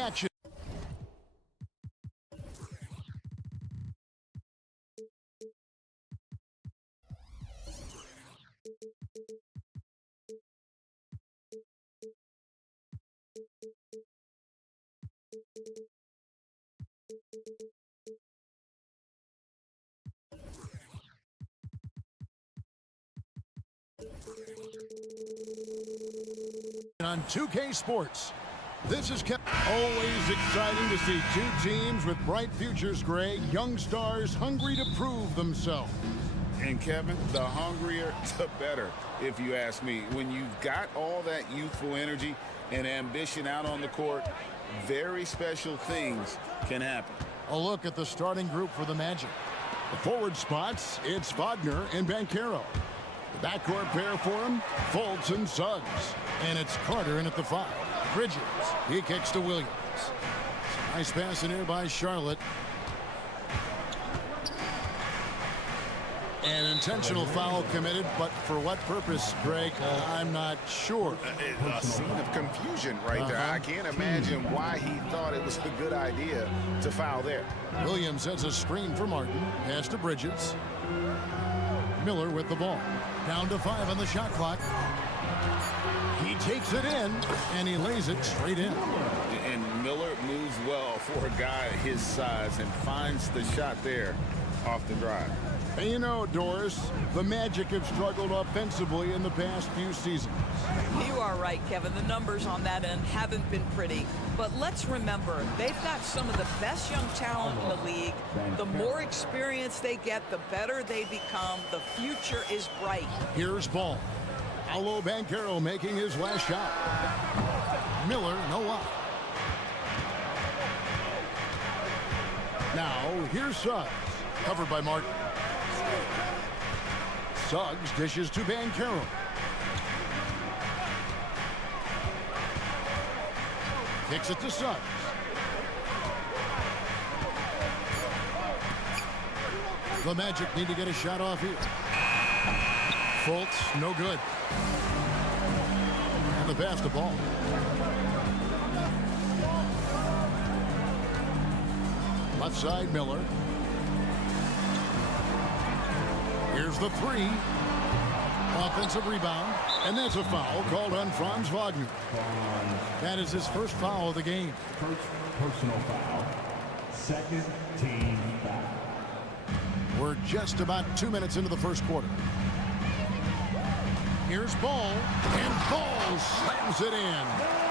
Action. On 2K Sports, this is always exciting to see two teams with bright futures, Greg. Young stars hungry to prove themselves. And Kevin, the hungrier, the better, if you ask me. When you've got all that youthful energy and ambition out on the court, very special things can happen. A look at the starting group for the Magic. The forward spots, it's Wagner and Banchero. The backcourt pair for him, Fultz and Suggs. And it's Carter in at the 5. Bridges, he kicks to Williams. Nice pass in here by Charlotte. An intentional foul committed, but for what purpose, Greg? I'm not sure. A scene of confusion right there. I can't imagine why he thought it was a good idea to foul there. Williams sets a screen for Martin. Pass to Bridges. Miller with the ball. Down to 5 on the shot clock. He takes it in, and he lays it straight in. And Miller moves well for a guy his size and finds the shot there off the drive. And you know, Doris, the Magic have struggled offensively in the past few seasons. You are right, Kevin. The numbers on that end haven't been pretty. But let's remember, they've got some of the best young talent in the league. The more experience they get, the better they become. The future is bright. Here's ball. Paolo Banchero making his last shot. Miller, no luck. Now, here's Suggs. Covered by Martin. Suggs dishes to Banchero. Kicks it to Suggs. The Magic need to get a shot off here. Fultz, no good. And the pass to ball. Left side, Miller. Here's the 3. Offensive rebound. And that's a foul called on Franz Wagner. That is his first foul of the game. First personal foul. Second team foul. We're just about 2 minutes into the first quarter. Here's Ball. And Ball slams it in.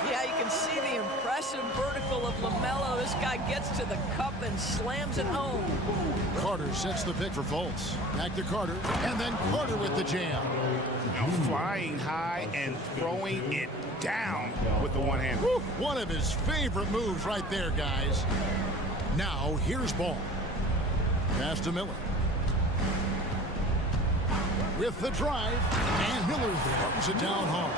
Yeah, you can see the impressive vertical of LaMelo. This guy gets to the cup and slams it home. Carter sets the pick for Fultz. Back to Carter. And then Carter with the jam. Now flying high and throwing it down with the one hand. One of his favorite moves right there, guys. Now, here's Ball. Pass to Miller. With the drive, and Miller throws it down hard.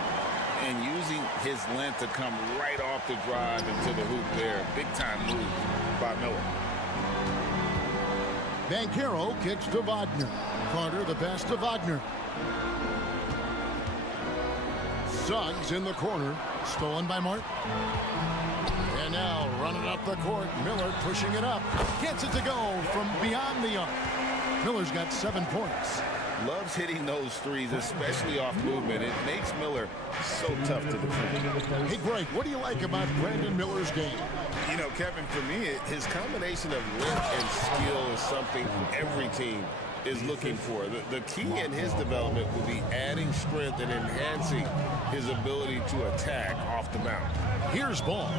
And using his length to come right off the drive into the hoop there. Big time move by Miller. Banchero kicks to Wagner. Carter the pass to Wagner. Suggs in the corner. Stolen by Martin. And now running up the court. Miller pushing it up. Gets it to go from beyond the arc. Miller's got 7 points. Loves hitting those threes, especially off movement. It makes Miller so tough to defend. Hey, Greg, what do you like about Brandon Miller's game? You know, Kevin, for me, his combination of length and skill is something every team is looking for. The key in his development will be adding strength and enhancing his ability to attack off the bounce. Here's Ball,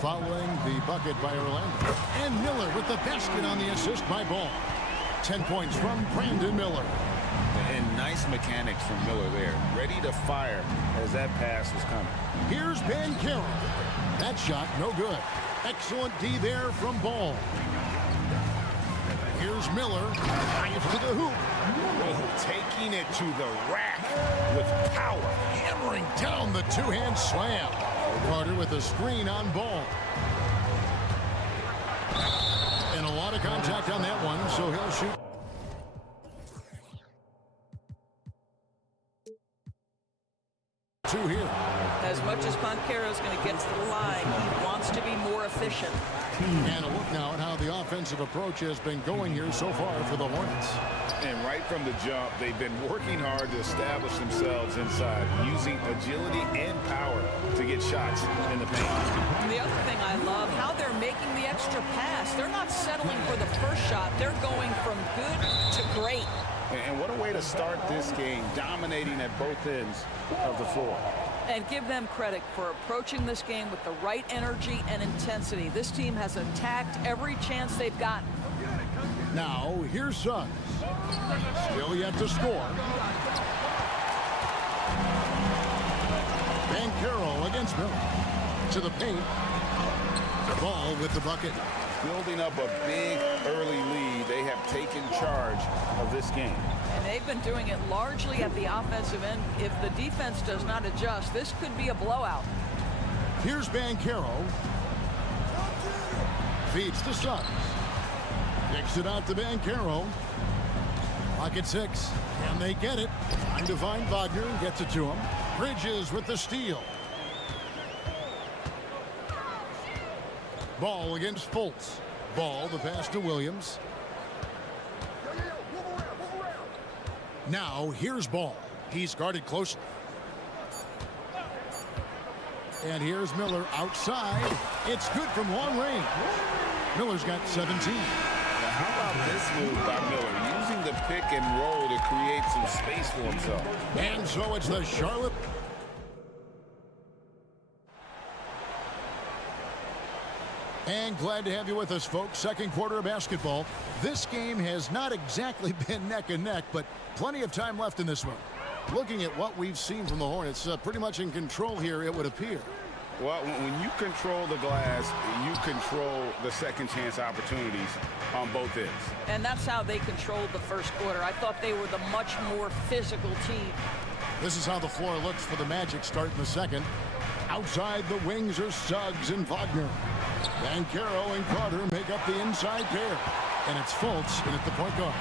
following the bucket by Orlando. And Miller with the basket on the assist by Ball. 10 points from Brandon Miller. And nice mechanics from Miller there. Ready to fire as that pass was coming. Here's Banchero. That shot, no good. Excellent D there from Ball. Here's Miller. Drives to the hoop. Taking it to the rack with power. Hammering down the two-hand slam. Carter with a screen on Ball. of contact on that one, so he'll shoot. Two here. As much as Banchero's going to get to the line, he wants to be more efficient. And a look now at how the offensive approach has been going here so far for the Hornets. And right from the jump, they've been working hard to establish themselves inside, using agility and power to get shots in the paint. And the other thing I love, how they're making the extra pass. They're not settling for the first shot. They're going from good to great. And what a way to start this game, dominating at both ends of the floor. And give them credit for approaching this game with the right energy and intensity. This team has attacked every chance they've gotten. Now, here's Suggs. Still yet to score. Banchero against Miller. To the paint. The ball with the bucket. Building up a big early lead, they have taken charge of this game. And they've been doing it largely at the offensive end. If the defense does not adjust, this could be a blowout. Here's Banchero. Feeds to Suggs. Kicks it out to Banchero. Pocket 6. And they get it. Trying to find Wagner and gets it to him. Bridges with the steal. Ball against Fultz. Ball, the pass to Williams. Now, here's Ball. He's guarded closely. And here's Miller outside. It's good from long range. Miller's got 17. Now, how about this move by Miller, using the pick and roll to create some space for himself. And so it's the Charlotte. And glad to have you with us, folks. Second quarter of basketball. This game has not exactly been neck and neck, but plenty of time left in this one. Looking at what we've seen from the Hornets, pretty much in control here, it would appear. Well, when you control the glass, you control the second chance opportunities on both ends. And that's how they controlled the first quarter. I thought they were the much more physical team. This is how the floor looks for the Magic starting the second. Outside the wings are Suggs and Wagner. Banchero and Carter make up the inside pair. And it's Fultz in at the point guard.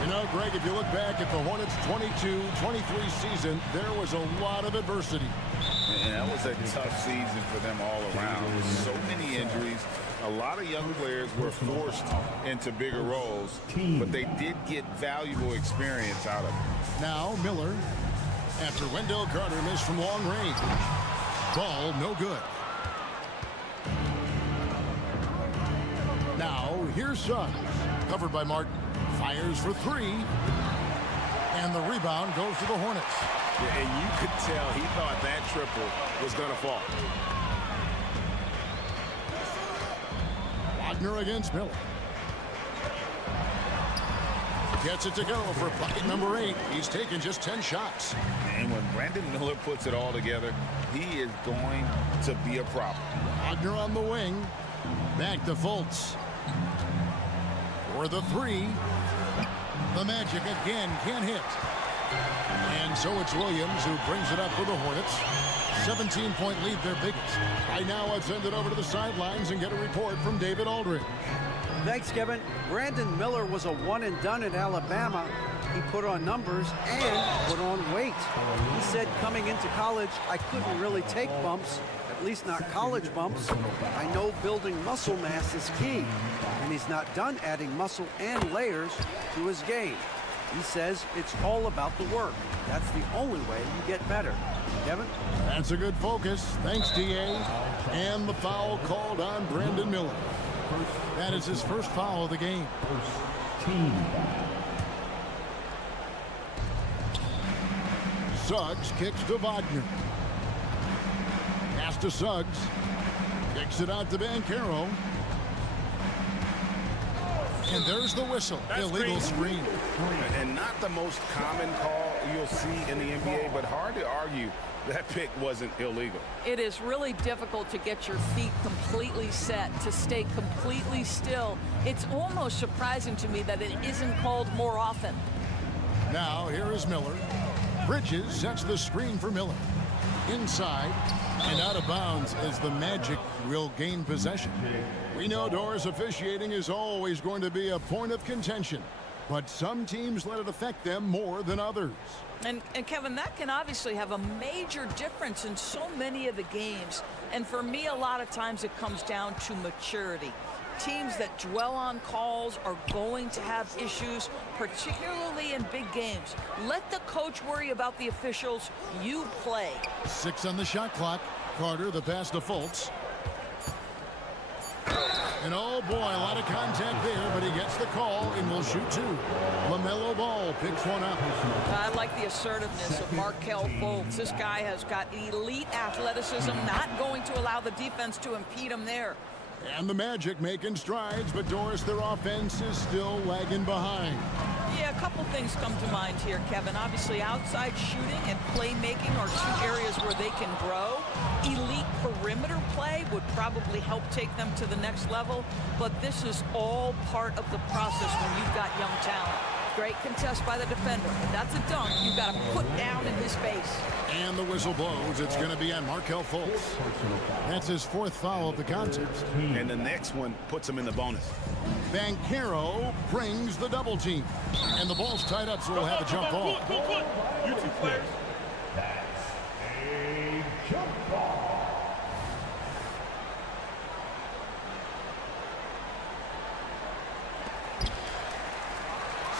You know, Greg, if you look back at the Hornets' 22-23 season, there was a lot of adversity. And that was a tough season for them all around. So many injuries. A lot of young players were forced into bigger roles, but they did get valuable experience out of it. Now Miller, after Wendell Carter missed from long range. Ball no good. Now here's Suggs, covered by Martin. Fires for three. And the rebound goes to the Hornets. Yeah, and you could tell he thought that triple was going to fall. Wagner against Miller. Gets it to go for bucket number 8. He's taken just 10 shots. And when Brandon Miller puts it all together, he is going to be a problem. Wagner on the wing. Back to Fultz. For the three. The Magic again can't hit. And so it's Williams who brings it up for the Hornets. 17-point lead, their biggest. Right now, let's send it over to the sidelines and get a report from David Aldridge. Thanks, Kevin. Brandon Miller was a one-and-done at Alabama. He put on numbers and put on weight. He said coming into college, I couldn't really take bumps, at least not college bumps. I know building muscle mass is key, and he's not done adding muscle and layers to his game. He says it's all about the work. That's the only way you get better. Kevin? That's a good focus. Thanks, D.A. And the foul called on Brandon Miller. That is his first foul of the game. Suggs kicks to Wagner. Pass to Suggs. Kicks it out to Banchero. And there's the whistle. Illegal screen. And not the most common call you'll see in the NBA, but hard to argue that pick wasn't illegal. It is really difficult to get your feet completely set, to stay completely still. It's almost surprising to me that it isn't called more often. Now here is Miller. Bridges sets the screen for Miller. Inside and out of bounds as the Magic will gain possession. We know Doris officiating is always going to be a point of contention, but some teams let it affect them more than others. And Kevin, that can obviously have a major difference in so many of the games. And for me, a lot of times it comes down to maturity. Teams that dwell on calls are going to have issues, particularly in big games. Let the coach worry about the officials. You play. 6 on the shot clock. Carter, the pass to Fultz. And oh boy, a lot of contact there, but he gets the call and will shoot 2. LaMelo Ball picks one up. I like the assertiveness of Markelle Fultz. This guy has got elite athleticism, not going to allow the defense to impede him there. And the Magic making strides, but Doris, their offense is still lagging behind. Yeah, a couple things come to mind here, Kevin. Obviously, outside shooting and playmaking are 2 areas where they can grow. Elite perimeter play would probably help take them to the next level, but this is all part of the process when you've got young talent. Great contest by the defender. If that's a dunk, you've got to put down in his face. And the whistle blows. It's going to be on Markelle Fultz. That's his 4th foul of the contest. And the next one puts him in the bonus. Banchero brings the double team. And the ball's tied up, so we'll have a jump ball. You two players. That's a jump ball.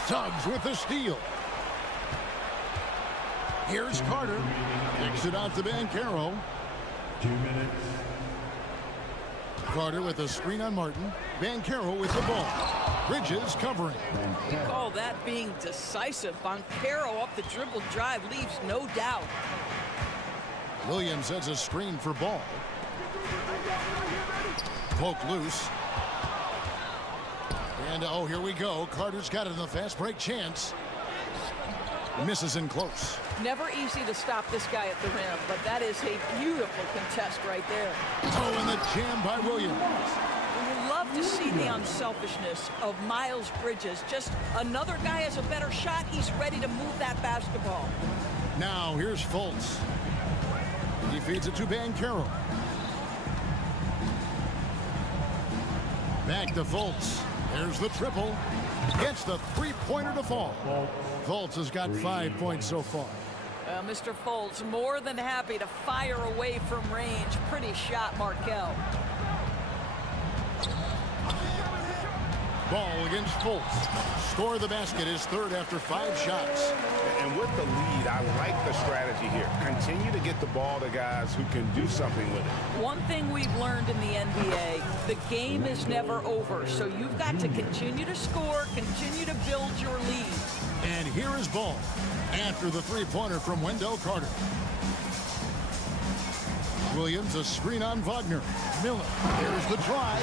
Suggs with the steal. Here's Carter. Kicks it out to Banchero. 2 minutes. Carter with a screen on Martin. Banchero with the ball. Bridges covering. You call that being decisive. Banchero up the dribble drive leaves no doubt. Williams sets a screen for Ball. Poke loose. And oh, here we go. Carter's got it in the fast break chance. Misses in close. Never easy to stop this guy at the rim, but that is a beautiful contest right there. Oh, and the jam by Williams. You love to see the unselfishness of Miles Bridges. Just another guy has a better shot. He's ready to move that basketball. Now here's Fultz. He feeds it to Banchero. Back to Fultz. There's the triple. Gets the 3-pointer to fall. Fultz has got 5 points so far. Mr. Fultz more than happy to fire away from range. Pretty shot, Markelle. Ball against Fultz. Score the basket, his 3rd after 5 shots. And with the lead, I like the strategy here. Continue to get the ball to guys who can do something with it. One thing we've learned in the NBA, the game is never over. So you've got to continue to score, continue to build your lead. And here is Ball after the 3-pointer from Wendell Carter. Williams, a screen on Wagner. Miller, there's the drive,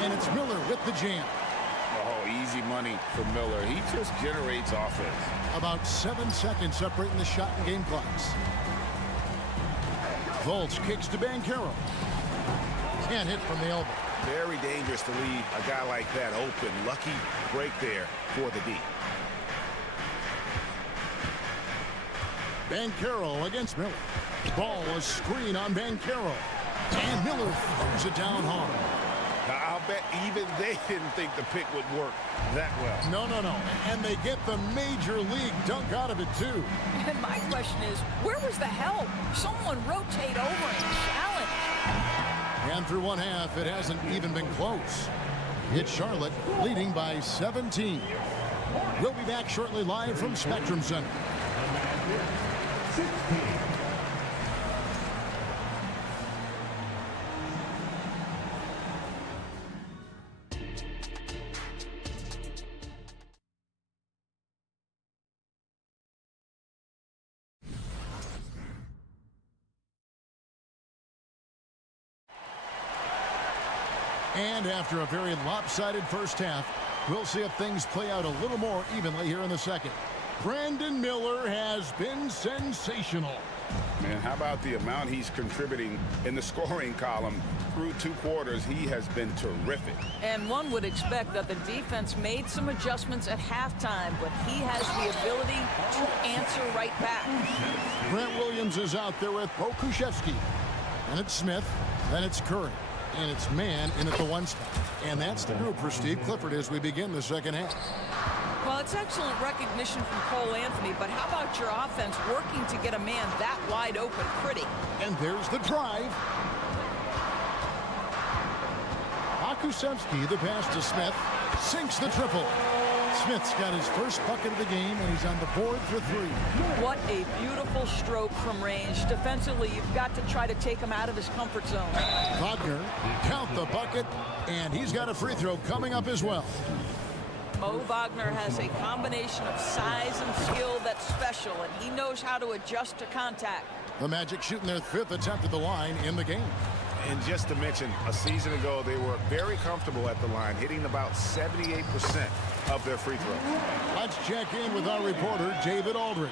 and it's Miller with the jam. Oh, easy money for Miller. He just generates offense. About 7 seconds separating the shot and game clocks. Fultz kicks to Banchero. Can't hit from the elbow. Very dangerous to leave a guy like that open. Lucky break there for the D. Banchero against Miller. Ball a screen on Banchero. And Miller throws it down hard. Now, I'll bet even they didn't think the pick would work that well. No. And they get the major league dunk out of it, too. And my question is, where was the help? Someone rotate over and challenge. And through 1 half, it hasn't even been close. It's Charlotte leading by 17. We'll be back shortly live from Spectrum Center. 16. And after a very lopsided first half, we'll see if things play out a little more evenly here in the second. Brandon Miller has been sensational. Man, how about the amount he's contributing in the scoring column through 2 quarters? He has been terrific. And one would expect that the defense made some adjustments at halftime, but he has the ability to answer right back. Grant Williams is out there with Pokuševski. And it's Smith. Then it's Curry. And it's man in at the 1 spot. And that's the group for Steve Clifford as we begin the second half. Well, it's excellent recognition from Cole Anthony, but how about your offense working to get a man that wide open pretty? And there's the drive. Akusevsky, the pass to Smith, sinks the triple. Smith's got his first bucket of the game, and he's on the board for 3. What a beautiful stroke from range. Defensively, you've got to try to take him out of his comfort zone. Wagner, count the bucket, and he's got a free throw coming up as well. Mo Wagner has a combination of size and skill that's special, and he knows how to adjust to contact. The Magic shooting their 5th attempt at the line in the game. And just to mention, a season ago, they were very comfortable at the line, hitting about 78% of their free throws. Let's check in with our reporter, David Aldridge.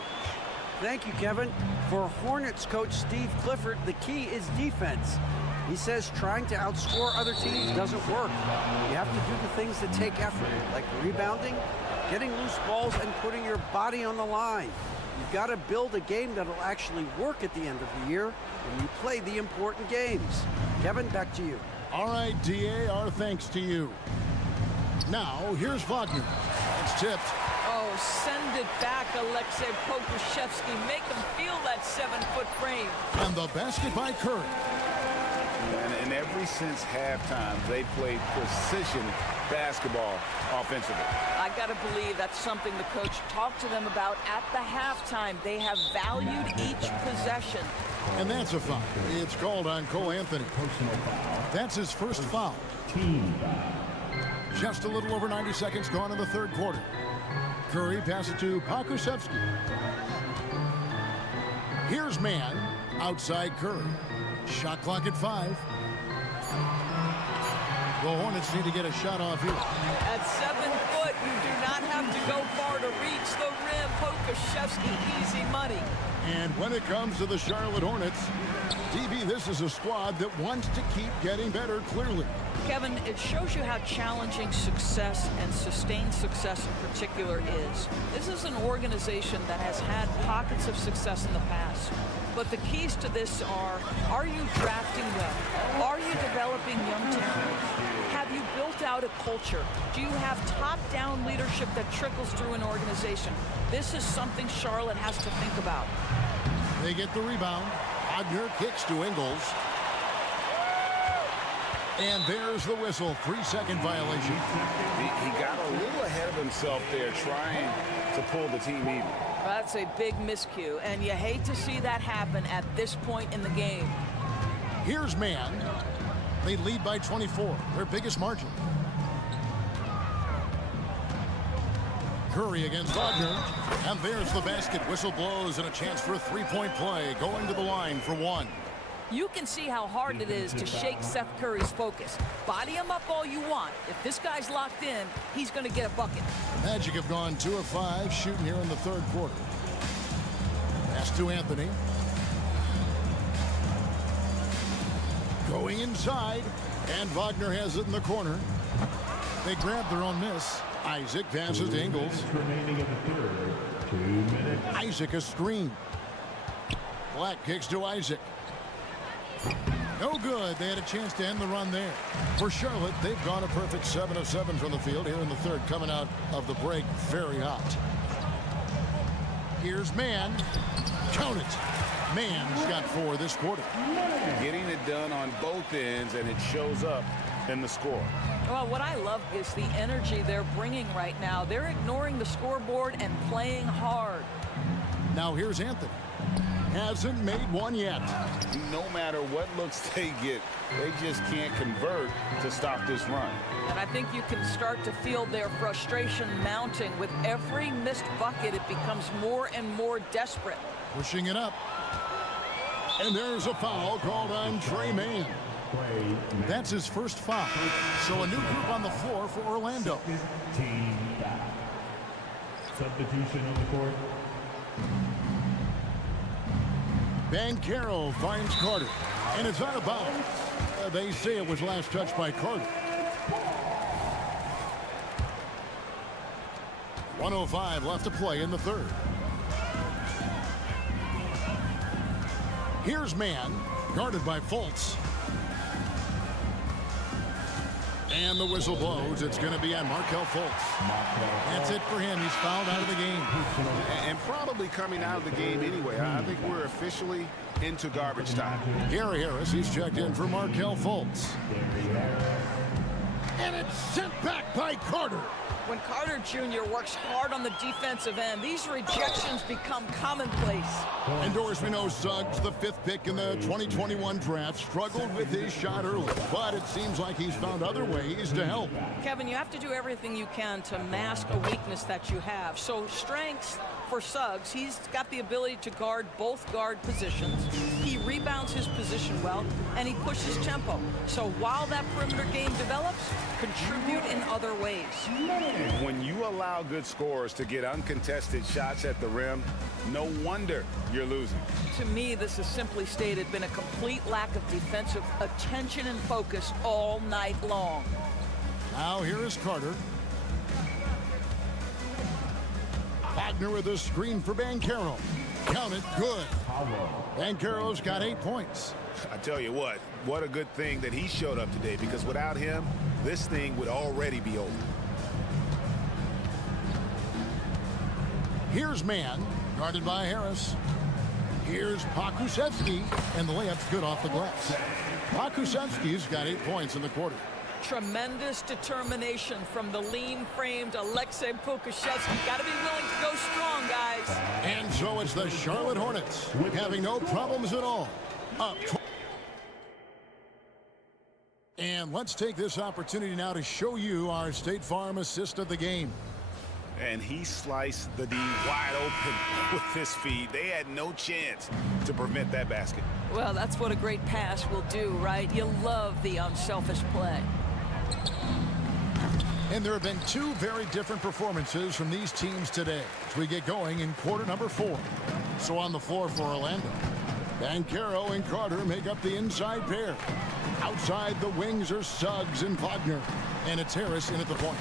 Thank you, Kevin. For Hornets coach Steve Clifford, the key is defense. He says trying to outscore other teams doesn't work. You have to do the things that take effort, like rebounding, getting loose balls, and putting your body on the line. You've got to build a game that'll actually work at the end of the year when you play the important games. Kevin, back to you. All right, DA, our thanks to you. Now, here's Wagner. It's tipped. Oh, send it back, Alexei Pokusevsky. Make him feel that 7-foot frame. And the basket by Curry. And ever since halftime, they played precision basketball offensively. I got to believe that's something the coach talked to them about at the halftime. They have valued each possession. And that's a foul. It's called on Cole Anthony. That's his first foul. Just a little over 90 seconds gone in the 3rd quarter. Curry passes to Pokusevsky. Here's man outside Curry. Shot clock at 5. The Hornets need to get a shot off here. At 7 foot, you do not have to go far to reach the rim. Pokusevsky, easy money. And when it comes to the Charlotte Hornets, DB, this is a squad that wants to keep getting better, clearly. Kevin, it shows you how challenging success and sustained success in particular is. This is an organization that has had pockets of success in the past. But the keys to this are you drafting well? Are you developing young talent? Have you built out a culture? Do you have top-down leadership that trickles through an organization? This is something Charlotte has to think about. They get the rebound. Wagner kicks to Ingles. And there's the whistle. 3-second violation. He got a little ahead of himself there, trying to pull the team even. That's a big miscue, and you hate to see that happen at this point in the game. Here's man. They lead by 24, their biggest margin. Curry against Wagner, and there's the basket. Whistle blows and a chance for a 3-point play, going to the line for 1. You can see how hard it is to shake Seth Curry's focus. Body him up all you want. If this guy's locked in, he's going to get a bucket. Magic have gone 2 of 5 shooting here in the 3rd quarter. Pass to Anthony. Going inside, and Wagner has it in the corner. They grab their own miss. Isaac passes to Ingles. Remaining in the 3rd. 2 minutes. Isaac a screen. Black kicks to Isaac. No good. They had a chance to end the run there. For Charlotte, they've gone a perfect 7 of 7 from the field here in the 3rd, coming out of the break very hot. Here's Mann. Count it. Mann's got 4 this quarter. Getting it done on both ends, and it shows up in the score. Well, what I love is the energy they're bringing right now. They're ignoring the scoreboard and playing hard. Now here's Anthony. Hasn't made one yet. No matter what looks they get, they just can't convert to stop this run. And I think you can start to feel their frustration mounting. With every missed bucket, it becomes more and more desperate. Pushing it up. And there's a foul called on Trey Mann. That's his first foul. So a new group on the floor for Orlando. Team foul. Substitution on the court. Banchero finds Carter. And it's out of bounds. They say it was last touched by Carter. 1:05 left to play in the 3rd. Here's Mann, guarded by Fultz. And the whistle blows. It's going to be on Markelle Fultz. That's it for him. He's fouled out of the game. And probably coming out of the game anyway. I think we're officially into garbage time. Gary Harris, he's checked in for Markelle Fultz. And it's sent back by Carter. When Carter Jr. works hard on the defensive end, these rejections become commonplace. And Doris, we know Suggs, the 5th pick in the 2021 draft, struggled with his shot early, but it seems like he's found other ways to help. Kevin, you have to do everything you can to mask a weakness that you have. So strengths for Suggs, he's got the ability to guard both guard positions. He rebounds his position well, and he pushes tempo. So while that perimeter game develops, contribute in other ways. When you allow good scorers to get uncontested shots at the rim, no wonder you're losing. To me, this is simply stated been a complete lack of defensive attention and focus all night long. Now here is Carter. Wagner with a screen for Banchero. Count it, good. Banchero's got 8 points. I tell you what a good thing that he showed up today, because without him, this thing would already be over. Here's Mann, guarded by Harris. Here's Pokusevski, and the layup's good off the glass. Pokusevski's got 8 points in the quarter. Tremendous determination from the lean-framed Alexei Pokusevski. Got to be willing to go strong, guys. And so it's the Charlotte Hornets, having no problems at all. Up. And let's take this opportunity now to show you our State Farm assist of the game. And he sliced the D wide open with his feed. They had no chance to prevent that basket. Well, that's what a great pass will do, right? You love the unselfish play. And there have been 2 very different performances from these teams today as we get going in quarter number 4. So on the floor for Orlando, Banchero and Carter make up the inside pair. Outside the wings are Suggs and Wagner. And it's Harris in at the point.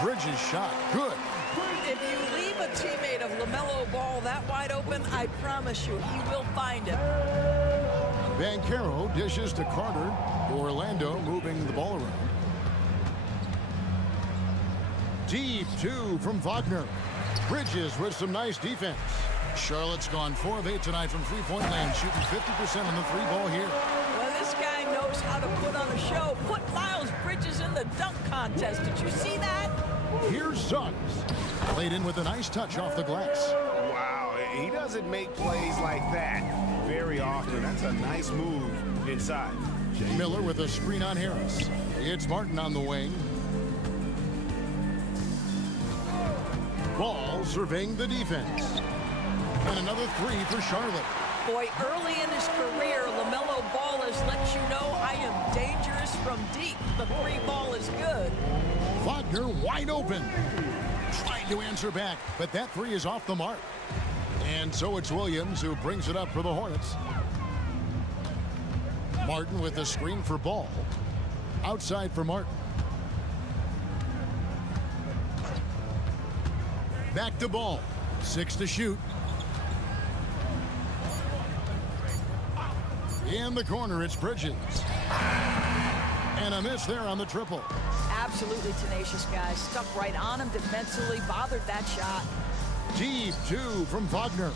Bridges shot, good. If you leave a teammate of LaMelo Ball that wide open, I promise you he will find it. Banchero dishes to Carter. Orlando moving the ball around. Deep 2 from Wagner. Bridges with some nice defense. Charlotte's gone 4 of 8 tonight from three-point land, shooting 50% on the 3-ball here. Well, this guy knows how to put on a show. Put Miles Bridges in the dunk contest. Did you see that? Here's Suggs. Played in with a nice touch off the glass. Wow, he doesn't make plays like that very often. That's a nice move inside. Miller with a screen on Harris. It's Martin on the wing. Ball surveying the defense. And another 3 for Charlotte. Boy, early in his career, LaMelo Ball has let you know I am dangerous from deep. The 3-ball is good. Wagner wide open. Trying to answer back, but that 3 is off the mark. And so it's Williams who brings it up for the Hornets. Martin with the screen for Ball. Outside for Martin. Back to Ball. 6 to shoot. In the corner, it's Bridges. And a miss there on the triple. Absolutely tenacious, guys. Stuck right on him defensively, bothered that shot. Deep 2 from Wagner.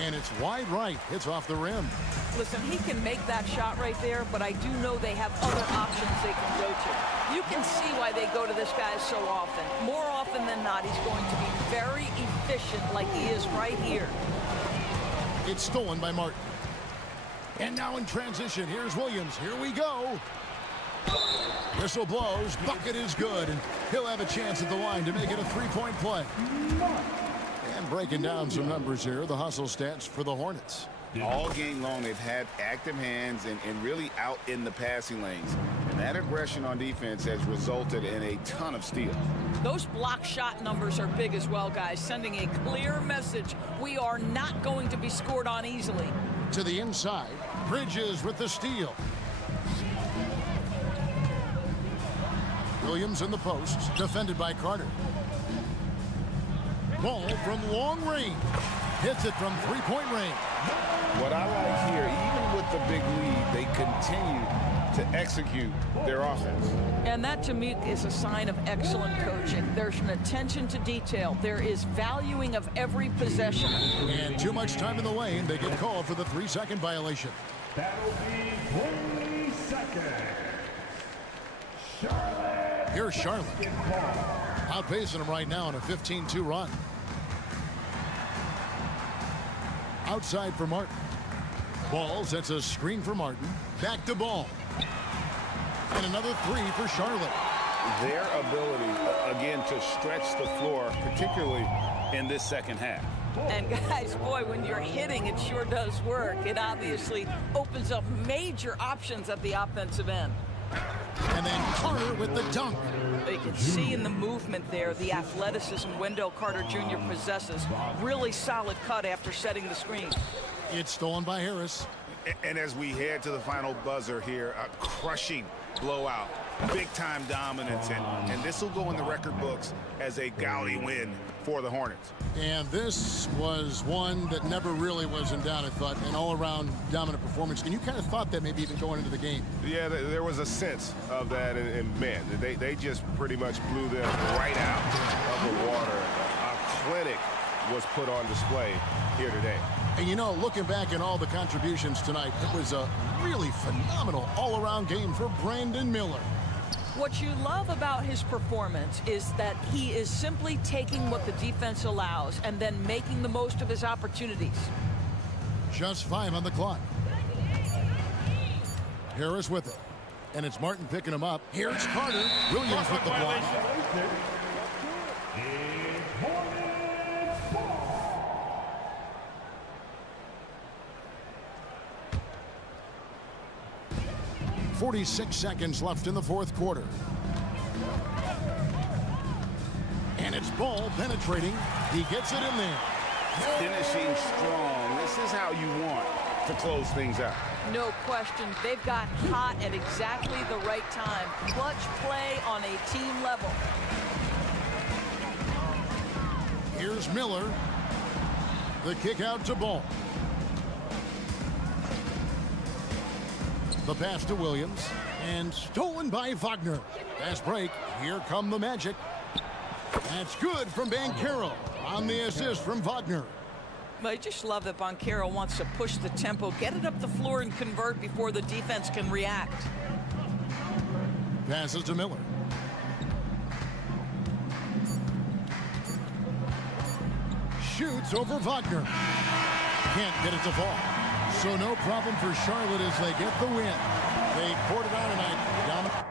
And it's wide right. It's off the rim. Listen, he can make that shot right there, but I do know they have other options they can go to. You can see why they go to this guy so often. More often than not, he's going to be very efficient like he is right here. It's stolen by Martin. And now in transition, here's Williams. Here we go. Whistle blows. Bucket is good. And he'll have a chance at the line to make it a 3-point play. And breaking down some numbers here, the hustle stats for the Hornets. All game long, they've had active hands and really out in the passing lanes. And that aggression on defense has resulted in a ton of steals. Those block shot numbers are big as well, guys, sending a clear message. We are not going to be scored on easily. To the inside, Bridges with the steal. Williams in the post, defended by Carter. Ball from long range. Hits it from 3-point range. What I like here, even with the big lead, they continue to execute their offense. And that, to me, is a sign of excellent coaching. There's an attention to detail. There is valuing of every possession. And too much time in the lane. They get called for the 3-second violation. That'll be 3 seconds. Charlotte. Here's Charlotte. Outpacing them right now on a 15-2 run. Outside for Martin. Ball sets a screen for Martin. Back to Ball. And another 3 for Charlotte. Their ability, again, to stretch the floor, particularly in this second half. And guys, boy, when you're hitting, it sure does work. It obviously opens up major options at the offensive end. And then Carter with the dunk. You can see in the movement there the athleticism Wendell Carter Jr. possesses. Really solid cut after setting the screen. It's stolen by Harris. And as we head to the final buzzer here, a crushing blowout, big-time dominance, and this will go in the record books as a gaudy win for the Hornets. And this was one that never really was in doubt, I thought, an all-around dominant performance. And you kind of thought that maybe even going into the game. Yeah, there was a sense of that, and man, they just pretty much blew them right out of the water. A clinic was put on display here today. And you know, looking back at all the contributions tonight, it was a really phenomenal all-around game for Brandon Miller. What you love about his performance is that he is simply taking what the defense allows and then making the most of his opportunities. Just 5 on the clock. Harris with it. And it's Martin picking him up. Here's Carter. Williams with the block. 46 seconds left in the fourth quarter. And it's Ball penetrating. He gets it in there. Finishing strong. This is how you want to close things out. No question. They've got hot at exactly the right time. Clutch play on a team level. Here's Miller. The kick out to Ball. The pass to Williams. And stolen by Wagner. Fast break. Here come the Magic. That's good from Banchero on the assist from Wagner. But I just love that Banchero wants to push the tempo, get it up the floor, and convert before the defense can react. Passes to Miller. Shoots over Wagner. Can't get it to fall. So no problem for Charlotte as they get the win. They poured it on tonight. Down.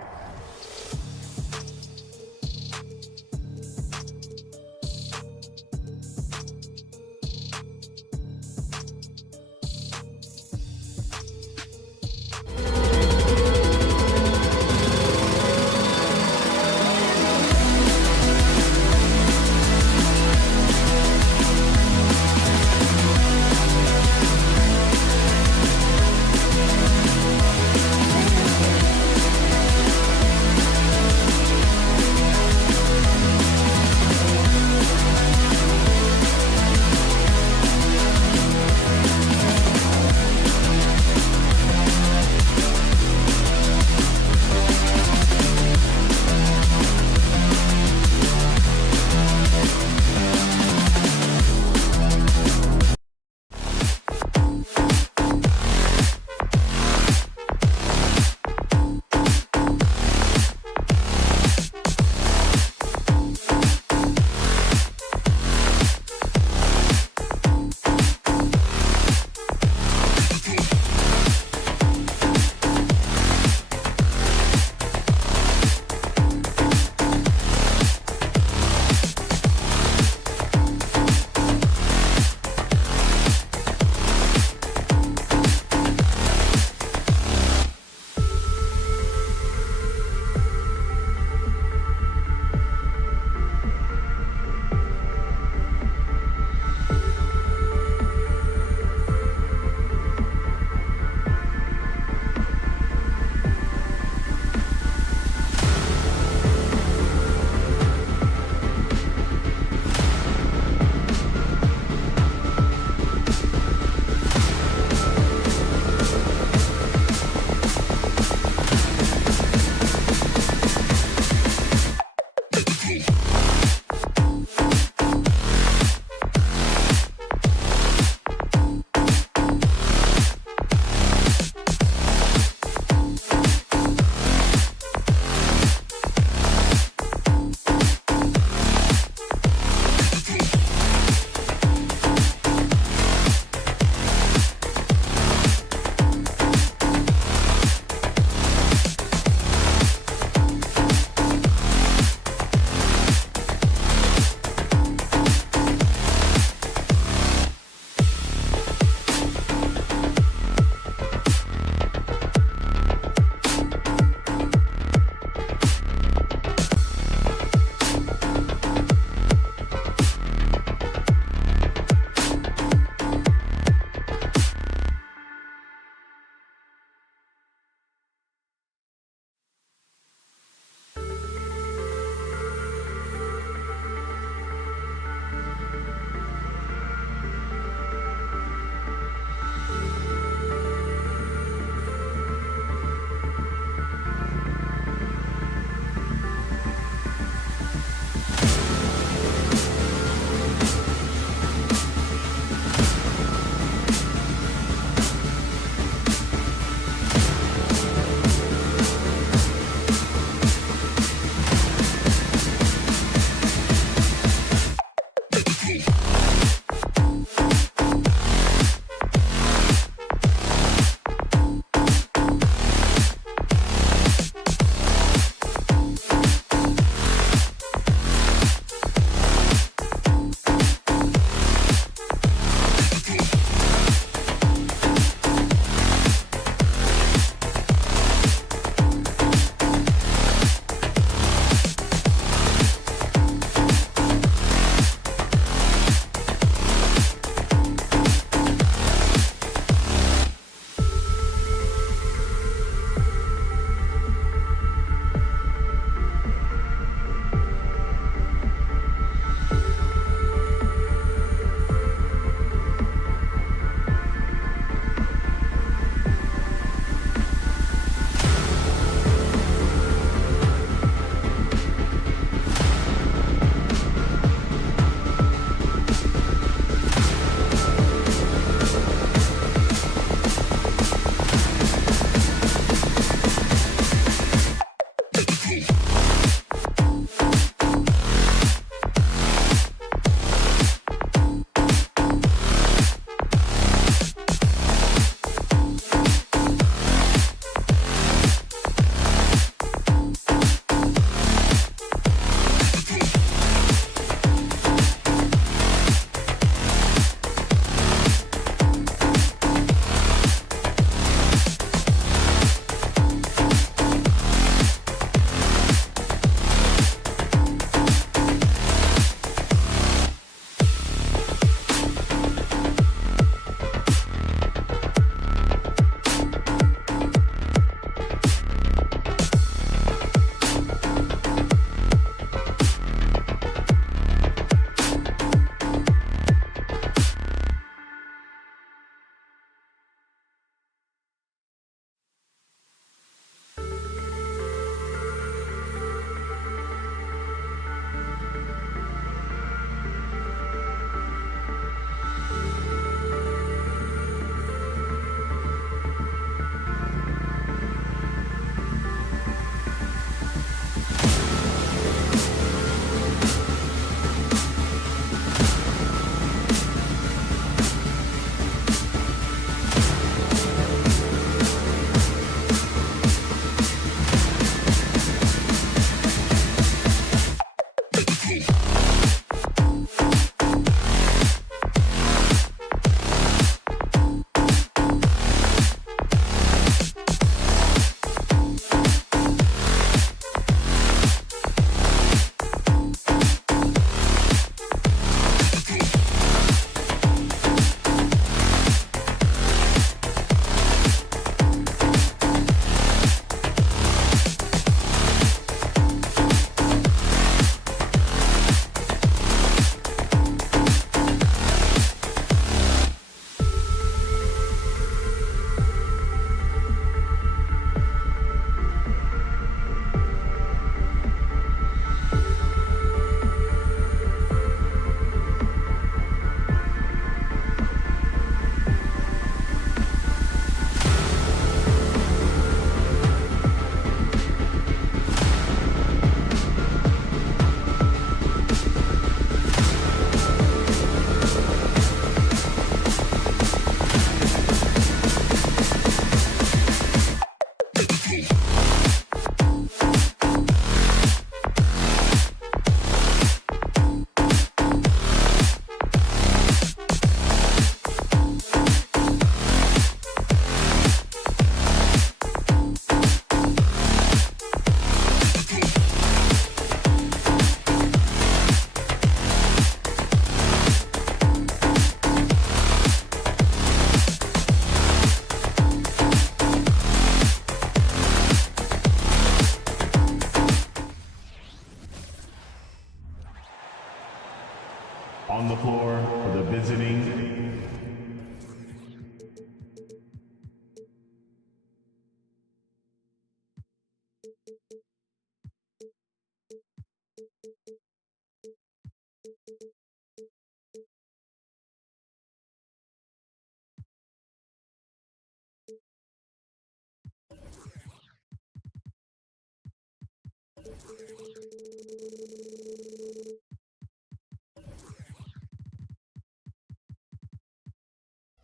On the floor for the visiting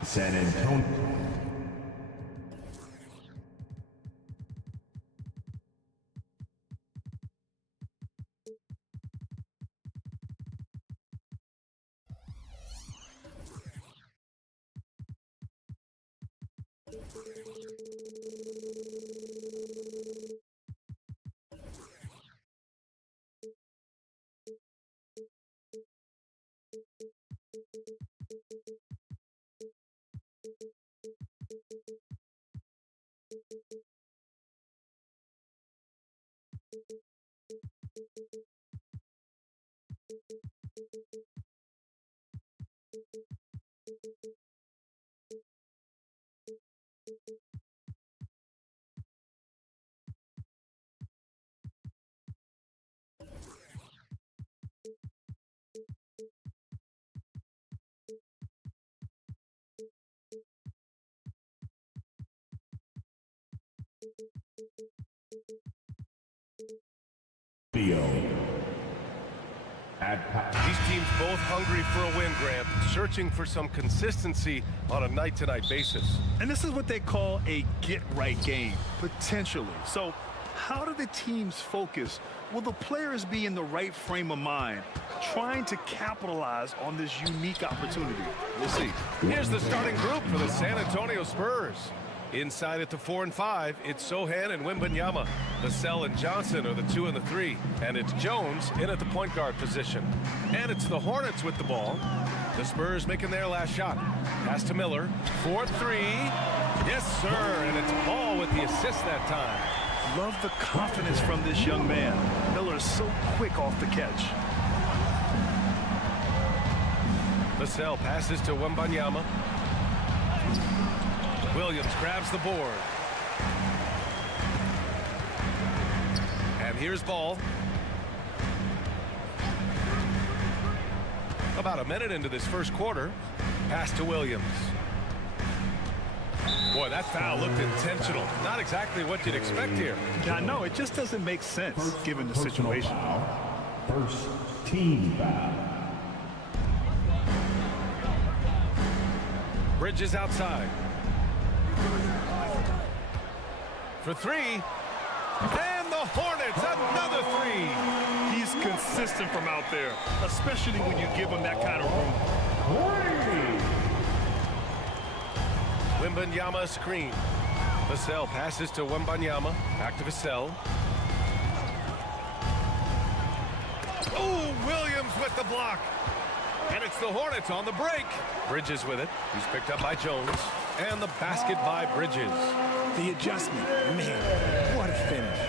San Antonio. These teams both hungry for a win, Grant, searching for some consistency on a night-to-night basis. And this is what they call a get-right game, potentially. So how do the teams focus? Will the players be in the right frame of mind, trying to capitalize on this unique opportunity? We'll see. Here's the starting group for the San Antonio Spurs. Inside at the 4 and 5, it's Sohan and Wembanyama. Vassell and Johnson are the 2 and the 3. And it's Jones in at the point guard position. And it's the Hornets with the ball. The Spurs making their last shot. Pass to Miller. 4-3. Yes, sir. And it's Ball with the assist that time. Love the confidence from this young man. Miller is so quick off the catch. Vassell passes to Wembanyama. Williams grabs the board. And here's Ball. About a minute into this first quarter. Pass to Williams. Boy, that foul looked intentional. Not exactly what you'd expect here. Yeah, no, it just doesn't make sense given the situation. First team foul. Bridges outside. For 3. And the Hornets, another 3. He's consistent from out there, especially when you give him that kind of room. Wembanyama screen. Vassell passes to Wembanyama. Back to Vassell. Oh, Williams with the block. And it's the Hornets on the break. Bridges with it. He's picked up by Jones. And the basket by Bridges. The adjustment, man, what a finish.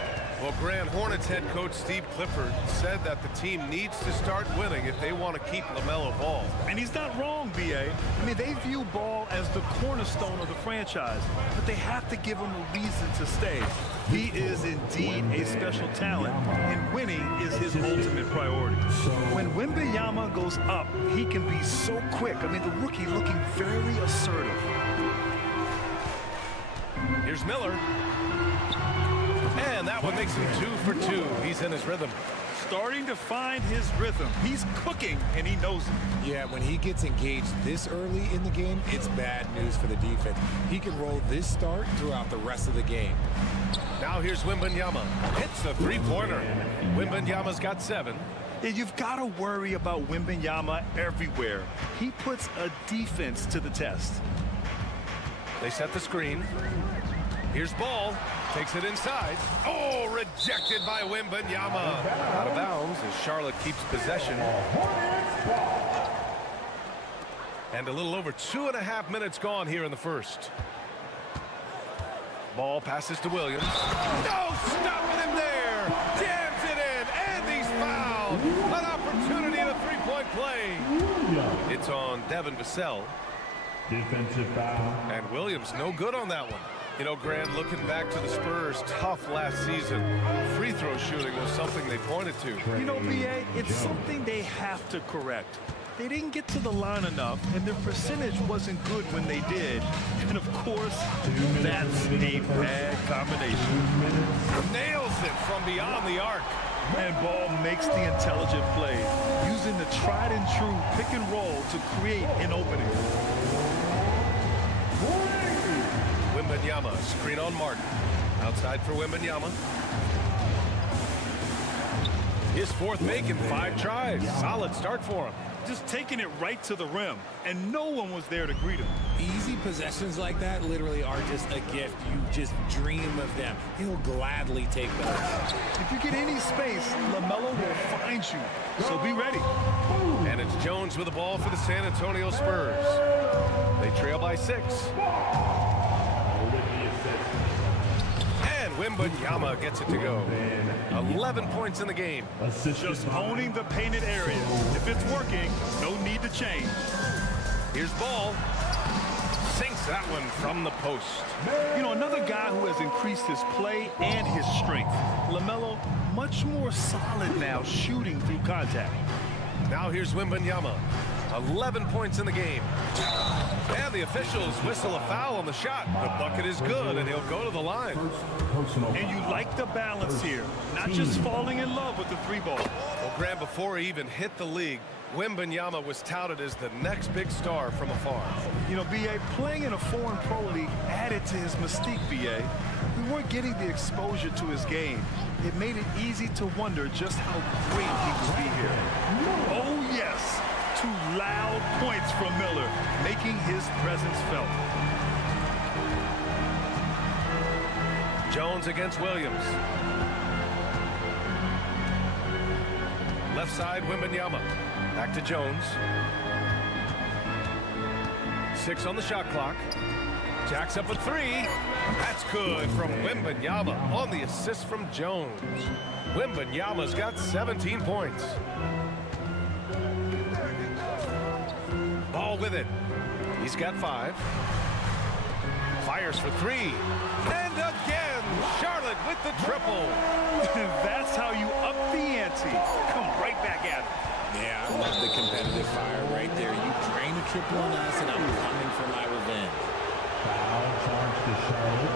Well, Grant, Hornets head coach Steve Clifford said that the team needs to start winning if they want to keep LaMelo Ball. And he's not wrong, B.A. I mean, they view Ball as the cornerstone of the franchise, but they have to give him a reason to stay. He is indeed a special talent, and winning is his ultimate priority. When Wembanyama goes up, he can be so quick. I mean, the rookie looking very assertive. Here's Miller. And that one makes him 2 for 2. He's in his rhythm. Starting to find his rhythm. He's cooking, and he knows it. Yeah, when he gets engaged this early in the game, it's bad news for the defense. He can roll this start throughout the rest of the game. Now here's Wembanyama. Hits the three-pointer. Wembanyama's got 7. Yeah, you've got to worry about Wembanyama everywhere. He puts a defense to the test. They set the screen. Here's Ball. Takes it inside. Oh, rejected by Wembanyama. Out of bounds as Charlotte keeps possession. And a little over 2.5 minutes gone here in the first. Ball passes to Williams. No stopping him there. Jams it in, and he's fouled. An opportunity in a three-point play. It's on Devin Vassell. Defensive foul. And Williams no good on that one. You know, Grant, looking back to the Spurs' tough last season, free throw shooting was something they pointed to. You know, BA, it's something they have to correct. They didn't get to the line enough, and their percentage wasn't good when they did. And, of course, that's a bad combination. Nails it from beyond the arc. And Ball makes the intelligent play, using the tried and true pick and roll to create an opening. Wembanyama, screen on Martin. Outside for Wembanyama. His fourth make in 5 tries. Solid start for him. Just taking it right to the rim, and no one was there to greet him. Easy possessions like that literally are just a gift. You just dream of them. He'll gladly take those. If you get any space, LaMelo will find you. So be ready. And it's Jones with the ball for the San Antonio Spurs. They trail by 6. And Wembanyama gets it to go. 11 points in the game. Just owning the painted area. If it's working, no need to change. Here's Ball. Sinks that one from the post. You know, another guy who has increased his play and his strength. LaMelo, much more solid now shooting through contact. Now here's Wembanyama. 11 points in the game. And the officials whistle a foul on the shot. The bucket is good, and he'll go to the line. And you like the balance here. Not just falling in love with the 3-ball. Well, Graham, before he even hit the league, Wembanyama was touted as the next big star from afar. You know, B.A., playing in a foreign pro league added to his mystique, B.A. We weren't getting the exposure to his game. It made it easy to wonder just how great he would be here. Oh, yes. 2 loud points from Miller, making his presence felt. Jones against Williams. Left side, Wembanyama. Back to Jones. 6 on the shot clock. Jacks up a 3. That's good from Wembanyama on the assist from Jones. Wembanyama's got 17 points. Ball with it. He's got 5. Fires for 3. And again, Charlotte with the triple. That's how you up the ante. Come right back at it. Yeah, I love the competitive fire right there. You drain a triple on us, and I'm coming for my revenge. Foul charge to Charlotte.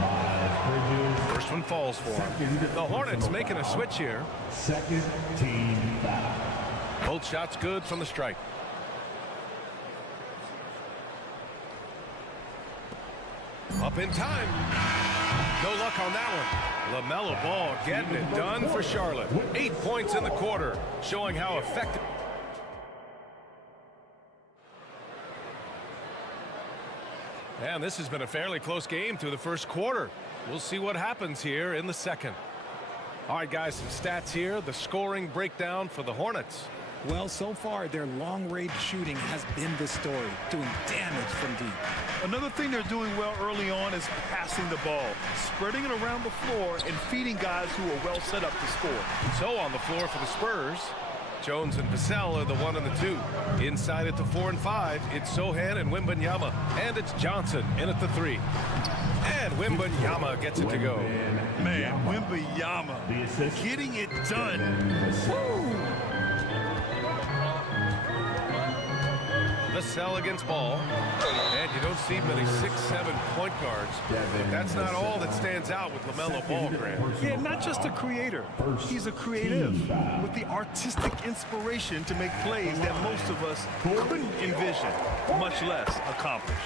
Miles Bridges. First one falls for him. The Hornets making a switch here. Second team foul. Both shots good from the strike. Up in time. No luck on that one. LaMelo Ball getting it done for Charlotte. 8 points in the quarter, showing how effective. And this has been a fairly close game through the first quarter. We'll see what happens here in the second. All right, guys, some stats here. The scoring breakdown for the Hornets. Well, so far, their long-range shooting has been the story, doing damage from deep. Another thing they're doing well early on is passing the ball, spreading it around the floor and feeding guys who are well set up to score. So on the floor for the Spurs, Jones and Vassell are the 1 and the 2. Inside at the 4 and 5, it's Sohan and Wembanyama. And it's Johnson in at the 3. And Wembanyama gets it to go. Man, Wembanyama getting it done. Woo! Vassell against Ball. And you don't see many 6'7" point guards. But that's not all that stands out with LaMelo Ball, Grant. Yeah, not just a creator. He's a creative with the artistic inspiration to make plays that most of us couldn't envision, much less accomplish.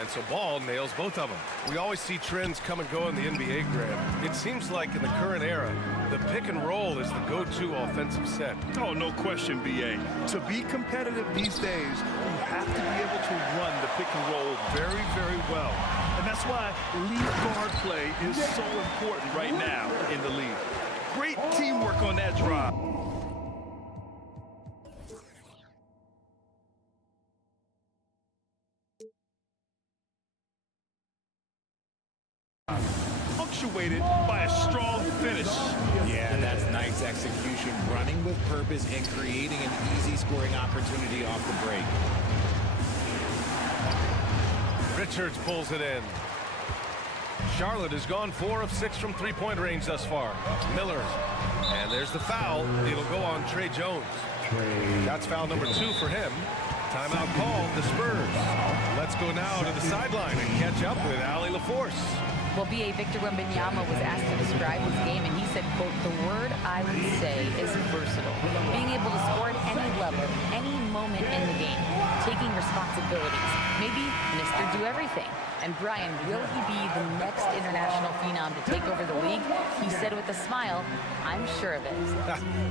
And so Ball nails both of them. We always see trends come and go in the NBA, Graham. It seems like in the current era, the pick and roll is the go-to offensive set. Oh, no question, B.A. To be competitive these days, you have to be able to run the pick and roll very, very well. And that's why lead guard play is so important right now in the league. Great teamwork on that drive. Punctuated by a strong finish. Yeah, that's nice execution, running with purpose and creating an easy scoring opportunity off the break. Richards pulls it in. Charlotte has gone 4 of 6 from three-point range thus far. Miller. And there's the foul. It'll go on Trey Jones. That's foul number 2 for him. Timeout called, the Spurs. Let's go now to the sideline and catch up with Allie LaForce. Well, B.A. Victor Wembanyama was asked to describe his game, and he said, quote, "The word I would say is versatile. Being able to score at any level, any moment in the game, taking responsibilities, maybe Mr. Do Everything." And Brian, will he be the next international phenom to take over the league? He said with a smile, "I'm sure of it."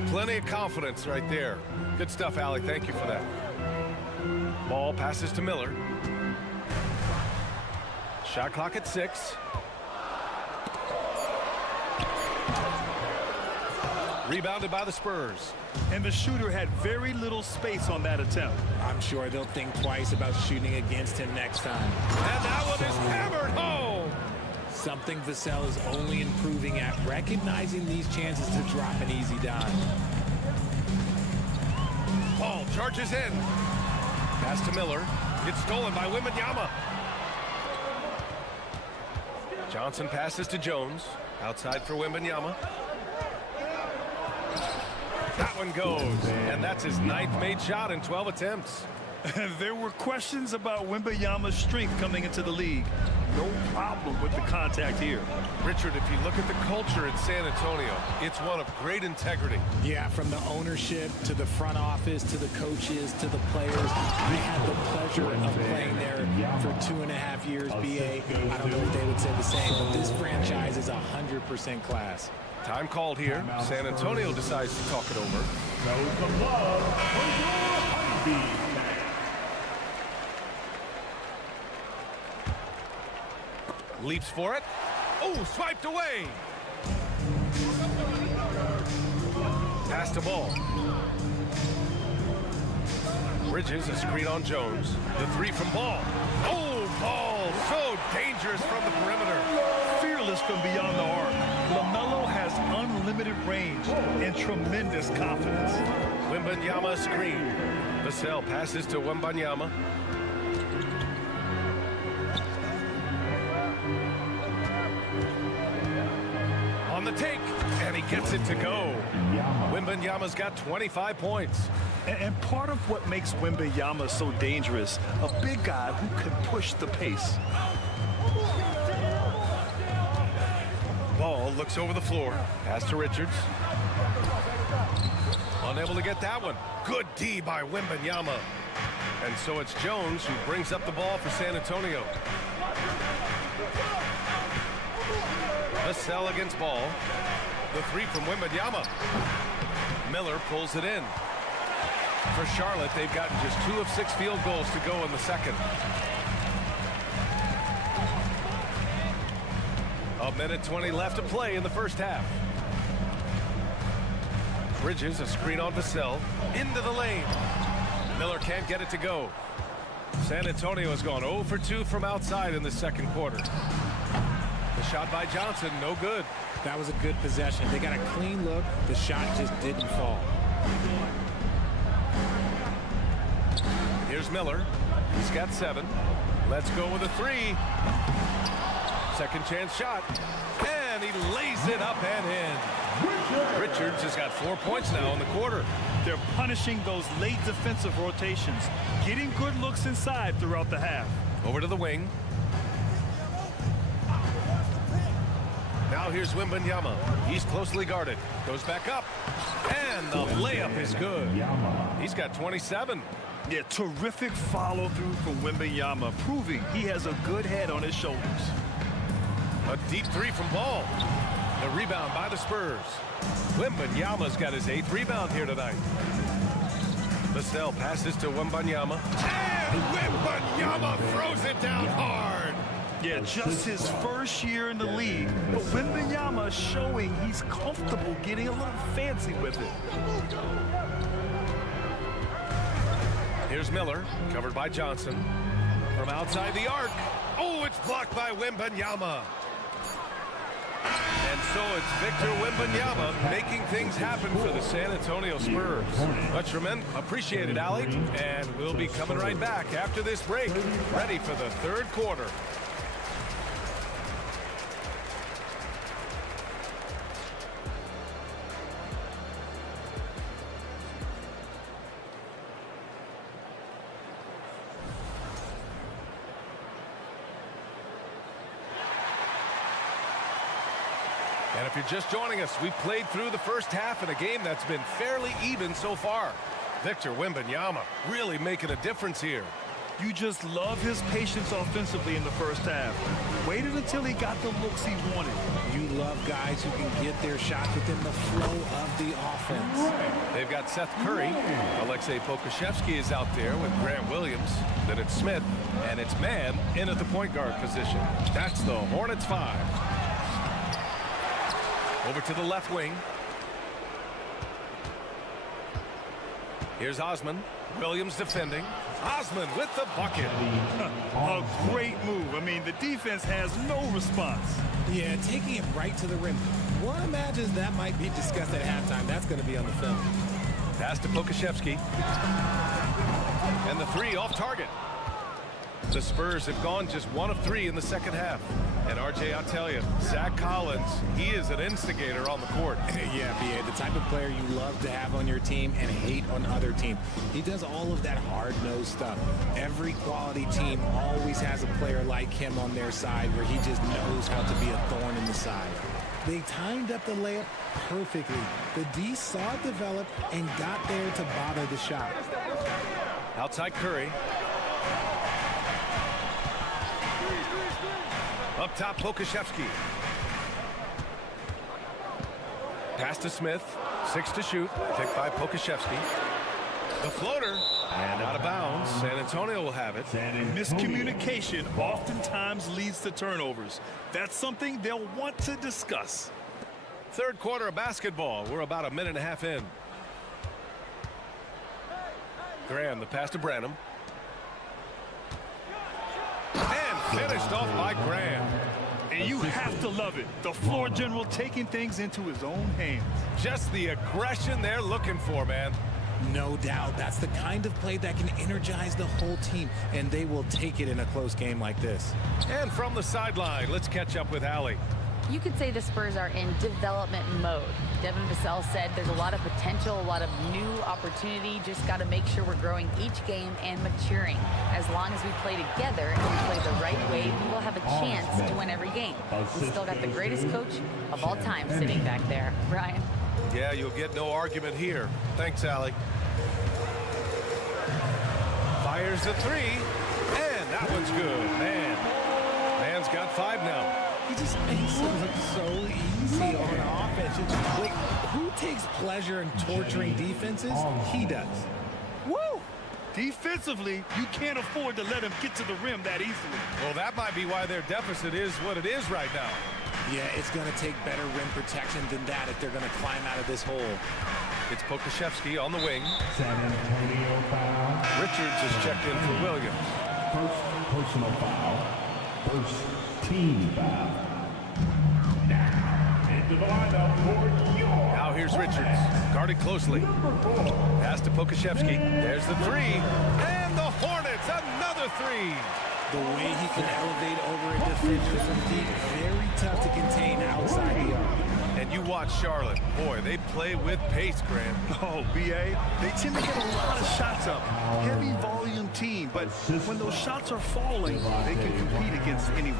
Plenty of confidence right there. Good stuff, Allie. Thank you for that. Ball passes to Miller. Shot clock at 6. Rebounded by the Spurs. And the shooter had very little space on that attempt. I'm sure they'll think twice about shooting against him next time. And that one is hammered home. Something Vassell is only improving at, recognizing these chances to drop an easy dime. Ball charges in. Pass to Miller. It's stolen by Wembanyama. Johnson passes to Jones. Outside for Wembanyama. That one goes, and that's his 9th made shot in 12 attempts. There were questions about Wembanyama's strength coming into the league. No problem with the contact here. Richard, if you look at the culture in San Antonio, it's one of great integrity. Yeah, from the ownership to the front office to the coaches to the players. We had the pleasure of playing there for 2.5 years, BA. I don't know if they would say the same, but this franchise is 100% class. Time called here. San Antonio decides to talk it over. Leaps for it. Oh, swiped away. Pass to Ball. Bridges, a screen on Jones. The 3 from Ball. Oh, Ball, so dangerous from the perimeter. Fearless from beyond the arc. LaMelo has unlimited range and tremendous confidence. Wembanyama screen. Vassell passes to Wembanyama. On the take, and he gets it to go. Wembanyama's got 25 points. And part of what makes Wembanyama so dangerous, a big guy who can push the pace. Ball looks over the floor. Pass to Richards. Unable to get that one. Good D by Wembanyama. And so it's Jones who brings up the ball for San Antonio. Vassell against Ball. The 3 from Wembanyama. Miller pulls it in. For Charlotte, they've gotten just 2 of 6 field goals to go in the second. A minute 20 left to play in the first half. Bridges, a screen on Vassell. Into the lane. Miller can't get it to go. San Antonio has gone 0 for 2 from outside in the second quarter. The shot by Johnson, no good. That was a good possession. They got a clean look. The shot just didn't fall. Here's Miller. He's got 7. Let's go with a 3. Second chance shot. And he lays it up and in. Richards has got 4 points now in the quarter. They're punishing those late defensive rotations, getting good looks inside throughout the half. Over to the wing. Now here's Wembanyama. He's closely guarded. Goes back up. And the layup is good. He's got 27. Yeah, terrific follow-through from Wembanyama, proving he has a good head on his shoulders. A deep 3 from Ball. The rebound by the Spurs. Wembanyama's got his 8th rebound here tonight. Vassell passes to Wembanyama. And Wembanyama throws it down hard. Yeah, just his first year in the league, but Wembanyama showing he's comfortable getting a little fancy with it. Here's Miller, covered by Johnson. From outside the arc. Oh, it's blocked by Wembanyama. And so it's Victor Wembanyama making things happen for the San Antonio Spurs. Much appreciated, Allie. And we'll be coming right back after this break, ready for the third quarter. And if you're just joining us, we've played through the first half in a game that's been fairly even so far. Victor Wembanyama really making a difference here. You just love his patience offensively in the first half. Waited until he got the looks he wanted. You love guys who can get their shot within the flow of the offense. They've got Seth Curry. Alexei Pokusevski is out there with Grant Williams. Then it's Smith, and it's Mann in at the point guard position. That's the Hornets 5. Over to the left wing. Here's Osman. Williams defending. Osman with the bucket. A great move. I mean, the defense has no response. Yeah, taking it right to the rim. One imagines that might be discussed at halftime. That's going to be on the film. Pass to Pokusevski. And the three off target. The Spurs have gone just 1 of 3 in the second half. And RJ, I'll tell you, Zach Collins, he is an instigator on the court. Yeah, B.A., the type of player you love to have on your team and hate on other teams. He does all of that hard-nosed stuff. Every quality team always has a player like him on their side where he just knows how to be a thorn in the side. They timed up the layup perfectly. The D saw it develop and got there to bother the shot. Outside Curry. Up top, Pokusevski. Pass to Smith. 6 to shoot. Picked by Pokusevski. The floater. And out of bounds. San Antonio will have it. Miscommunication oftentimes leads to turnovers. That's something they'll want to discuss. Third quarter of basketball. We're about a minute and a half in. Graham, the pass to Branham. And finished off by Graham. And you have to love it. The floor general taking things into his own hands. Just the aggression they're looking for, man. No doubt. That's the kind of play that can energize the whole team, and they will take it in a close game like this. And from the sideline, let's catch up with Allie. You could say the Spurs are in development mode. Devin Vassell said there's a lot of potential, a lot of new opportunity. Just got to make sure we're growing each game and maturing. As long as we play together and we play the right way, we will have a chance to win every game. We still got the greatest coach of all time sitting back there. Brian? Yeah, you'll get no argument here. Thanks, Allie. Fires the 3, and that one's good. Man's got 5 now. He just makes it look so easy on offense. Like, who takes pleasure in torturing defenses? He does. Woo! Defensively, you can't afford to let him get to the rim that easily. Well, that might be why their deficit is what it is right now. Yeah, it's going to take better rim protection than that if they're going to climb out of this hole. It's Pokusevski on the wing. San Antonio foul. Richards is checked in for Williams. First personal foul. First team foul. Now into the lineup for York. Now here's Richards, guarded closely. Pass to Pokusevski. There's the 3, and the Hornets another 3. The way he can elevate over a defender from deep, very tough to contain outside the arc. And you watch Charlotte. Boy, they play with pace, Graham. Oh, B.A., they tend to get a lot of shots up. Heavy volume team, but when those shots are falling, they can compete against anyone.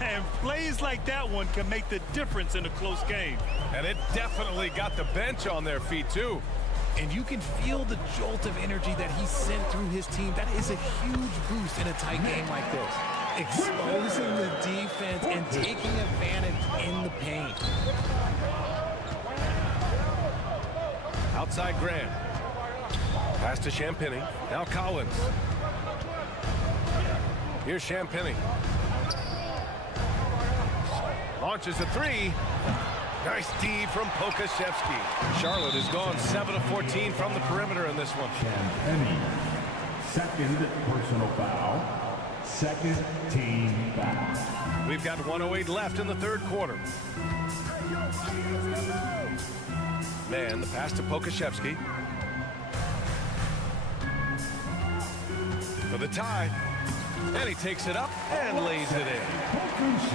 And plays like that one can make the difference in a close game. And it definitely got the bench on their feet, too. And you can feel the jolt of energy that he sent through his team. That is a huge boost in a tight game like this. Exposing the defense and taking advantage in the paint. Outside Graham. Pass to Champagny. Now Collins. Here's Champagny. Launches a 3. Nice D from Pokusevski. Charlotte has gone 7 of 14 from the perimeter in this one. Champagny. Second personal foul. Second team foul. We've got 1:08 left in the third quarter. Man, the pass to Pokashevsky. For the tie. And he takes it up and lays it in.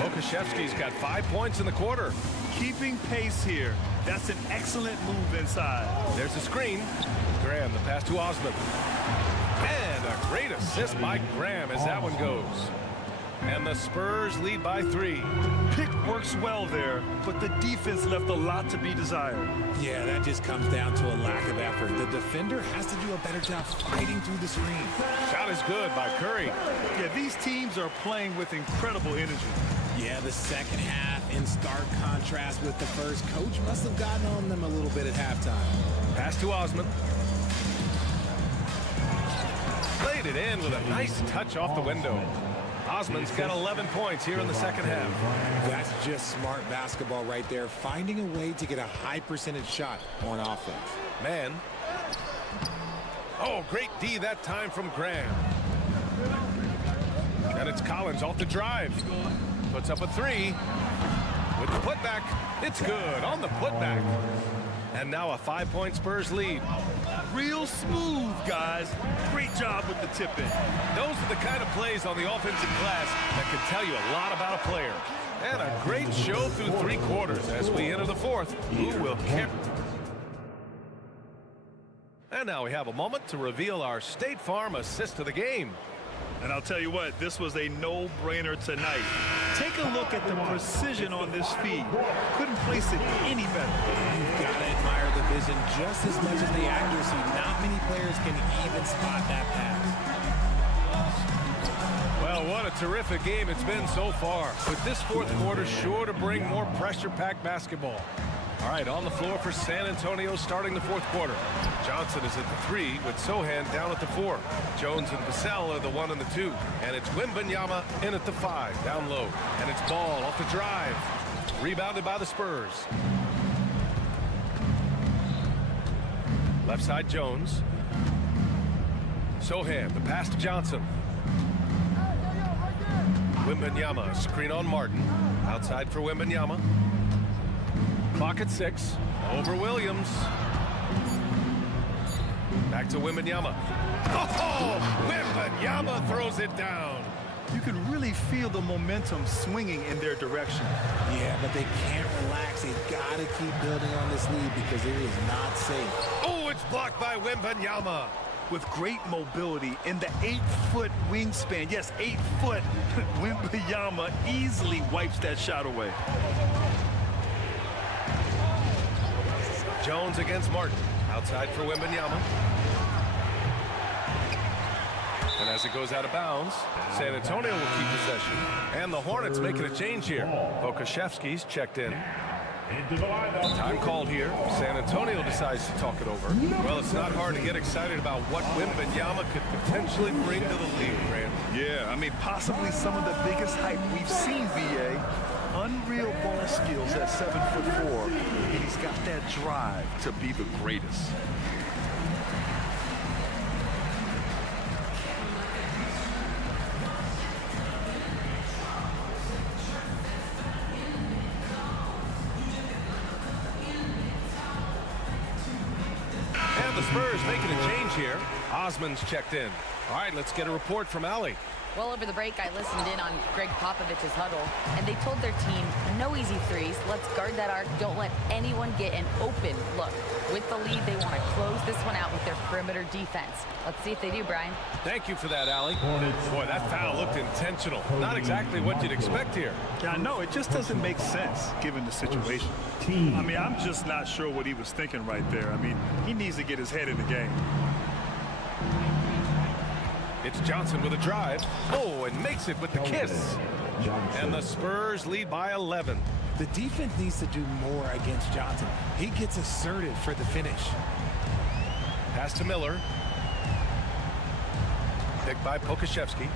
Pokashevsky's got 5 points in the quarter. Keeping pace here. That's an excellent move inside. There's a screen. Graham, the pass to Osman. And a great assist by Graham as that one goes. And the Spurs lead by 3. Pick works well there, but the defense left a lot to be desired. Yeah, that just comes down to a lack of effort. The defender has to do a better job fighting through the screen. Shot is good by Curry. Yeah, these teams are playing with incredible energy. Yeah, the second half in stark contrast with the first. Coach must have gotten on them a little bit at halftime. Pass to Osman. Laid it in with a nice touch off the window. Osman's got 11 points here in the second half. That's just smart basketball right there, finding a way to get a high percentage shot on offense. Man. Oh, great D that time from Graham. And it's Collins off the drive. Puts up a 3. With the putback, it's good on the putback. And now a 5-point Spurs lead. Real smooth, guys. Great job with the tip-in. Those are the kind of plays on the offensive glass that can tell you a lot about a player. And a great show through 3 quarters as we enter the fourth. Who will carry? And now we have a moment to reveal our State Farm assist of the game. And I'll tell you what, this was a no-brainer tonight. Take a look at the precision on this feed. Couldn't place it any better. You've got to admire the vision just as much as the accuracy. Not many players can even spot that pass. Well, what a terrific game it's been so far. With this fourth quarter sure to bring more pressure-packed basketball. All right, on the floor for San Antonio starting the fourth quarter. Johnson is at the 3 with Sohan down at the 4. Jones and Vassell are the 1 and the 2. And it's Wembanyama in at the 5, down low. And it's Ball off the drive. Rebounded by the Spurs. Left side Jones. Sohan, the pass to Johnson. Wembanyama, screen on Martin. Outside for Wembanyama. Clock at 6. Over Williams. Back to Wembanyama. Oh, Wembanyama throws it down. You can really feel the momentum swinging in their direction. Yeah, but they can't relax. They got to keep building on this lead because it is not safe. Oh, it's blocked by Wembanyama. With great mobility in the 8-foot wingspan. Yes, 8 foot. Wembanyama easily wipes that shot away. Jones against Martin. Outside for Wembanyama. And as it goes out of bounds, San Antonio will keep possession. And the Hornets making a change here. Pokashevsky's checked in. Time called here. San Antonio decides to talk it over. Well, it's not hard to get excited about what Wembanyama could potentially bring to the league, Grant. Yeah, I mean, possibly some of the biggest hype we've seen, VA. Unreal ball skills at 7'4", and he's got that drive to be the greatest. And the Spurs making a change here. Osman's checked in. All right, let's get a report from Allie. Well, over the break, I listened in on Greg Popovich's huddle, and they told their team, no easy threes. Let's guard that arc. Don't let anyone get an open look. With the lead, they want to close this one out with their perimeter defense. Let's see if they do, Brian. Thank you for that, Allie. Boy, that foul looked intentional. Not exactly what you'd expect here. Yeah, I know. It just doesn't make sense given the situation. I mean, I'm just not sure what he was thinking right there. I mean, he needs to get his head in the game. It's Johnson with a drive. Oh, and makes it with the kiss. And the Spurs lead by 11. The defense needs to do more against Johnson. He gets assertive for the finish. Pass to Miller. Picked by Pokashevsky.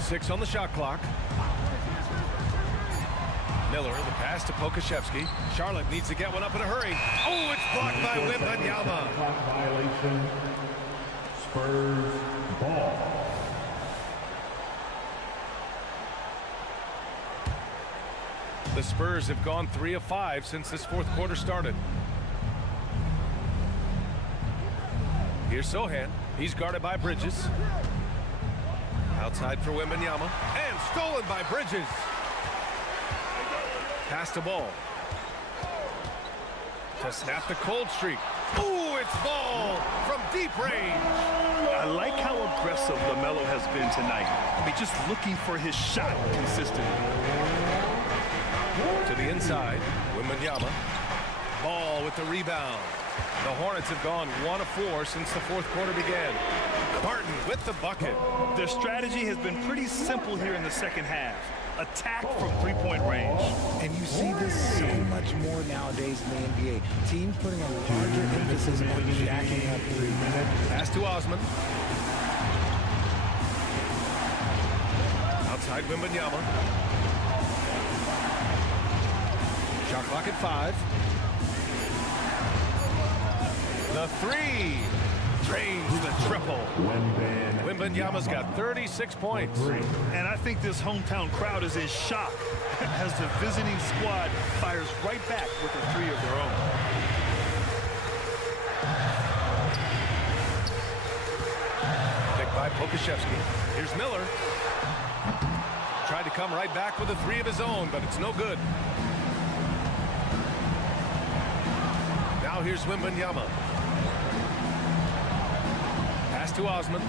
Six on the shot clock. Miller, the pass to Pokashevsky. Charlotte needs to get one up in a hurry. Oh, it's blocked by Wembanyama. Clock violation. Spurs ball. The Spurs have gone 3 of 5 since this fourth quarter started. Here's Sohan. He's guarded by Bridges. Outside for Wembanyama. And stolen by Bridges. Pass the ball. To snap the cold streak. Ooh, it's ball from deep range. I like how aggressive LaMelo has been tonight. I mean, just looking for his shot consistently. To the inside, Wembanyama. Ball with the rebound. The Hornets have gone 1 of 4 since the fourth quarter began. Barton with the bucket. Their strategy has been pretty simple here in the second half. Attack from three-point range. And you see this so much more nowadays in the NBA. Teams putting a larger emphasis on jacking up threes. Pass to Osman. Outside Wembanyama. Shot clock at 5. The 3. Drains the triple. Wembanyama's got 36 points. And I think this hometown crowd is in shock as the visiting squad fires right back with a 3 of their own. Picked by Pokashevsky. Here's Miller. Tried to come right back with a 3 of his own, but it's no good. Now here's Wembanyama. Pass to Osman.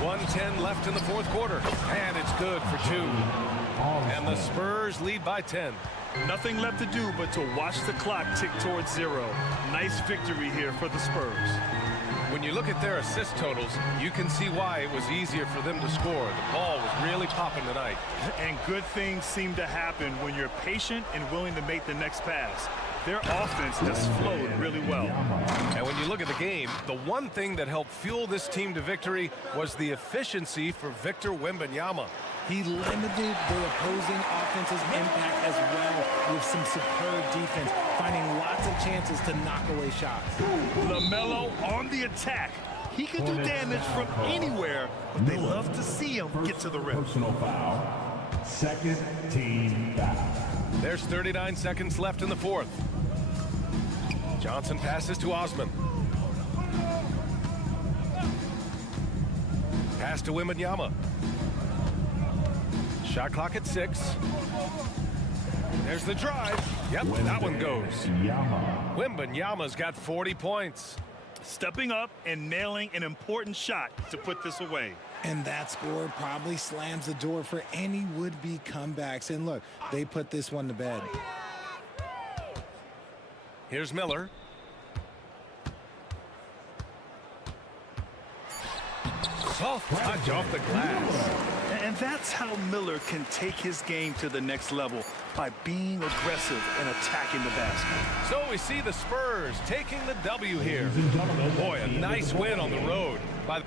1:10 left in the fourth quarter. And it's good for 2. And the Spurs lead by 10. Nothing left to do but to watch the clock tick towards 0. Nice victory here for the Spurs. When you look at their assist totals, you can see why it was easier for them to score. The ball was really popping tonight. And good things seem to happen when you're patient and willing to make the next pass. Their offense just flowed really well. And when you look at the game, the one thing that helped fuel this team to victory was the efficiency for Victor Wembanyama. He limited the opposing offense's impact as well with some superb defense, finding lots of chances to knock away shots. LaMelo on the attack. He can do damage from anywhere, but they love to see him get to the rim. Personal foul. Second team foul. There's 39 seconds left in the fourth. Johnson passes to Osman. Pass to Wembanyama. Shot clock at 6. There's the drive. Yep, that one goes. Wembanyama's got 40 points. Stepping up and nailing an important shot to put this away. And that score probably slams the door for any would-be comebacks. And look, they put this one to bed. Here's Miller. Soft touch off the glass. And that's how Miller can take his game to the next level, by being aggressive and attacking the basket. So we see the Spurs taking the W here. Boy, a nice win on the road by the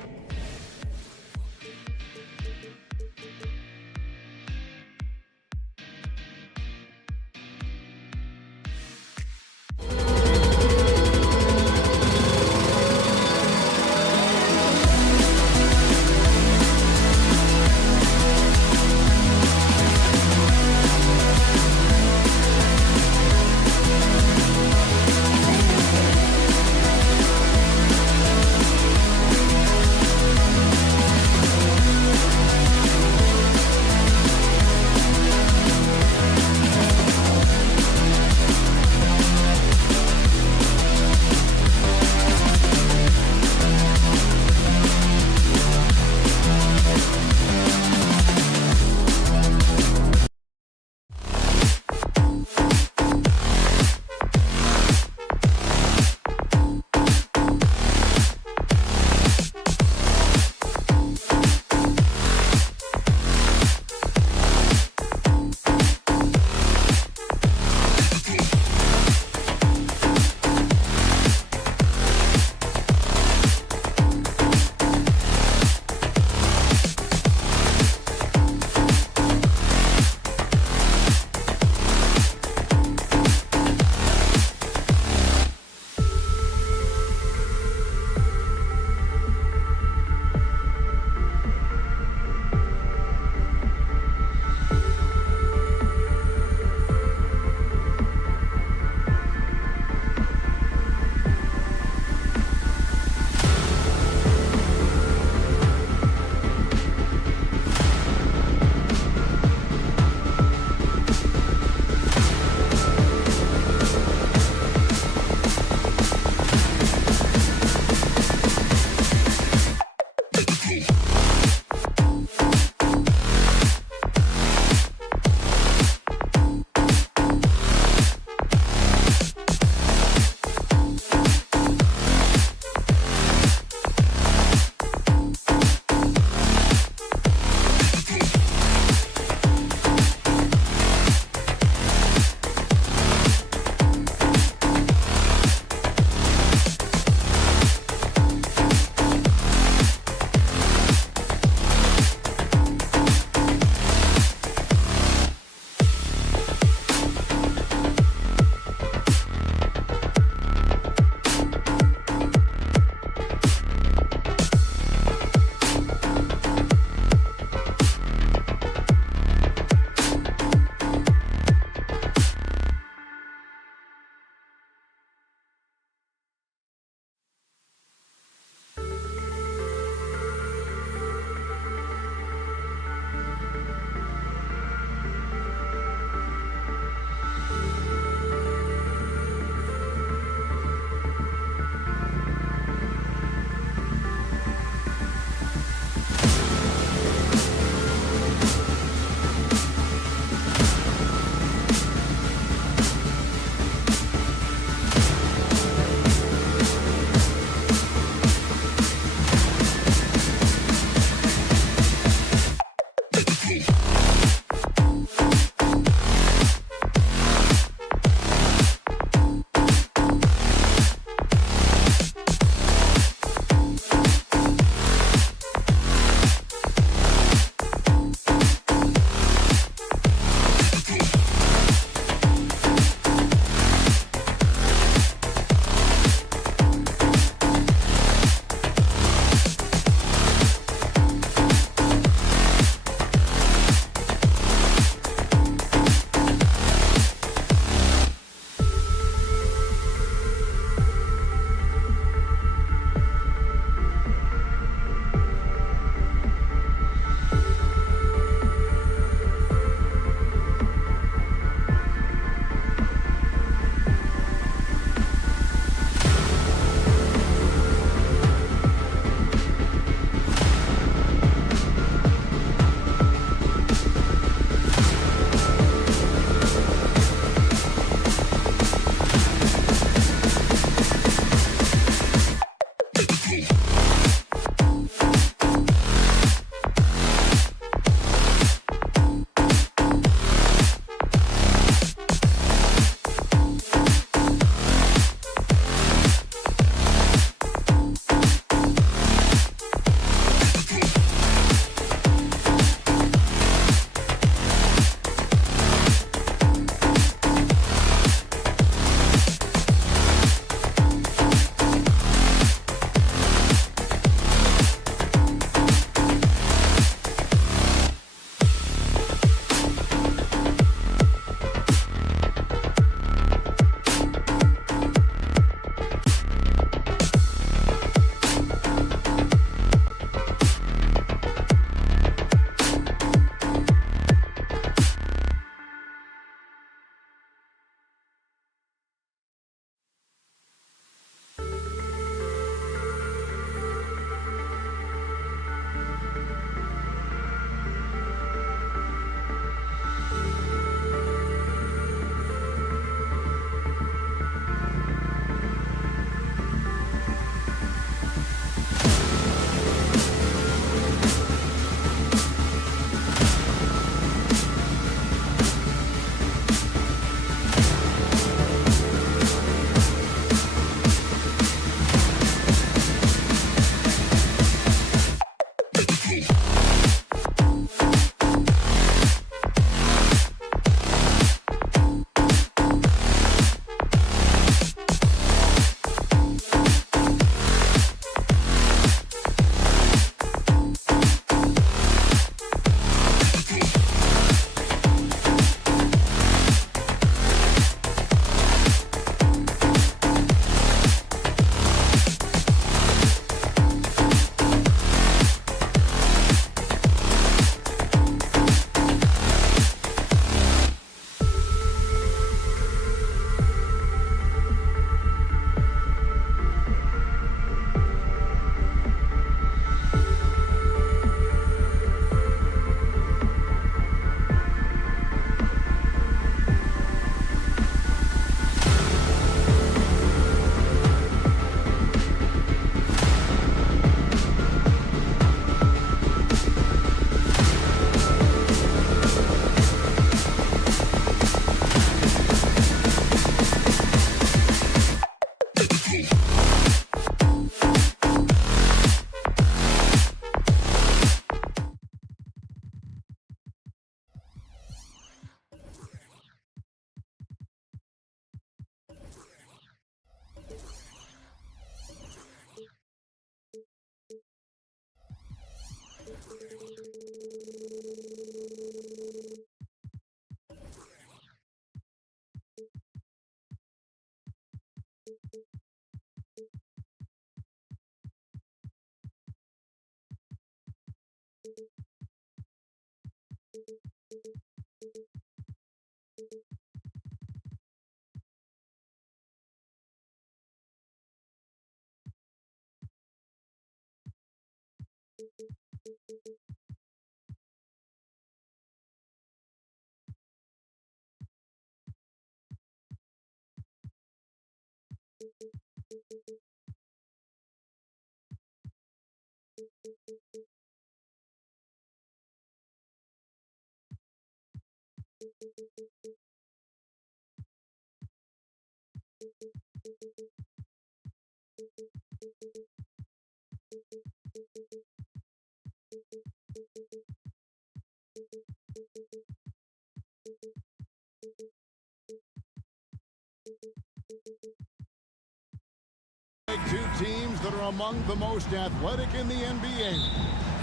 Two teams that are among the most athletic in the NBA.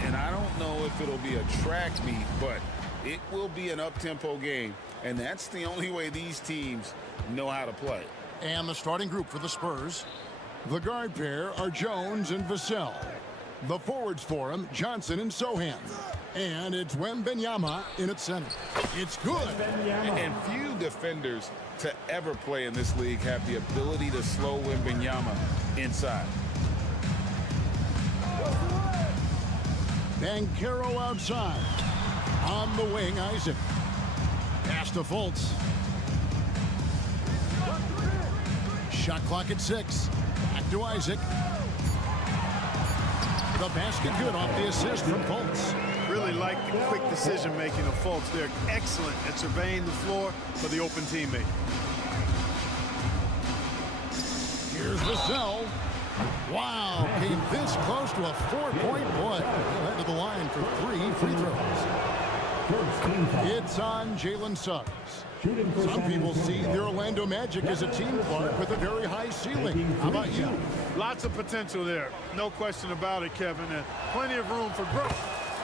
And I don't know if it'll be a track meet, but it will be an up-tempo game. And that's the only way these teams know how to play. And the starting group for the Spurs. The guard pair are Jones and Vassell. The forwards for them, Johnson and Sohan. And it's Wembanyama in its center. It's good. And few defenders to ever play in this league have the ability to slow Wembanyama inside. Banchero outside. On the wing, Isaac. Pass to Fultz. Shot clock at 6. Back to Isaac. The basket good off the assist from Fultz. Really like the quick decision-making of Fultz. They're excellent at surveying the floor for the open teammate. Here's Vassell. Wow, came this close to a 4-point play. He'll head to the line for 3 free throws. It's on Jalen Suggs. Some people see the Orlando Magic as a team club with a very high ceiling. How about you? Lots of potential there. No question about it, Kevin, and plenty of room for growth.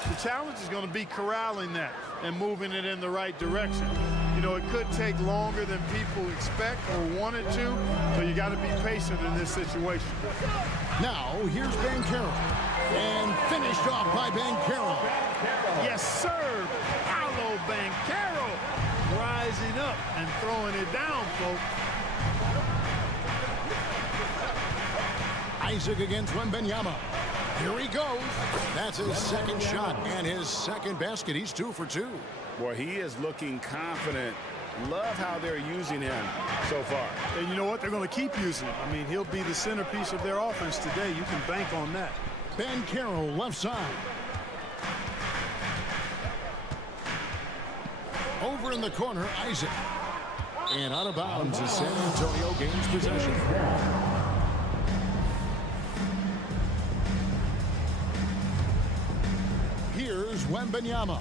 The challenge is going to be corralling that and moving it in the right direction. You know, it could take longer than people expect or want it to, so you got to be patient in this situation. Now, here's Banchero. And finished off by Banchero. Yes, sir. Paolo Banchero rising up and throwing it down, folks. Isaac against Wembanyama. Here he goes. That's his second shot and his second basket. He's 2 for 2. Boy, he is looking confident. Love how they're using him so far. And you know what? They're going to keep using him. I mean, he'll be the centerpiece of their offense today. You can bank on that. Banchero left side. Over in the corner, Isaac. And out of bounds as San Antonio gains possession. Here's Wembanyama.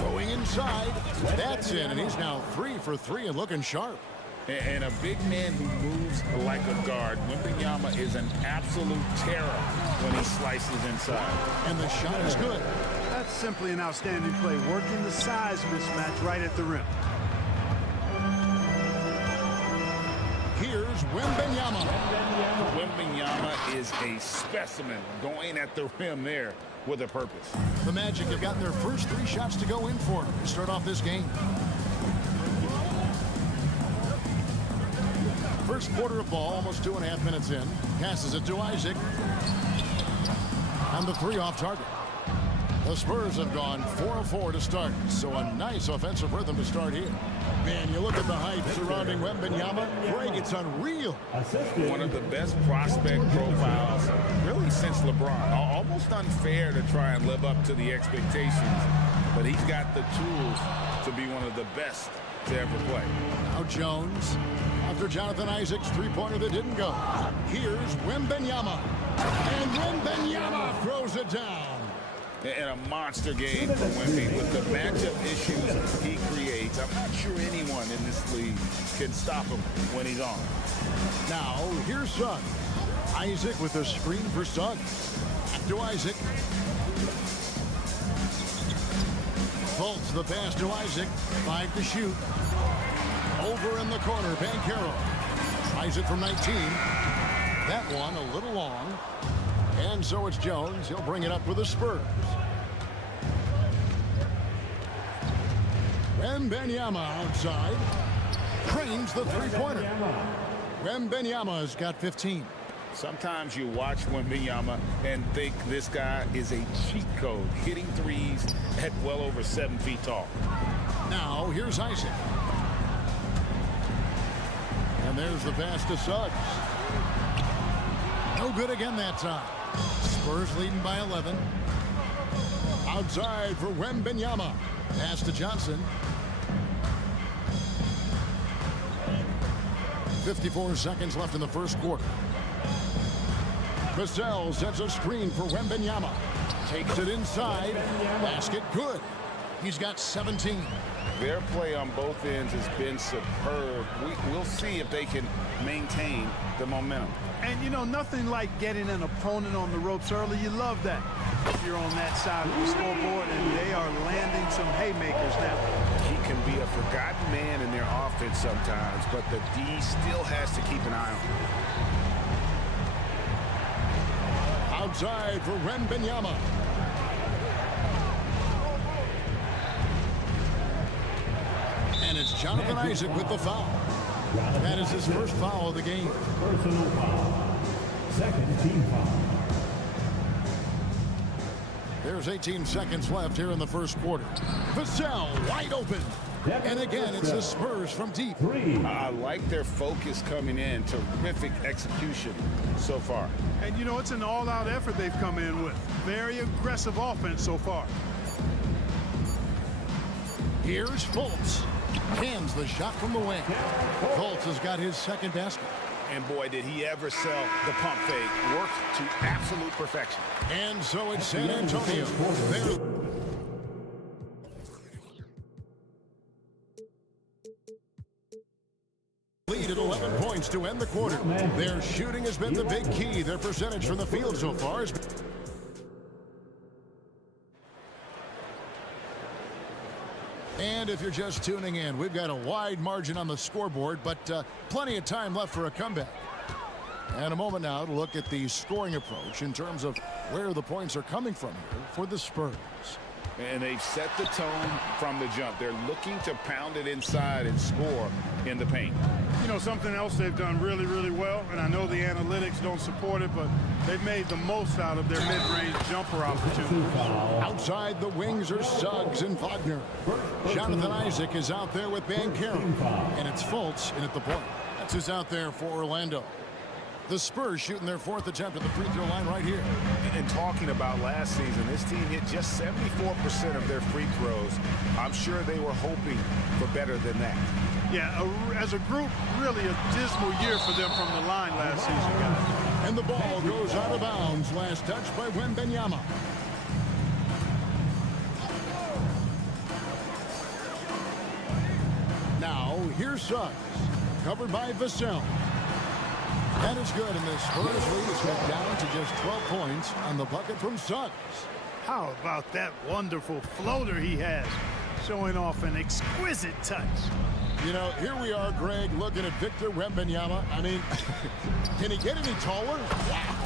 Going inside. That's in, and he's now 3 for 3 and looking sharp. And a big man who moves like a guard. Wembanyama is an absolute terror when he slices inside. And the shot is good. That's simply an outstanding play, working the size mismatch right at the rim. Here's Wembanyama. Wembanyama is a specimen going at the rim there with a purpose. The Magic have gotten their first 3 shots to go in for to start off this game. First quarter of ball, almost 2.5 minutes in. Passes it to Isaac. And the 3 off target. The Spurs have gone 4 of 4 to start, so a nice offensive rhythm to start here. Man, you look at the hype surrounding Wembanyama. Greg, it's unreal. One of the best prospect profiles really since LeBron. Almost unfair to try and live up to the expectations, but he's got the tools to be one of the best to ever play. Now Jones, after Jonathan Isaac's 3-pointer that didn't go. Here's Wembanyama. And Wembanyama throws it down. And a monster game from Wemby with the matchup issues he creates. I'm not sure anyone in this league can stop him when he's on. Now, here's Suggs. Isaac with a screen for Suggs. Back to Isaac. Fultz the pass to Isaac. 5 to shoot. Over in the corner, Banchero. Tries it from 19. That one a little long. And so it's Jones. He'll bring it up with the Spurs. Wembanyama outside. Cranes the three-pointer. Wembanyama's got 15. Sometimes you watch Wembanyama and think this guy is a cheat code, hitting threes at well over 7 feet tall. Now here's Isaac. And there's the pass to Suggs. No good again that time. Spurs leading by 11. Outside for Wembanyama. Pass to Johnson. 54 seconds left in the first quarter. Vassell sets a screen for Wembanyama. Takes it inside. Basket good. He's got 17. Their play on both ends has been superb. We'll see if they can maintain the momentum. And, you know, nothing like getting an opponent on the ropes early. You love that. If you're on that side of the scoreboard, and they are landing some haymakers now. He can be a forgotten man in their offense sometimes, but the D still has to keep an eye on him. Outside for Wembanyama. And it's Jonathan Isaac with the foul. That is his first foul of the game. Personal foul. Second team foul. There's 18 seconds left here in the first quarter. Vassell wide open. And again, it's the Spurs from deep. I like their focus coming in. Terrific execution so far. And, you know, it's an all-out effort they've come in with. Very aggressive offense so far. Here's Fultz. Hands the shot from the wing. Fultz has got his second basket. And boy, did he ever sell the pump fake. Worked to absolute perfection. And so it's San Antonio. Lead at 11 points to end the quarter. Their shooting has been the big key. Their percentage from the field so far has been... And if you're just tuning in, we've got a wide margin on the scoreboard, but plenty of time left for a comeback. And a moment now to look at the scoring approach in terms of where the points are coming from here for the Spurs. And they've set the tone from the jump. They're looking to pound it inside and score in the paint. You know, something else they've done really, really well, and I know the analytics don't support it, but they've made the most out of their mid-range jumper opportunity. Outside the wings are Suggs and Wagner. Jonathan Isaac is out there with Banchero, and it's Fultz in at the point. That's who's out there for Orlando. The Spurs shooting their fourth attempt at the free throw line right here. And talking about last season, this team hit just 74% of their free throws. I'm sure they were hoping for better than that. Yeah, as a group, really a dismal year for them from the line last season, guys. And the ball goes out of bounds. Last touch by Wembanyama. Now, here's Suggs. Covered by Vassell. That is good, and the Spurs lead is cut down to just 12 points on the bucket from Suggs. How about that wonderful floater he has, showing off an exquisite touch. You know, here we are, Greg, looking at Victor Wembanyama. I mean, can he get any taller? Wow.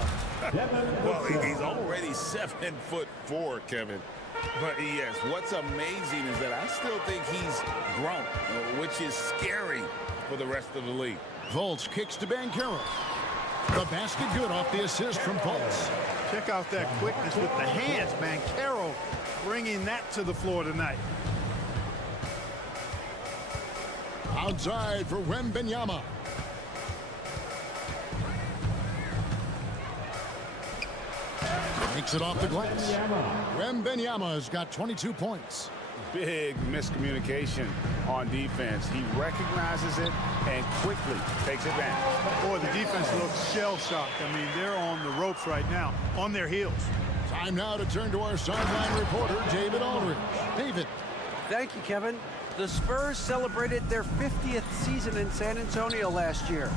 Well, he's already 7'4", Kevin. But yes, what's amazing is that I still think he's grown, which is scary for the rest of the league. Fultz kicks to Banchero. The basket good off the assist from Fultz. Check out that quickness with the hands. Banchero bringing that to the floor tonight. Outside for Wembanyama. Takes it off the glass. Wembanyama has got 22 points. Big miscommunication on defense. He recognizes it and quickly takes advantage. Boy, the defense looks shell-shocked. I mean, they're on the ropes right now, on their heels. Time now to turn to our sideline reporter, David Aldridge. David. Thank you, Kevin. The Spurs celebrated their 50th season in San Antonio last year.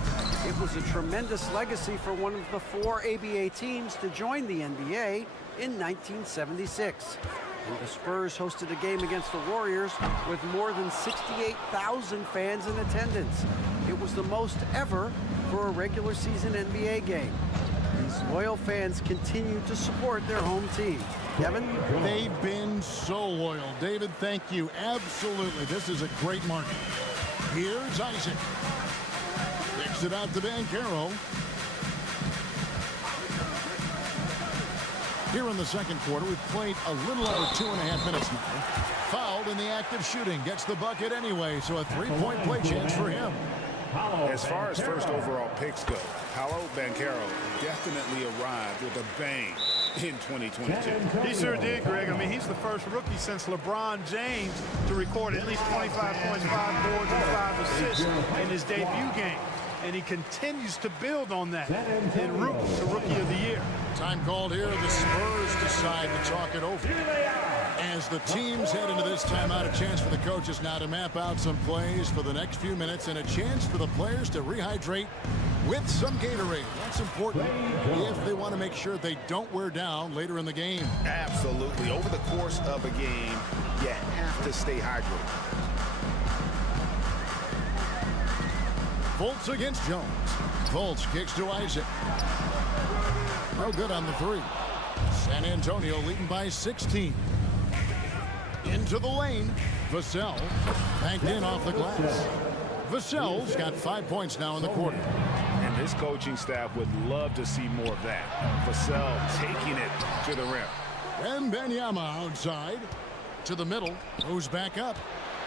It was a tremendous legacy for one of the 4 ABA teams to join the NBA in 1976. And the Spurs hosted a game against the Warriors with more than 68,000 fans in attendance. It was the most ever for a regular season NBA game. And Loyal fans continue to support their home team. Kevin? They've been so loyal. David, thank you. Absolutely. This is a great market. Here's Isaac. Kicks it out to Banchero. Here in the second quarter, we've played a little over 2.5 minutes now. Fouled in the act of shooting. Gets the bucket anyway, so a three-point play chance for him. As far as first overall picks go, Paolo Banchero definitely arrived with a bang in 2022. He sure did, Greg. I mean, he's the first rookie since LeBron James to record at least 25 points, 5 boards, and 5 assists in his debut game. And he continues to build on that en route to Rookie of the Year. Time called here. The Spurs decide to talk it over. As the teams head into this timeout, a chance for the coaches now to map out some plays for the next few minutes and a chance for the players to rehydrate with some Gatorade. That's important if they want to make sure they don't wear down later in the game. Absolutely. Over the course of a game, you have to stay hydrated. Fultz against Jones. Fultz kicks to Isaac. No good on the three. San Antonio leading by 16. Into the lane. Vassell banked in off the glass. Vassell's got 5 points now in the quarter. And this coaching staff would love to see more of that. Vassell taking it to the rim. Wembanyama outside. To the middle. Moves back up.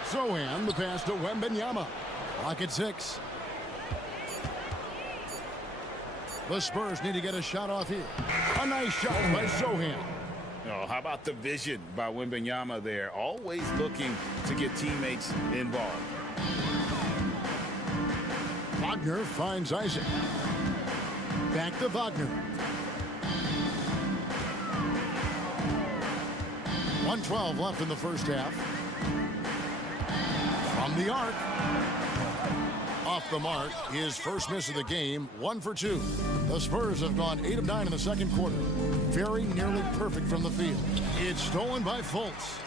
Sohan the pass to Wembanyama. Clock at 6. The Spurs need to get a shot off here. A nice shot by Sohan. Oh, how about the vision by Wembanyama there? Always looking to get teammates involved. Wagner finds Isaac. Back to Wagner. 1:12 left in the first half. From the arc. Off the mark, his first miss of the game, 1 for 2. The Spurs have gone 8 of 9 in the second quarter. Very nearly perfect from the field. It's stolen by Fultz.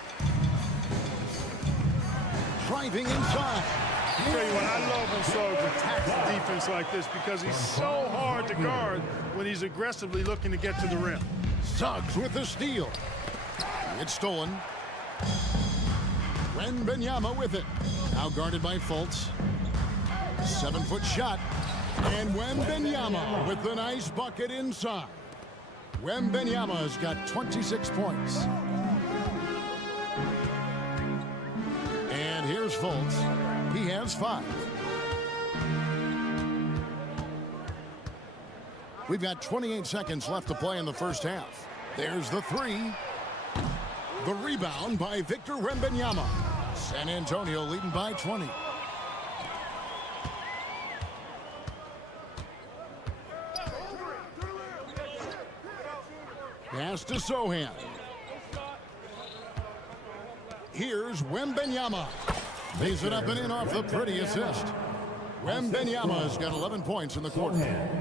Driving inside. I tell you what, I love when Suggs attacks the defense like this because he's so hard to guard when he's aggressively looking to get to the rim. Suggs with the steal. It's stolen. Wembanyama with it. Now guarded by Fultz. 7-foot shot. And Wembanyama with the nice bucket inside. Wembanyama has got 26 points. And here's Fultz. He has 5. We've got 28 seconds left to play in the first half. There's the 3. The rebound by Victor Wembanyama. San Antonio leading by 20. Pass to Sohan. Here's Wembanyama. Lays it up and in off the pretty assist. Wembanyama has got 11 points in the quarter.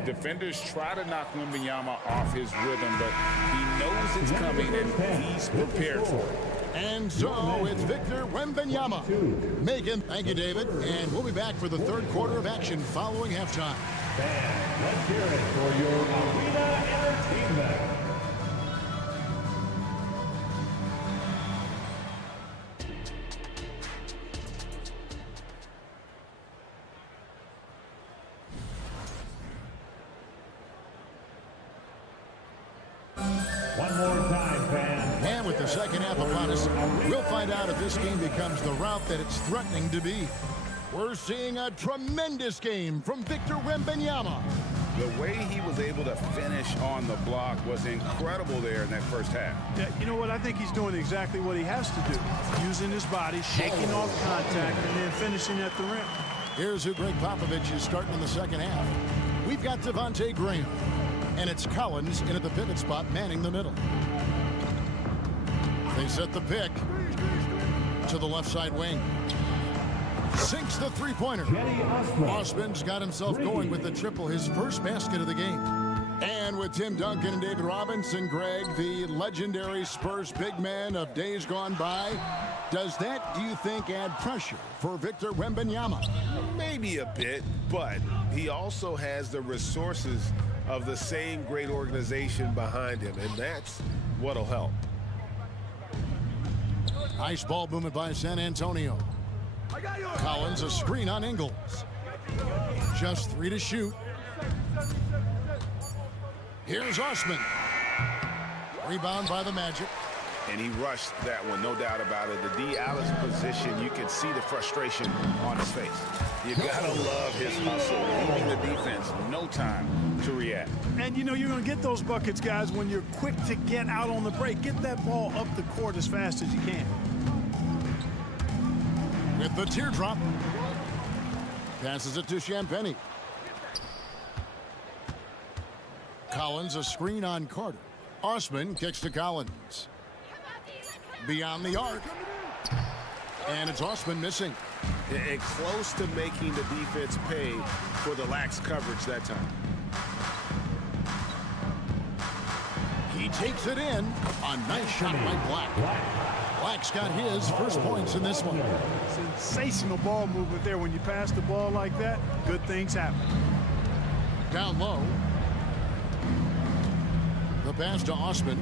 Defenders try to knock Wembanyama off his rhythm, but he knows it's coming and he's prepared for it. And so it's Victor Wembanyama. Megan, thank you, David. And we'll be back for the third quarter of action following halftime. And let's hear it for your arena entertainment. One more time, fans. And with the second half upon us, we'll find out if this game becomes the route that it's threatening to be. We're seeing a tremendous game from Victor Wembanyama. The way he was able to finish on the block was incredible there in that first half. Yeah, you know what? I think he's doing exactly what he has to do. Using his body, shaking off contact, and then finishing at the rim. Here's who Greg Popovich is starting in the second half. We've got Devontae Graham. And it's Collins in at the pivot spot, manning the middle. They set the pick to the left side wing. Sinks the three-pointer. Osman's got himself going with the triple, his first basket of the game. And with Tim Duncan and David Robinson, Greg, the legendary Spurs big man of days gone by, does that, do you think, add pressure for Victor Wembanyama? Maybe a bit, but he also has the resources of the same great organization behind him, and that's what'll help. Nice ball movement by San Antonio. Collins, a screen on Ingles. Just 3 to shoot. Here's Osman. Rebound by the Magic. And he rushed that one, no doubt about it. The D out of position, you can see the frustration on his face. You gotta love his hustle, leaving the defense no time to react. And you know you're going to get those buckets, guys, when you're quick to get out on the break. Get that ball up the court as fast as you can. With the teardrop. Passes it to Champagny. Collins, a screen on Carter. Osman kicks to Collins. Beyond the arc. And it's Osman missing. And close to making the defense pay for the lax coverage that time. He takes it in. A nice shot by Black. Black's got his first points in this one. Sensational ball movement there. When you pass the ball like that, good things happen. Down low. The pass to Osman.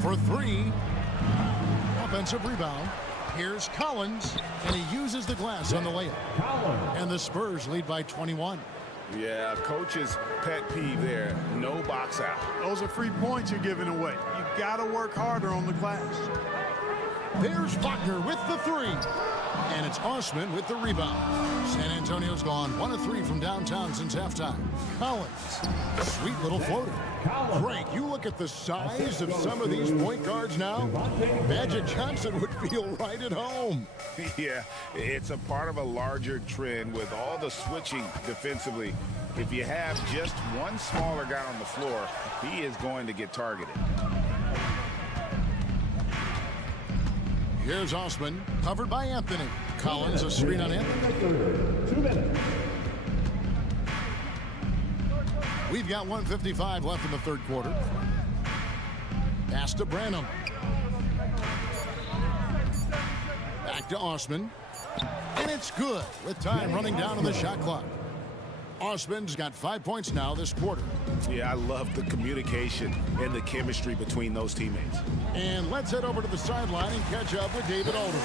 For 3. Offensive rebound. Here's Collins, and he uses the glass on the layup. And the Spurs lead by 21. Yeah, coach's pet peeve there. No box out. Those are free points you're giving away. You got to work harder on the glass. There's Wagner with the 3. And it's Osman with the rebound. San Antonio's gone 1 of 3 from downtown since halftime. Collins, sweet little floater. Greg, you look at the size of some of these point guards now. Magic Johnson would feel right at home. Yeah, it's a part of a larger trend with all the switching defensively. If you have just one smaller guy on the floor, he is going to get targeted. Here's Osman, covered by Anthony. Collins, a screen on Anthony. 2 minutes. We've got 1:55 left in the third quarter. Pass to Branham. Back to Osman. And it's good with time running down on the shot clock. Osman's got 5 points now this quarter. Yeah, I love the communication and the chemistry between those teammates. And let's head over to the sideline and catch up with David Aldridge.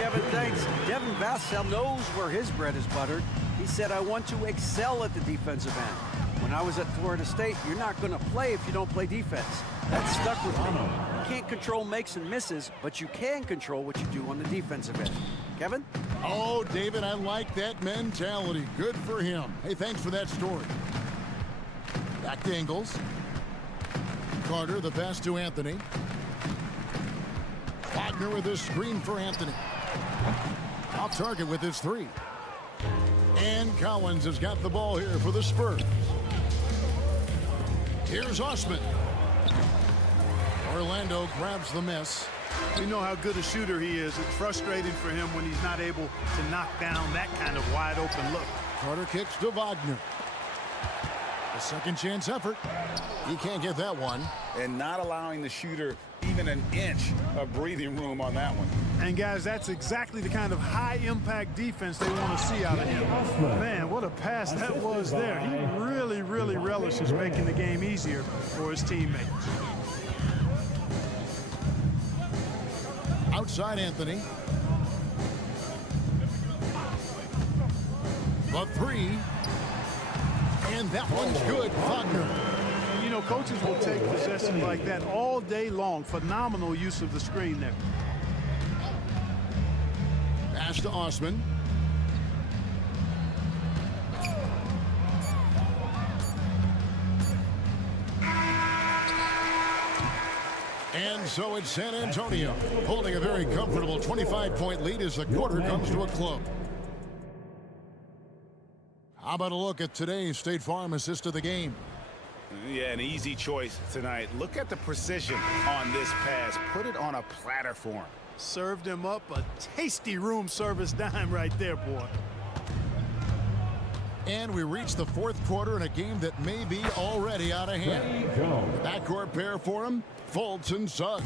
Kevin, thanks. Devin Vassell knows where his bread is buttered. He said, I want to excel at the defensive end. When I was at Florida State, you're not going to play if you don't play defense. That stuck with me. You can't control makes and misses, but you can control what you do on the defensive end. Kevin? Oh, David, I like that mentality. Good for him. Hey, thanks for that story. Back to Ingles. Carter, the pass to Anthony. Wagner with his screen for Anthony. Off target with his 3. And Collins has got the ball here for the Spurs. Here's Osman. Orlando grabs the miss. We know how good a shooter he is. It's frustrating for him when he's not able to knock down that kind of wide open look. Carter kicks to Wagner. A second chance effort. He can't get that one. And not allowing the shooter even an inch of breathing room on that one. And guys, that's exactly the kind of high impact defense they want to see out of him. Man, what a pass that was there. He really, really relishes making the game easier for his teammates. Outside Anthony. The 3. And that one's good. Wagner. You know, coaches will take possessions like that all day long. Phenomenal use of the screen there. Pass to Osman. And so it's San Antonio holding a very comfortable 25-point lead as the quarter comes to a close. How about a look at today's State Farm assist of the game? Yeah, an easy choice tonight. Look at the precision on this pass. Put it on a platter for him. Served him up a tasty room service dime right there, boy. And we reach the fourth quarter in a game that may be already out of hand. The backcourt pair for him, Fultz and Suggs.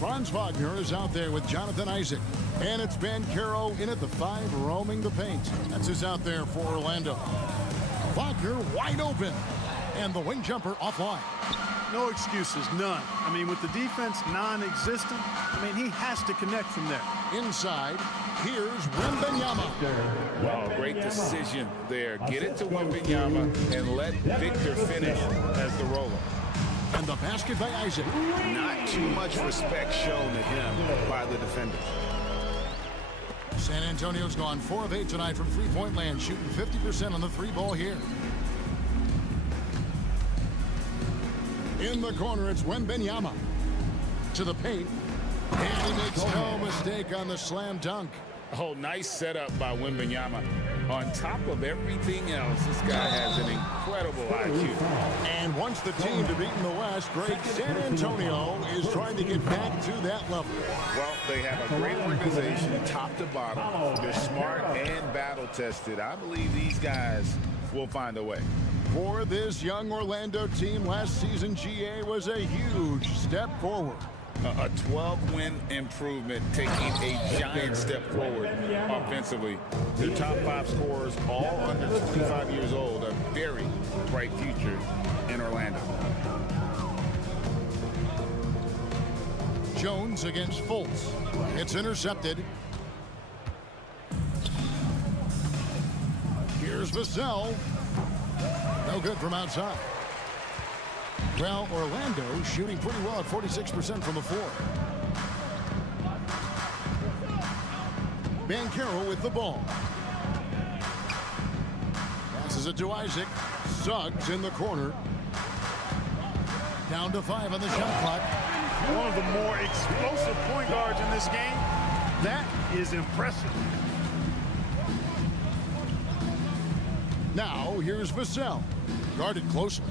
Franz Wagner is out there with Jonathan Isaac. And it's Banchero in at the 5, roaming the paint. That's who's out there for Orlando. Wagner wide open. And the wing jumper offline. No excuses, none. I mean, with the defense non-existent, I mean, he has to connect from there. Inside, here's Wembanyama. Well, great decision there. Get it to Wembanyama and let Victor finish as the roller. And the basket by Isaac. Not too much respect shown to him by the defenders. San Antonio's gone 4 of 8 tonight from three-point land, shooting 50% on the 3-ball here. In the corner, it's Wembanyama. To the paint. And he makes no mistake on the slam dunk. Oh, nice setup by Wembanyama. On top of everything else, this guy has an incredible IQ. And once the team to beat in the West, Greg, San Antonio is trying to get back to that level. Well, they have a great organization, top to bottom. They're smart and battle-tested. I believe these guys will find a way. For this young Orlando team, last season GA was a huge step forward. A 12-win improvement, taking a giant step forward offensively. Their top 5 scorers, all under 25 years old, a very bright future in Orlando. Jones against Fultz. It's intercepted. Here's Vassell. No good from outside. Well, Orlando shooting pretty well at 46% from the floor. Banchero with the ball. Passes it to Isaac. Suggs in the corner. Down to 5 on the shot clock. One of the more explosive point guards in this game. That is impressive. Now, here's Vassell. Guarded closely.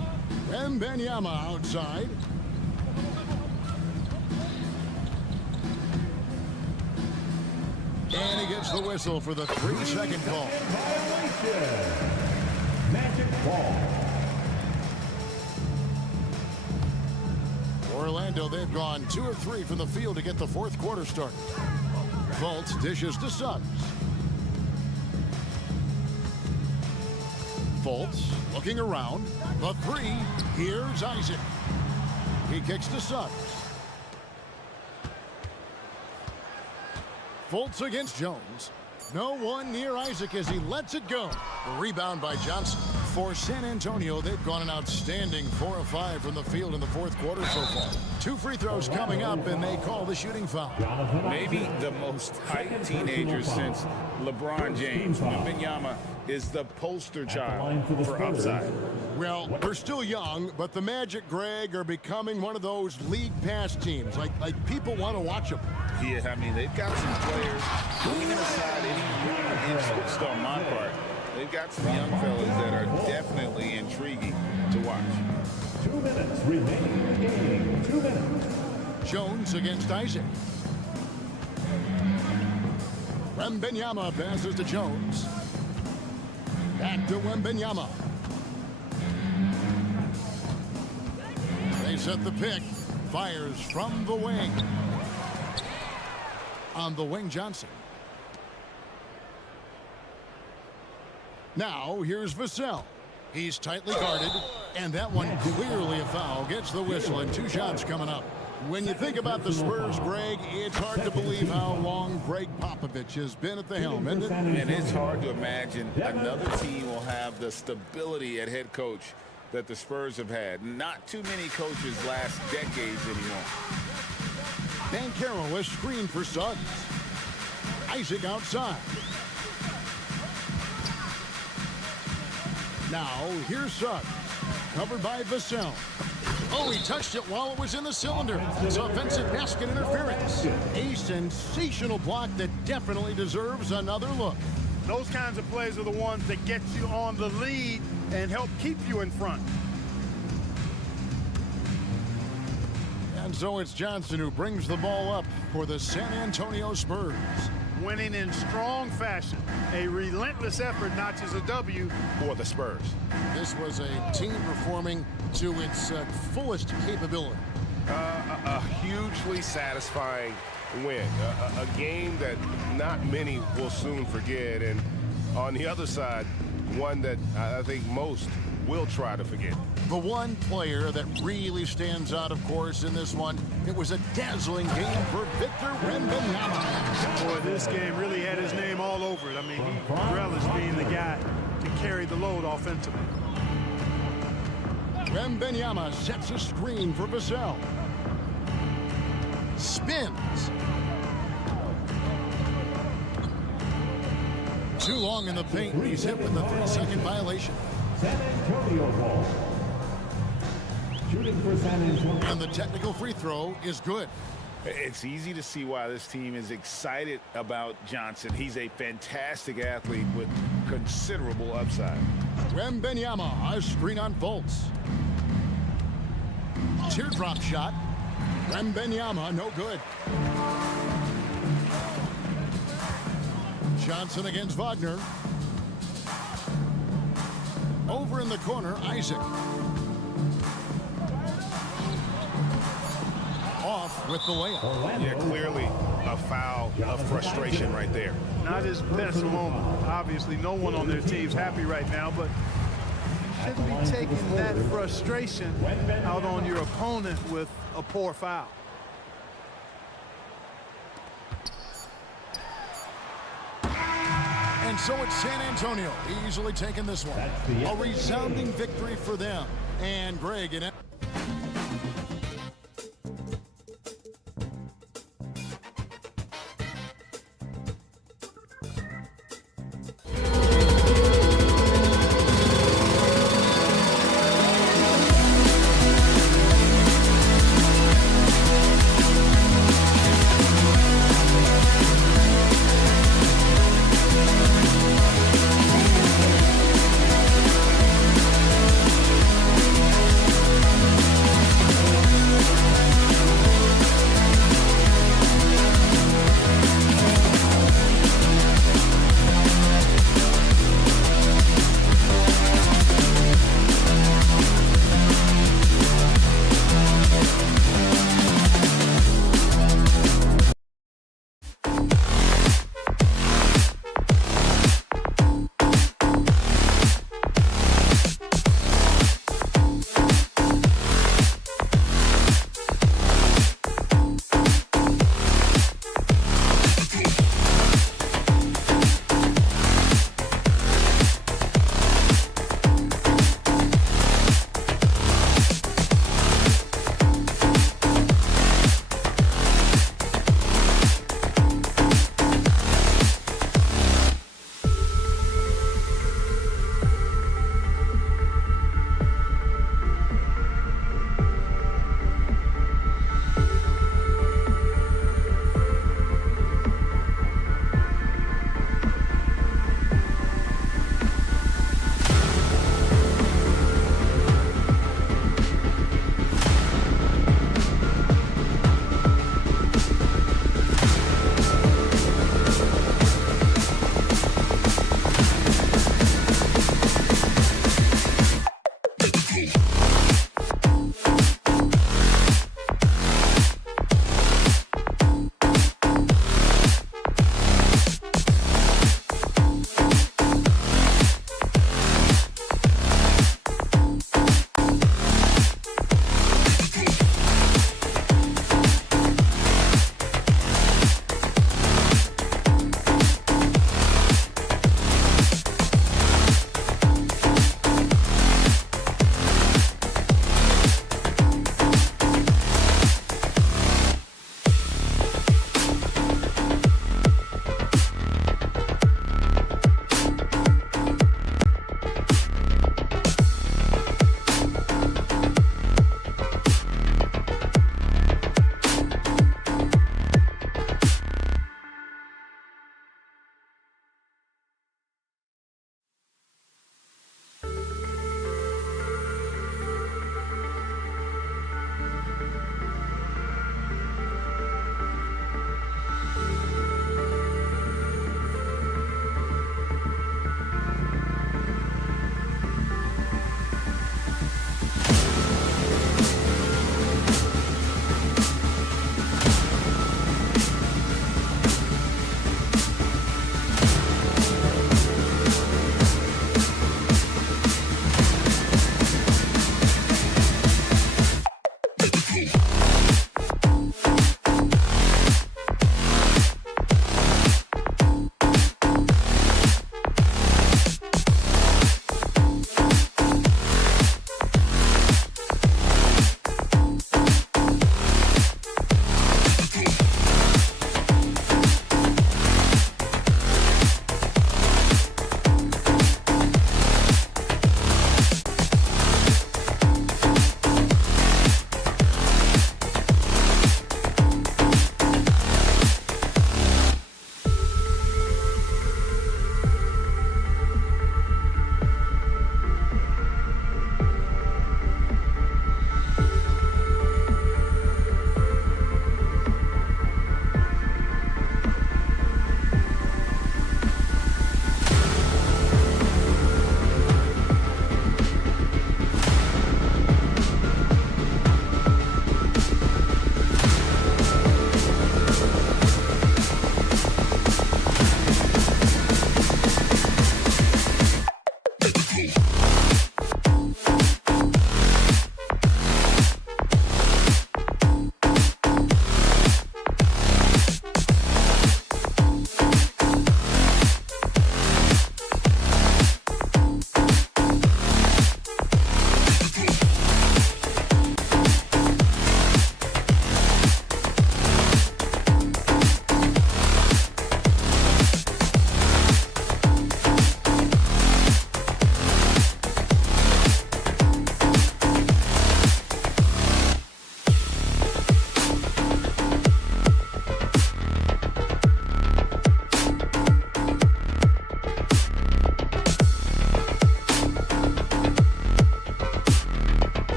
Wembanyama outside. And he gets the whistle for the 3-second call. Magic ball. Orlando, they've gone 2 of 3 from the field to get the 4th quarter started. Fultz dishes to Suggs. Fultz looking around. The 3. Here's Isaac. He kicks to Suggs. Fultz against Jones. No one near Isaac as he lets it go. The rebound by Johnson. For San Antonio, they've gone an outstanding 4 of 5 from the field in the 4th quarter so far. 2 free throws coming up, and they call the shooting foul. Maybe the most hyped teenager since LeBron James. Wembanyama is the poster child for upside. Well, they're still young, but the Magic, Greg, are becoming one of those league pass teams. Like people want to watch them. Yeah, I mean, they've got some players, leaving aside any interest on my part, they've got some young fellas that are definitely intriguing to watch. 2 minutes remaining in the game. 2 minutes. Jones against Isaac. Wembanyama passes to Jones. Back to Wembanyama. They set the pick. Fires from the wing. On the wing, Johnson. Now, here's Vassell. He's tightly guarded, and that one clearly a foul. Gets the whistle, and 2 shots coming up. When you think about the Spurs, Greg, it's hard to believe how long Greg Popovich has been at the helm, isn't it? And it's hard to imagine another team will have the stability at head coach that the Spurs have had. Not too many coaches last decades anymore. Banchero is screened for Suggs. Isaac outside. Now, here's Suggs. Covered by Vassell. Oh, he touched it while it was in the cylinder. It's offensive basket interference. A sensational block that definitely deserves another look. Those kinds of plays are the ones that get you on the lead and help keep you in front. And so it's Johnson who brings the ball up for the San Antonio Spurs. Winning in strong fashion. A relentless effort notches a W for the Spurs. This was a team performing to its fullest capability. A hugely satisfying win. A game that not many will soon forget. And on the other side, one that I think most will try to forget. The one player that really stands out, of course, in this one, it was a dazzling game for Victor Wembanyama. Boy, this game really had his name all over it. I mean, he relished being the guy to carry the load offensively. Wembanyama sets a screen for Vassell. Spins. Too long in the paint. He's hit with the 3-second violation. San Antonio ball. Shooting for San Antonio. And the technical free throw is good. It's easy to see why this team is excited about Johnson. He's a fantastic athlete with considerable upside. Wembanyama, a screen on Fultz. Teardrop shot. Wembanyama, no good. Johnson against Wagner. Over in the corner, Isaac. Off with the layup. Yeah, clearly a foul of frustration right there. Not his best moment. Obviously, no one on their team's happy right now, but you shouldn't be taking that frustration out on your opponent with a poor foul. And so it's San Antonio easily taking this one. A resounding victory for them. And Greg in it.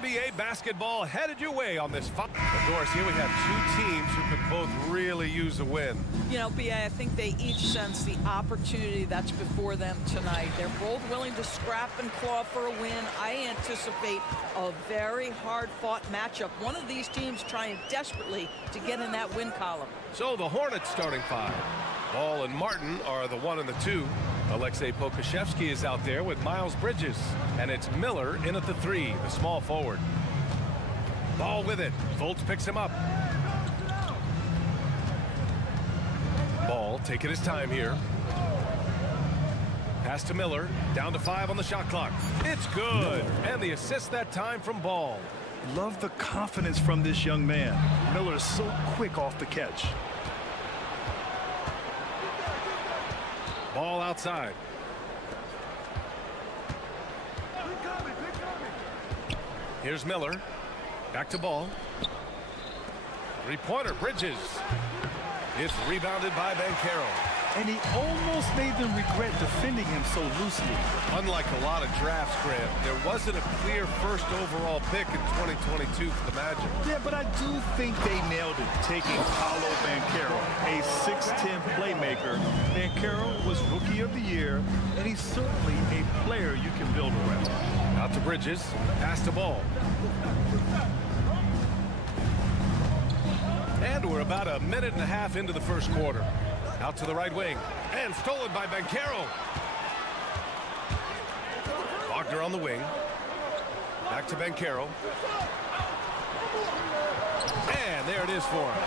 NBA basketball headed your way on this. Doris, here we have two teams who could both really use a win. You know, BA, I think they each sense the opportunity that's before them tonight. They're both willing to scrap and claw for a win. I anticipate a very hard-fought matchup. One of these teams trying desperately to get in that win column. So the Hornets starting five. Ball and Martin are the 1 and the 2. Alexei Pokusevski is out there with Miles Bridges. And it's Miller in at the 3, the small forward. Ball with it. Fultz picks him up. Ball taking his time here. Pass to Miller. Down to 5 on the shot clock. It's good. And the assist that time from Ball. Love the confidence from this young man. Miller is so quick off the catch. Ball outside. Here's Miller. Back to Ball. Three-pointer, Bridges. It's rebounded by Banchero. And he almost made them regret defending him so loosely. Unlike a lot of drafts, Grant, there wasn't a clear first overall pick in 2022 for the Magic. Yeah, but I do think they nailed it, taking Paolo Banchero, a 6'10 playmaker. Banchero was Rookie of the Year, and he's certainly a player you can build around. Out to Bridges, pass to Ball. And we're about a minute and a half into the first quarter. Out to the right wing, and stolen by Banchero. Wagner on the wing. Back to Banchero. And there it is for him.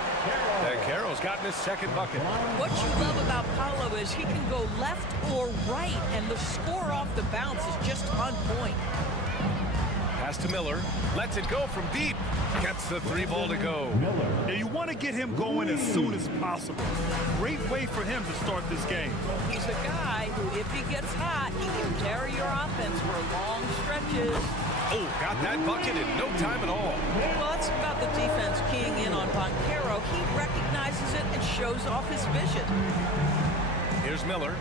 Banchero's gotten his second bucket. What you love about Paolo is he can go left or right, and the score off the bounce is just on point. Pass to Miller. Lets it go from deep. Gets the 3 ball to go. And you want to get him going as soon as possible. Great way for him to start this game. He's a guy who, if he gets hot, he can carry your offense for long stretches. Oh, got that bucket in no time at all. Well, that's about the defense keying in on Banchero. He recognizes it and shows off his vision. Here's Miller.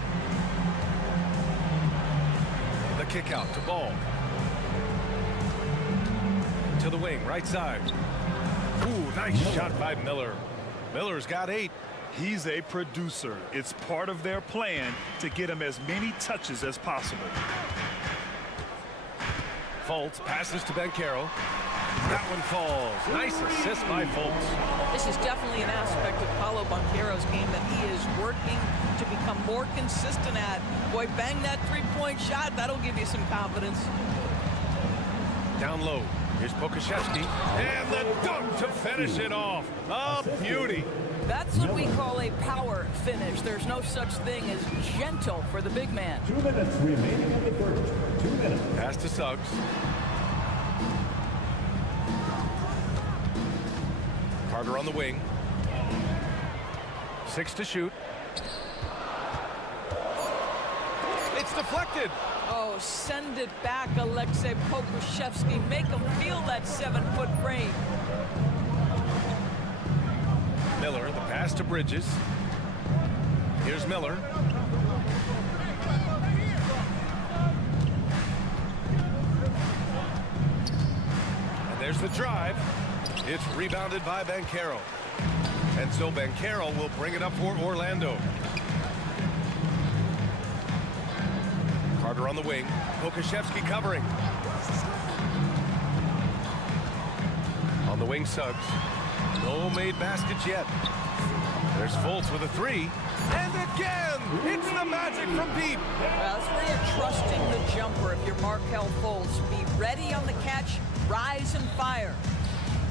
The kick out to Ball. To the wing, right side. Ooh, nice shot by Miller. Miller's got 8. He's a producer. It's part of their plan to get him as many touches as possible. Fultz passes to Banchero. That one falls. Nice assist by Fultz. This is definitely an aspect of Paolo Banchero's game that he is working to become more consistent at. Boy, bang that three-point shot. That'll give you some confidence. Down low. Here's Pokusevski. And the dunk to finish it off. A beauty. That's what we call a power finish. There's no such thing as gentle for the big man. 2 minutes remaining in the first. 2 minutes. Pass to Suggs. Carter on the wing. 6 to shoot. It's deflected. Oh, send it back, Alexei Pokusevski. Make him feel that 7-foot frame. Miller, the pass to Bridges. Here's Miller. And there's the drive. It's rebounded by Banchero. And so Banchero will bring it up for Orlando. Carter on the wing. Pokusevski covering. On the wing, Suggs. No made baskets yet. There's Fultz with a 3. And again! It's the Magic from deep. Well, that's where you're trusting the jumper if you're Markelle Fultz. Be ready on the catch, rise and fire.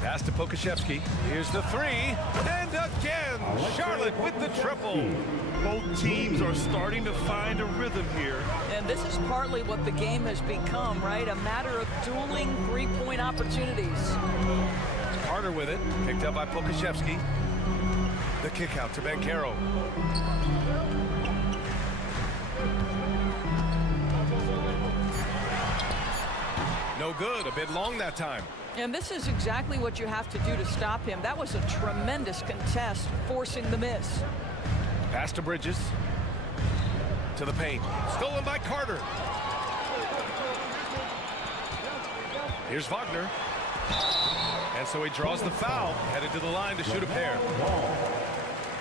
Pass to Pokusevski. Here's the 3. And again, Charlotte with the triple. Both teams are starting to find a rhythm here. And this is partly what the game has become, right? A matter of dueling three-point opportunities. Carter with it. Picked up by Pokusevski. The kick out to Banchero. No good. A bit long that time. And this is exactly what you have to do to stop him. That was a tremendous contest, forcing the miss. Pass to Bridges. To the paint. Stolen by Carter. Here's Wagner. And so he draws the foul, headed to the line to shoot a pair.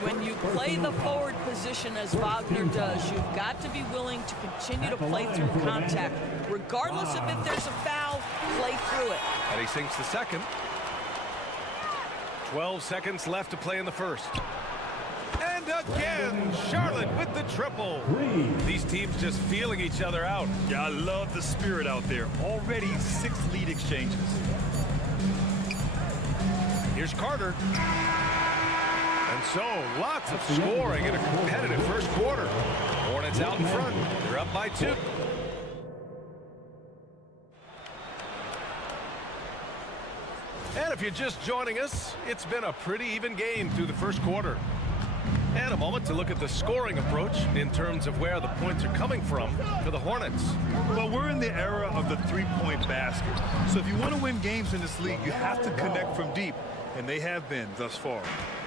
When you play the forward position as Wagner does, you've got to be willing to continue to play through contact. Regardless of if there's a foul, play through it. And he sinks the second. 12 seconds left to play in the first. And again, Charlotte with the triple. These teams just feeling each other out. Yeah, I love the spirit out there. Already 6 lead exchanges. Here's Carter. And so, lots of scoring in a competitive first quarter. Hornets out in front. They're up by 2. And if you're just joining us, it's been a pretty even game through the first quarter. And a moment to look at the scoring approach in terms of where the points are coming from for the Hornets. Well, we're in the era of the three-point basket. So if you want to win games in this league, you have to connect from deep. And they have been thus far.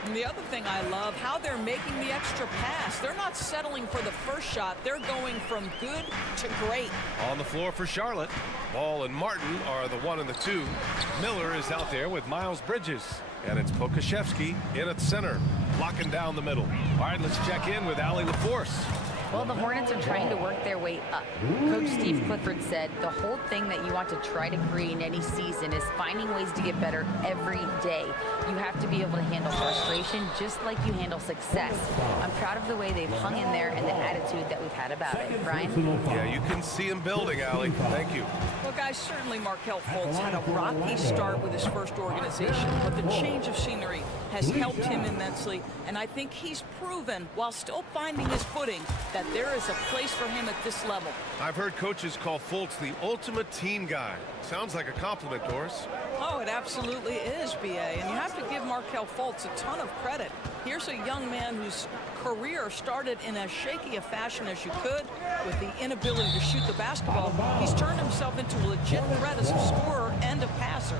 And the other thing I love, how they're making the extra pass. They're not settling for the first shot. They're going from good to great. On the floor for Charlotte, Ball and Martin are the 1 and the 2. Miller is out there with Miles Bridges. And it's Pokashevsky in at center, locking down the middle. All right, let's check in with Allie LaForce. Well, the Hornets are trying to work their way up. Coach Steve Clifford said the whole thing that you want to try to create in any season is finding ways to get better every day. You have to be able to handle frustration just like you handle success. I'm proud of the way they've hung in there and the attitude that we've had about it. Brian? Yeah, you can see him building, Allie. Thank you. Well, guys, certainly Markelle Fultz had a rocky start with his first organization, but the change of scenery has helped him immensely, and I think he's proven, while still finding his footing, that there is a place for him at this level. I've heard coaches call Fultz the ultimate team guy. Sounds like a compliment, Doris. Oh, it absolutely is, B.A., and you have to give Markelle Fultz a ton of credit. Here's a young man whose career started in as shaky a fashion as you could, with the inability to shoot the basketball. He's turned himself into a legit threat as a scorer and a passer.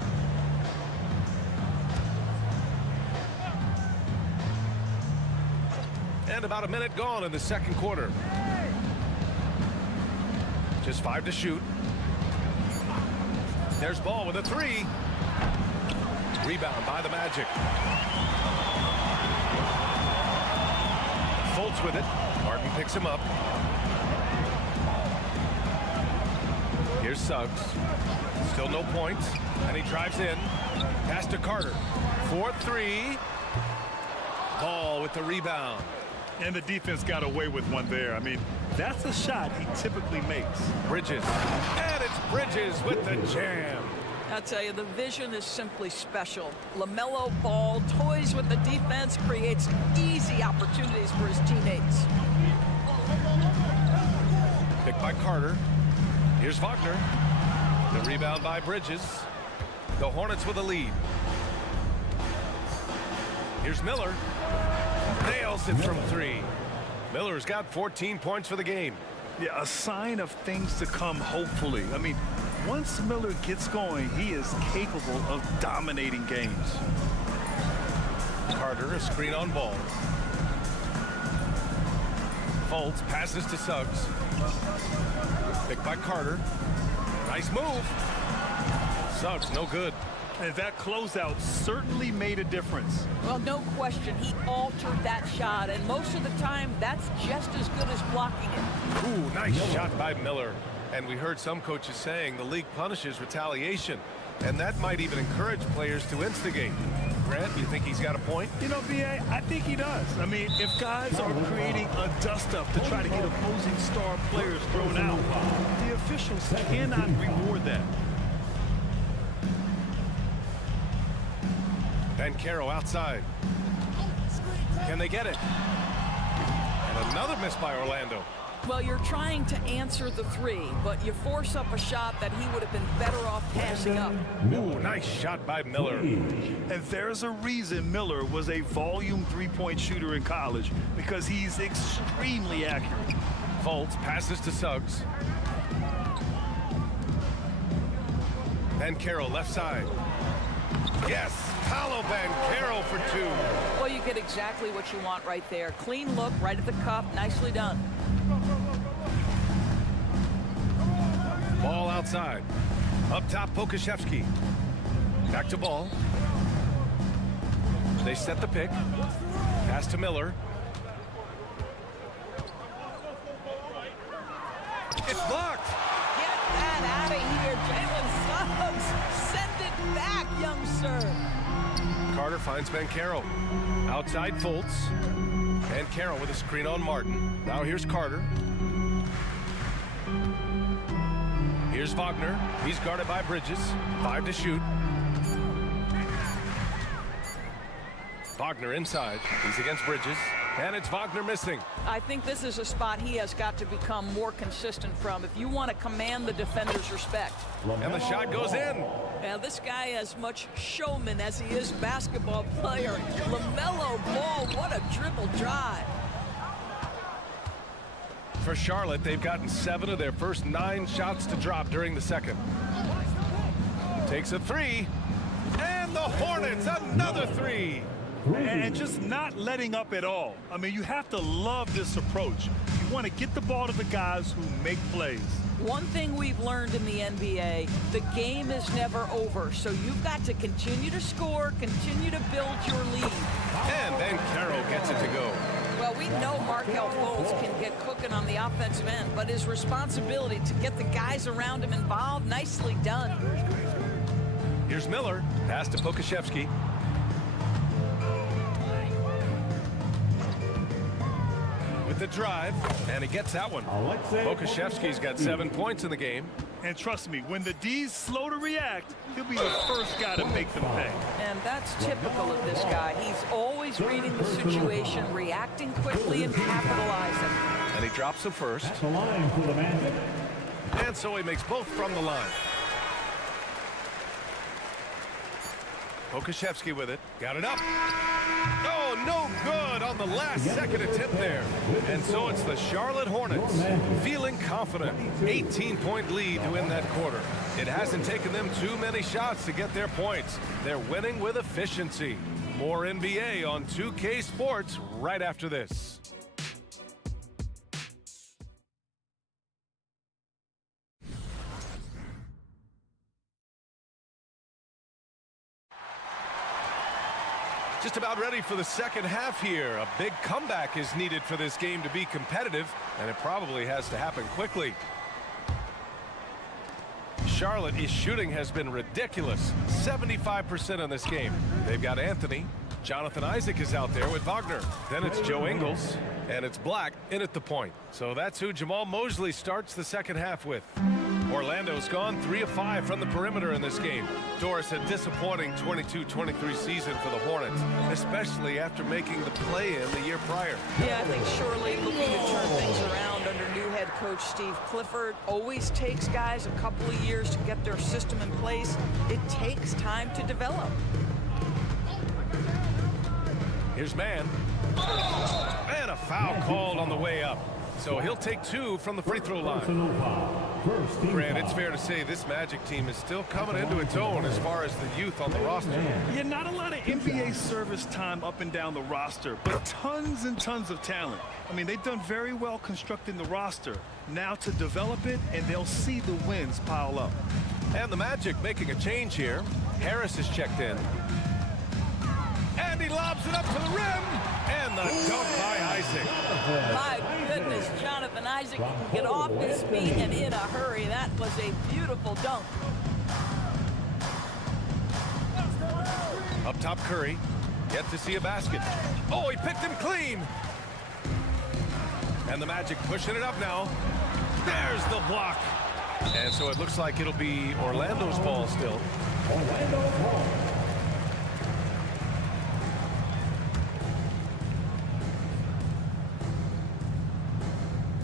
And about a minute gone in the second quarter. Just 5 to shoot. There's Ball with a 3. Rebound by the Magic. Fultz with it. Martin picks him up. Here's Suggs. Still no points. And he drives in. Pass to Carter. 4-3. Ball with the rebound. And the defense got away with one there. I mean, that's a shot he typically makes. Bridges. And it's Bridges with the jam. I tell you, the vision is simply special. LaMelo Ball toys with the defense, creates easy opportunities for his teammates. Picked by Carter. Here's Wagner. The rebound by Bridges. The Hornets with a lead. Here's Miller. Nails it from 3. Miller's got 14 points for the game. Yeah, a sign of things to come, hopefully. I mean, once Miller gets going, he is capable of dominating games. Carter, a screen on Ball. Fultz passes to Suggs. Picked by Carter. Nice move. Suggs, no good. And that closeout certainly made a difference. Well, no question, he altered that shot, and most of the time, that's just as good as blocking it. Ooh, nice shot by Miller. And we heard some coaches saying the league punishes retaliation, and that might even encourage players to instigate. Grant, you think he's got a point? You know, B.A., I think he does. I mean, if guys are creating a dust-up to try to get opposing star players thrown out, the officials cannot reward that. Banchero outside. Can they get it? And another miss by Orlando. Well, you're trying to answer the 3, but you force up a shot that he would have been better off passing up. Ooh, nice shot by Miller. And there's a reason Miller was a volume three-point shooter in college, because he's extremely accurate. Fultz passes to Suggs. Banchero left side. Yes, Paolo Banchero for 2. Well, you get exactly what you want right there. Clean look, right at the cup, nicely done. Ball outside. Up top, Pokashevsky. Back to ball. They set the pick. Pass to Miller. It's blocked. Get that out of here, Jalen Suggs. Send it back, young sir. Carter finds Bankero. Outside Fultz. And Carroll with a screen on Martin. Now here's Carter. Here's Wagner. He's guarded by Bridges. 5 to shoot. Wagner inside. He's against Bridges. And it's Wagner missing. I think this is a spot he has got to become more consistent from if you want to command the defender's respect. And the shot goes in. Now, this guy as much showman as he is basketball player. LaMelo Ball, what a dribble drive. For Charlotte, they've gotten 7 of their first 9 shots to drop during the second. Takes a 3. And the Hornets, another 3. And just not letting up at all. I mean, you have to love this approach. You want to get the ball to the guys who make plays. One thing we've learned in the NBA, the game is never over. So you've got to continue to score, continue to build your lead. And then Carroll gets it to go. Well, we know Markelle Fultz can get cooking on the offensive end, but his responsibility to get the guys around him involved, nicely done. Here's Miller. Pass to Pokashevsky. With the drive, and he gets that one. Pokashevsky's got 7 points in the game. And trust me, when the D's slow to react, he'll be the first guy to make them pay. And that's typical of this guy. He's always reading the situation, reacting quickly, and capitalizing. And he drops the first. At the line for the Magic. And so he makes both from the line. Pokashevsky with it. Got it up. Oh, no good on the last second attempt there. And so it's the Charlotte Hornets feeling confident. 18-point lead to win that quarter. It hasn't taken them too many shots to get their points. They're winning with efficiency. More NBA on 2K Sports right after this. Just about ready for the second half here. A big comeback is needed for this game to be competitive, and it probably has to happen quickly. Charlotte's shooting has been ridiculous. 75% in this game. They've got Anthony. Jonathan Isaac is out there with Wagner. Then it's Joe Ingles, and it's Black in at the point. So that's who Jamal Mosley starts the second half with. Orlando's gone 3 of 5 from the perimeter in this game. Doris, a disappointing 22-23 season for the Hornets, especially after making the play-in the year prior. Yeah, I think surely looking to turn things around under new head coach Steve Clifford. Always takes guys a couple of years to get their system in place. It takes time to develop. Here's Mann. And a foul called on the way up. So he'll take 2 from the free throw line. Grant, it's fair to say this Magic team is still coming into its own as far as the youth on the roster. Yeah, not a lot of NBA service time up and down the roster, but tons and tons of talent. I mean, they've done very well constructing the roster. Now to develop it, and they'll see the wins pile up. And the Magic making a change here. Harris is checked in. And he lobs it up to the rim. And the dunk by Isaac. My goodness, Jonathan Isaac can get off his feet and in a hurry. That was a beautiful dunk. Up top, Curry. Yet to see a basket. Oh, he picked him clean. And the Magic pushing it up now. There's the block. And so it looks like it'll be Orlando's ball still. Orlando ball.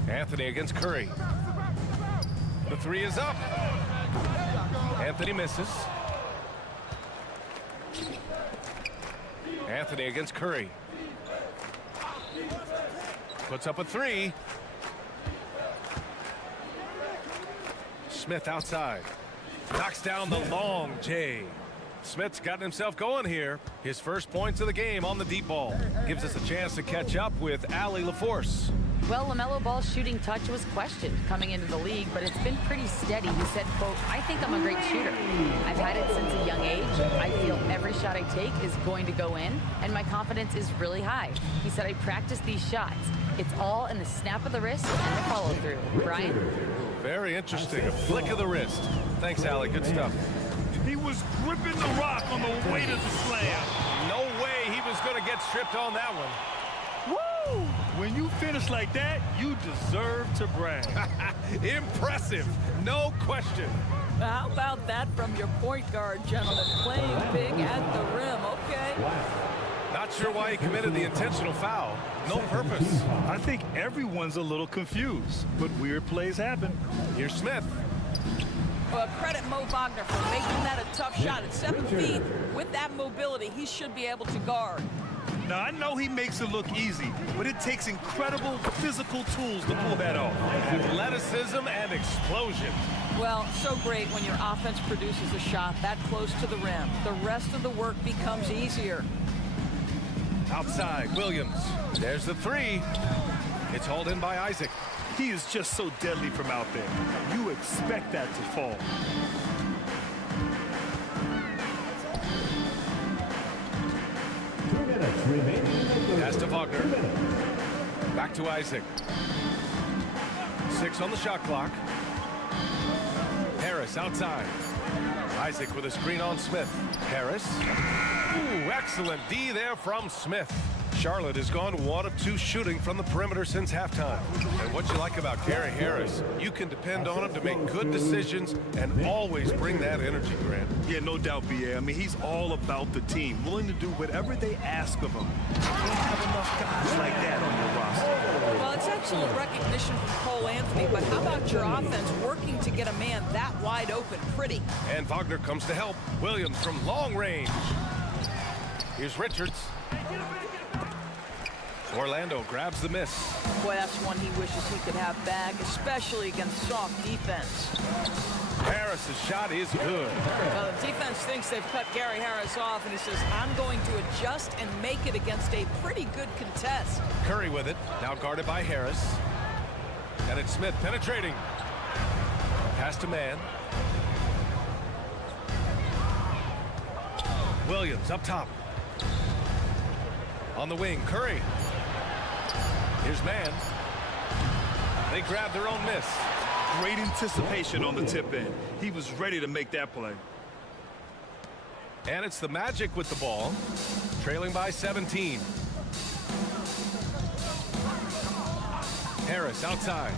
Anthony against Curry. The 3 is up. Anthony misses. Anthony against Curry. Puts up a 3. Smith outside. Knocks down the long J. Smith's gotten himself going here. His first points of the game on the deep ball. Gives us a chance to catch up with Allie LaForce. Well, LaMelo Ball's shooting touch was questioned coming into the league, but it's been pretty steady. He said, quote, "I think I'm a great shooter. I've had it since a young age. I feel every shot I take is going to go in, and my confidence is really high." He said, "I practice these shots. It's all in the snap of the wrist and the follow-through." Brian? Very interesting. A flick of the wrist. Thanks, Allie. Good stuff. He was gripping the rock on the way to the slam. No way he was going to get stripped on that one. Woo! When you finish like that, you deserve to brag. Impressive. No question. How about that from your point guard, gentlemen? Playing big at the rim. Okay. Not sure why he committed the intentional foul. No purpose. I think everyone's a little confused, but weird plays happen. Here's Smith. Well, credit Mo Wagner for making that a tough shot. At 7 feet, with that mobility, he should be able to guard. Now, I know he makes it look easy, but it takes incredible physical tools to pull that off. Athleticism and explosion. Well, so great when your offense produces a shot that close to the rim. The rest of the work becomes easier. Outside, Williams. There's the three. It's hauled in by Isaac. He is just so deadly from out there. You expect that to fall. Pass to Wagner. Back to Isaac. 6 on the shot clock. Harris outside. Isaac with a screen on Smith. Harris. Ooh, excellent D there from Smith. Charlotte has gone 1 of 2 shooting from the perimeter since halftime. And what you like about Gary Harris, you can depend on him to make good decisions and always bring that energy, Grant. Yeah, no doubt, B.A. I mean, he's all about the team, willing to do whatever they ask of him. You don't have enough guys like that on your roster. Well, it's excellent recognition from Cole Anthony, but how about your offense working to get a man that wide open pretty? And Wagner comes to help. Williams from long range. Here's Richards. Orlando grabs the miss. Boy, that's one he wishes he could have back, especially against soft defense. Harris's shot is good. Well, the defense thinks they've cut Gary Harris off, and he says, "I'm going to adjust and make it against a pretty good contest." Curry with it, now guarded by Harris. And it's Smith penetrating. Pass to man. Williams up top. On the wing, Curry. Here's man. They grab their own miss. Great anticipation on the tip in. He was ready to make that play. And it's the Magic with the ball, trailing by 17. Harris outside.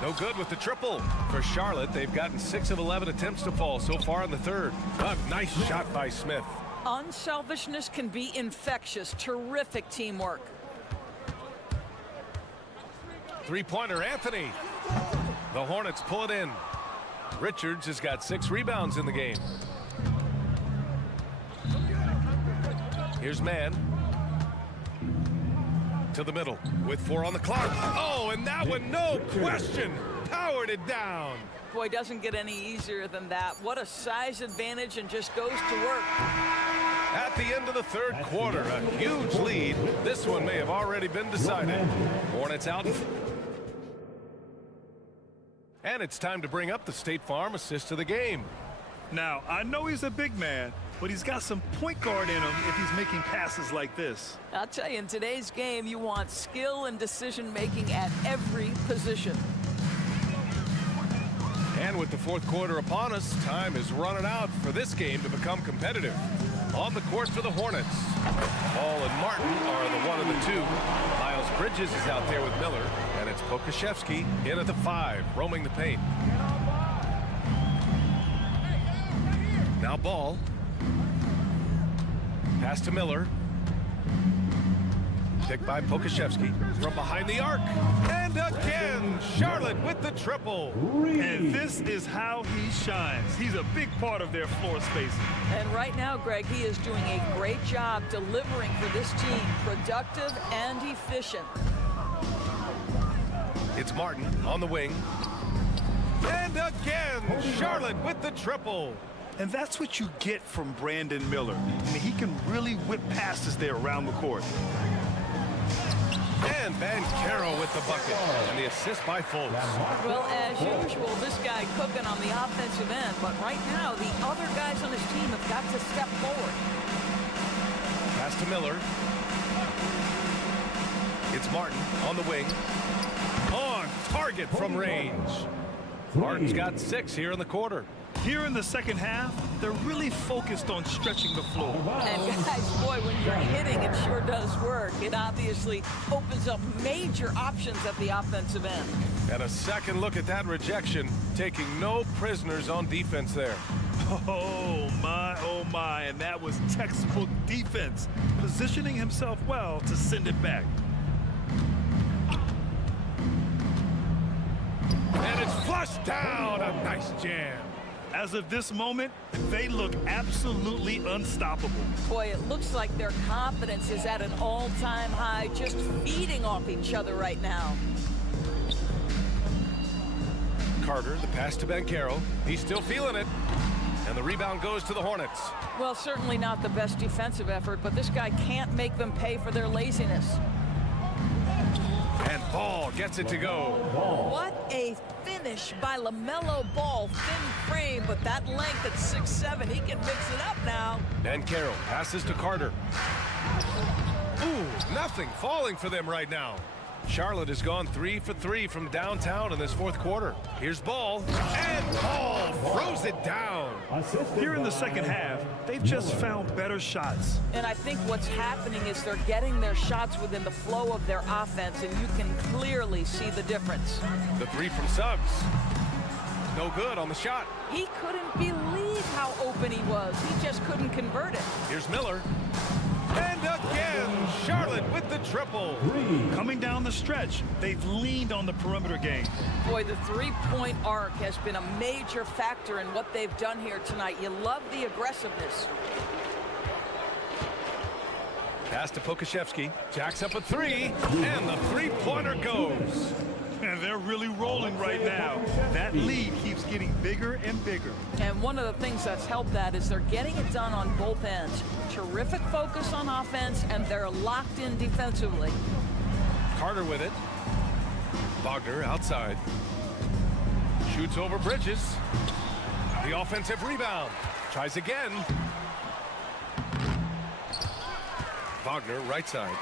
No good with the triple. For Charlotte, they've gotten 6 of 11 attempts to fall so far in the third. A nice shot by Smith. Unselfishness can be infectious. Terrific teamwork. Three-pointer, Anthony. The Hornets pull it in. Richards has got 6 rebounds in the game. Here's man. To the middle with 4 on the clock. Oh, and that one, no question, powered it down. Boy, doesn't get any easier than that. What a size advantage, and just goes to work. At the end of the third quarter, a huge lead. This one may have already been decided. Hornets out. And it's time to bring up the State Farm assist of the game. Now, I know he's a big man, but he's got some point guard in him if he's making passes like this. I'll tell you, in today's game, you want skill and decision-making at every position. And with the fourth quarter upon us, time is running out for this game to become competitive. On the court for the Hornets, Ball and Martin are the 1 and the 2. Miles Bridges is out there with Miller, and it's Pokashevsky in at the 5, roaming the paint. Now Ball. Pass to Miller. Picked by Pokashevsky from behind the arc. And again, Charlotte with the triple. And this is how he shines. He's a big part of their floor spacing. And right now, Greg, he is doing a great job delivering for this team. Productive and efficient. It's Martin on the wing. And again, Charlotte with the triple. And that's what you get from Brandon Miller. I mean, he can really whip passes there around the court. And Banchero with the bucket. And the assist by Fultz. Well, as usual, this guy cooking on the offensive end. But right now, the other guys on his team have got to step forward. Pass to Miller. It's Martin on the wing. On target from range. Martin's got 6 here in the quarter. Here in the second half, they're really focused on stretching the floor. And guys, boy, when you're hitting, it sure does work. It obviously opens up major options at the offensive end. And a second look at that rejection, taking no prisoners on defense there. Oh my, and that was textbook defense, positioning himself well to send it back. And it's flushed down, a nice jam. As of this moment, they look absolutely unstoppable. Boy, it looks like their confidence is at an all-time high, just feeding off each other right now. Carter, the pass to Banchero. He's still feeling it. And the rebound goes to the Hornets. Well, certainly not the best defensive effort, but this guy can't make them pay for their laziness. And Ball gets it to go. What a finish by LaMelo Ball. Thin frame, but that length at 6'7", he can mix it up now. Banchero passes to Carter. Ooh, nothing falling for them right now. Charlotte has gone 3 for 3 from downtown in this fourth quarter. Here's Ball, and Ball throws it down. Here in the second half, they've just found better shots. And I think what's happening is they're getting their shots within the flow of their offense, and you can clearly see the difference. The 3 from Suggs. No good on the shot. He couldn't believe how open he was. He just couldn't convert it. Here's Miller. And again, Charlotte with the triple. Coming down the stretch, they've leaned on the perimeter game. Boy, the three-point arc has been a major factor in what they've done here tonight. You love the aggressiveness. Pass to Pokashevsky. Jacks up a 3, and the three-pointer goes. And they're really rolling right now. That lead keeps getting bigger and bigger. And one of the things that's helped that is they're getting it done on both ends. Terrific focus on offense, and they're locked in defensively. Carter with it. Wagner outside. Shoots over Bridges. The offensive rebound. Tries again. Wagner right side.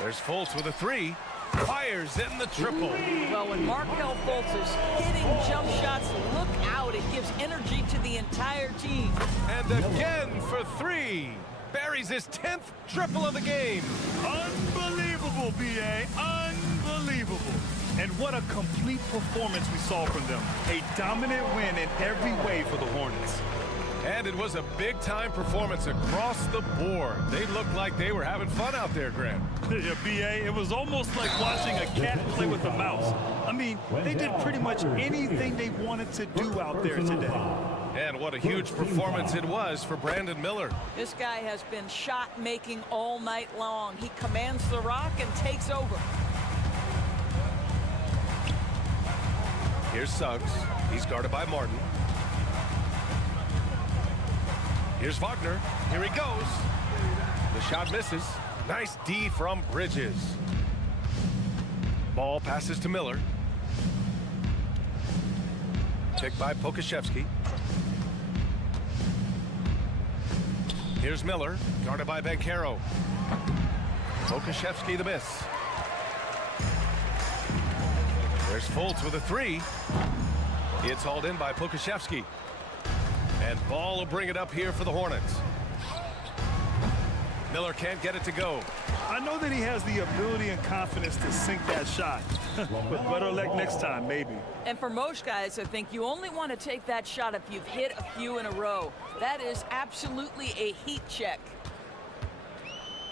There's Fultz with a 3. Fires in the triple. Well, when Markelle Fultz is hitting jump shots, look out. It gives energy to the entire team. And again for 3. Buries his 10th triple of the game. Unbelievable, B.A. Unbelievable. And what a complete performance we saw from them. A dominant win in every way for the Hornets. And it was a big-time performance across the board. They looked like they were having fun out there, Grant. Yeah, B.A., it was almost like watching a cat play with a mouse. I mean, they did pretty much anything they wanted to do out there today. And what a huge performance it was for Brandon Miller. This guy has been shot-making all night long. He commands the rock and takes over. Here's Suggs. He's guarded by Martin. Here's Wagner. Here he goes. The shot misses. Nice D from Bridges. Ball passes to Miller. Picked by Pokashevsky. Here's Miller, guarded by Banchero. Pokashevsky the miss. There's Fultz with a 3. It's hauled in by Pokashevsky. And Ball will bring it up here for the Hornets. Miller can't get it to go. I know that he has the ability and confidence to sink that shot. But better luck next time, maybe. And for most guys, I think you only want to take that shot if you've hit a few in a row. That is absolutely a heat check.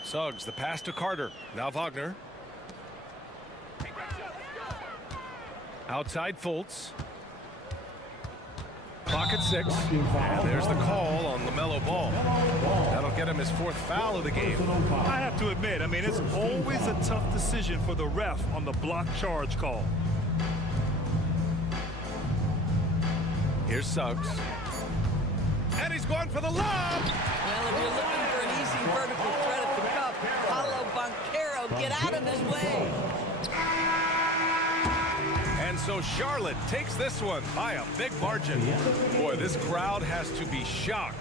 Suggs, the pass to Carter. Now Wagner. Outside Fultz. Clock at 6. And there's the call on LaMelo Ball. That'll get him his 4th foul of the game. I have to admit, I mean, it's always a tough decision for the ref on the block charge call. Here's Suggs. And he's going for the lob. Well, if you're looking for an easy vertical threat at the cup, Paolo Banchero Get out of his way. And so Charlotte takes this one by a big margin. Boy, this crowd has to be shocked.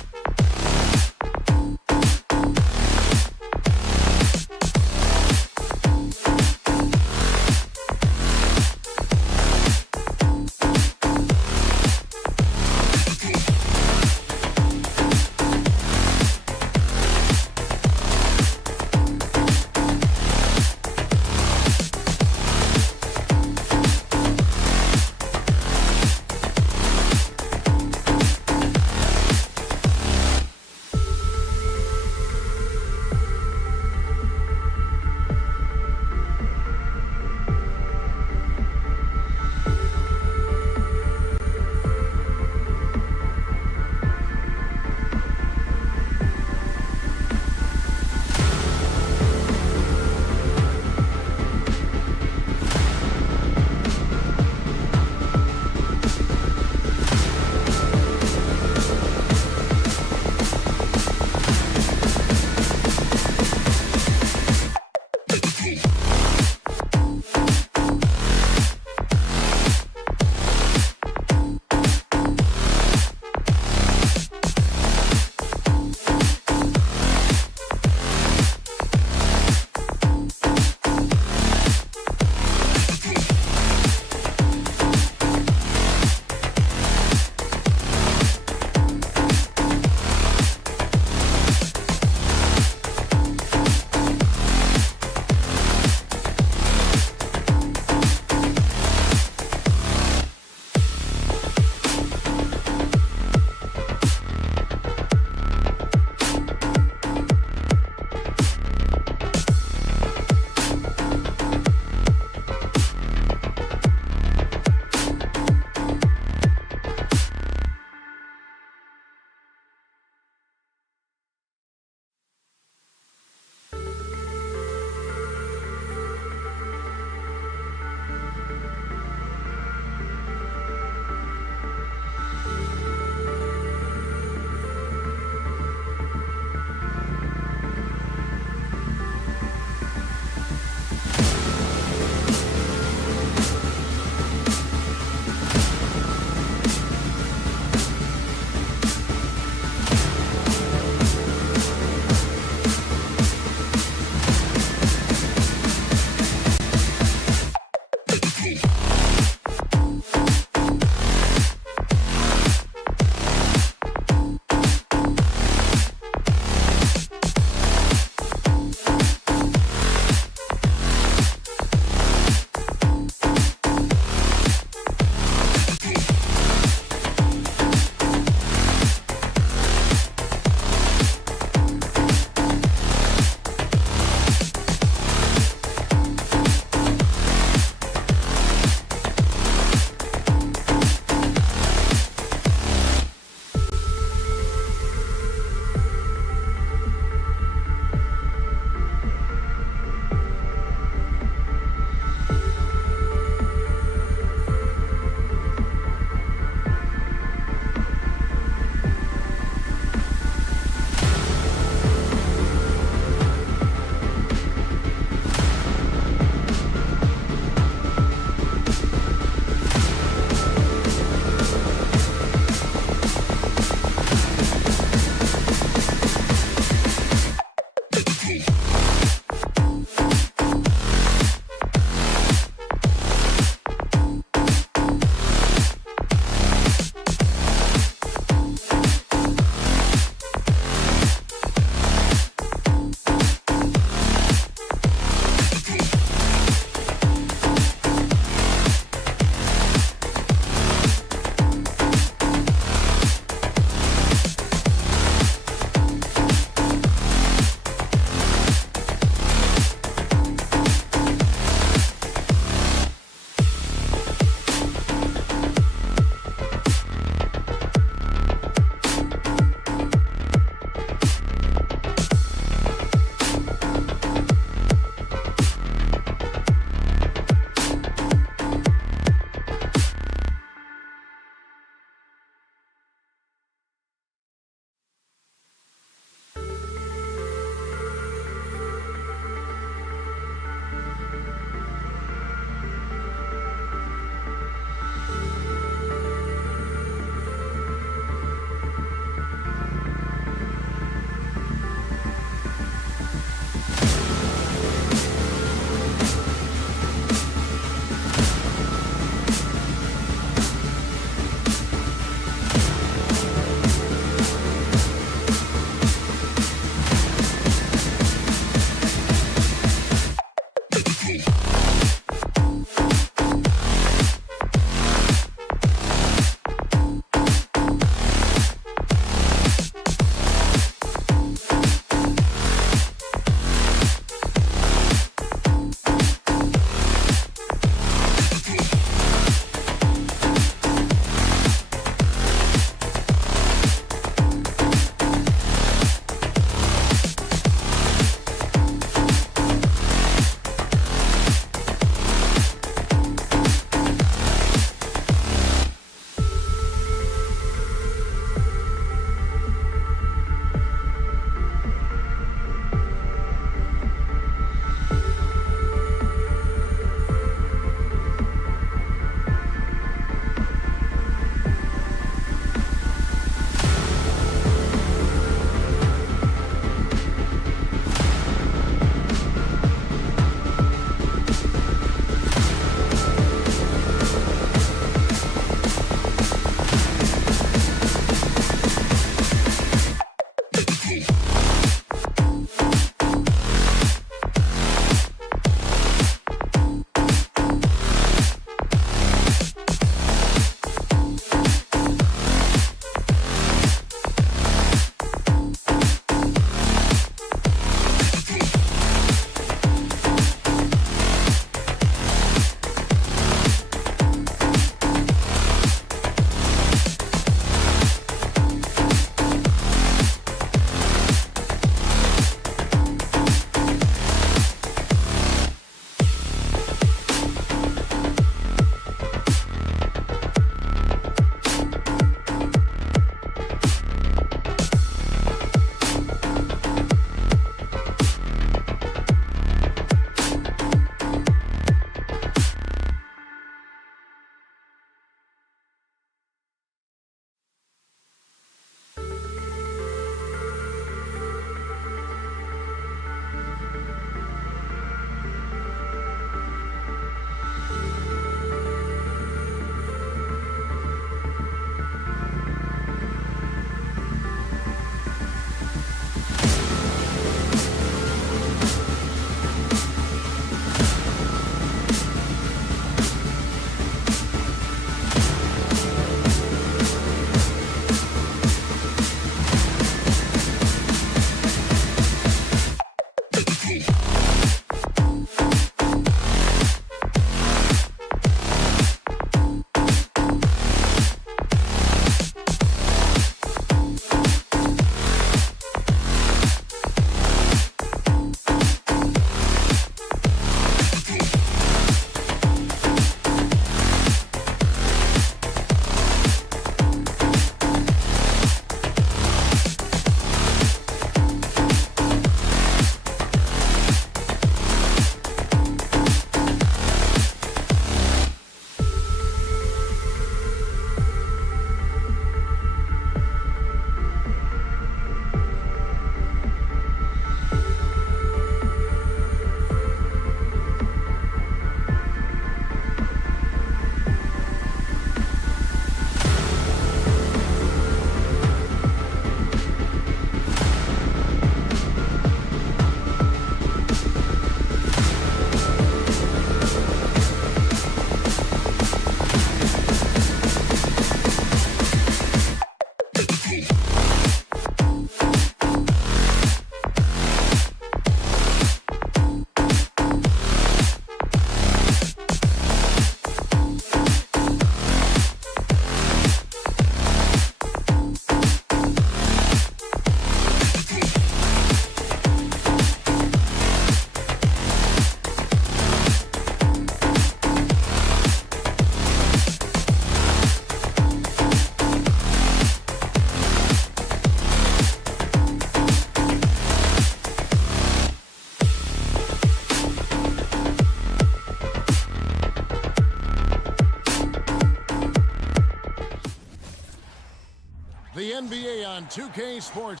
NBA on 2K Sports.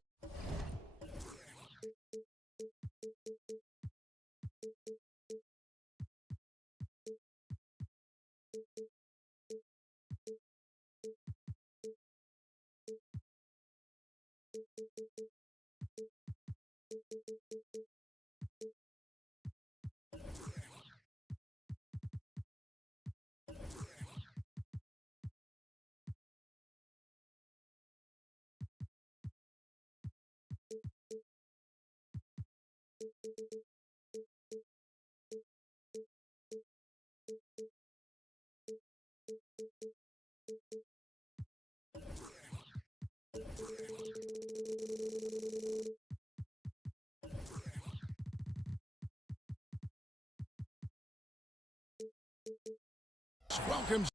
Welcome.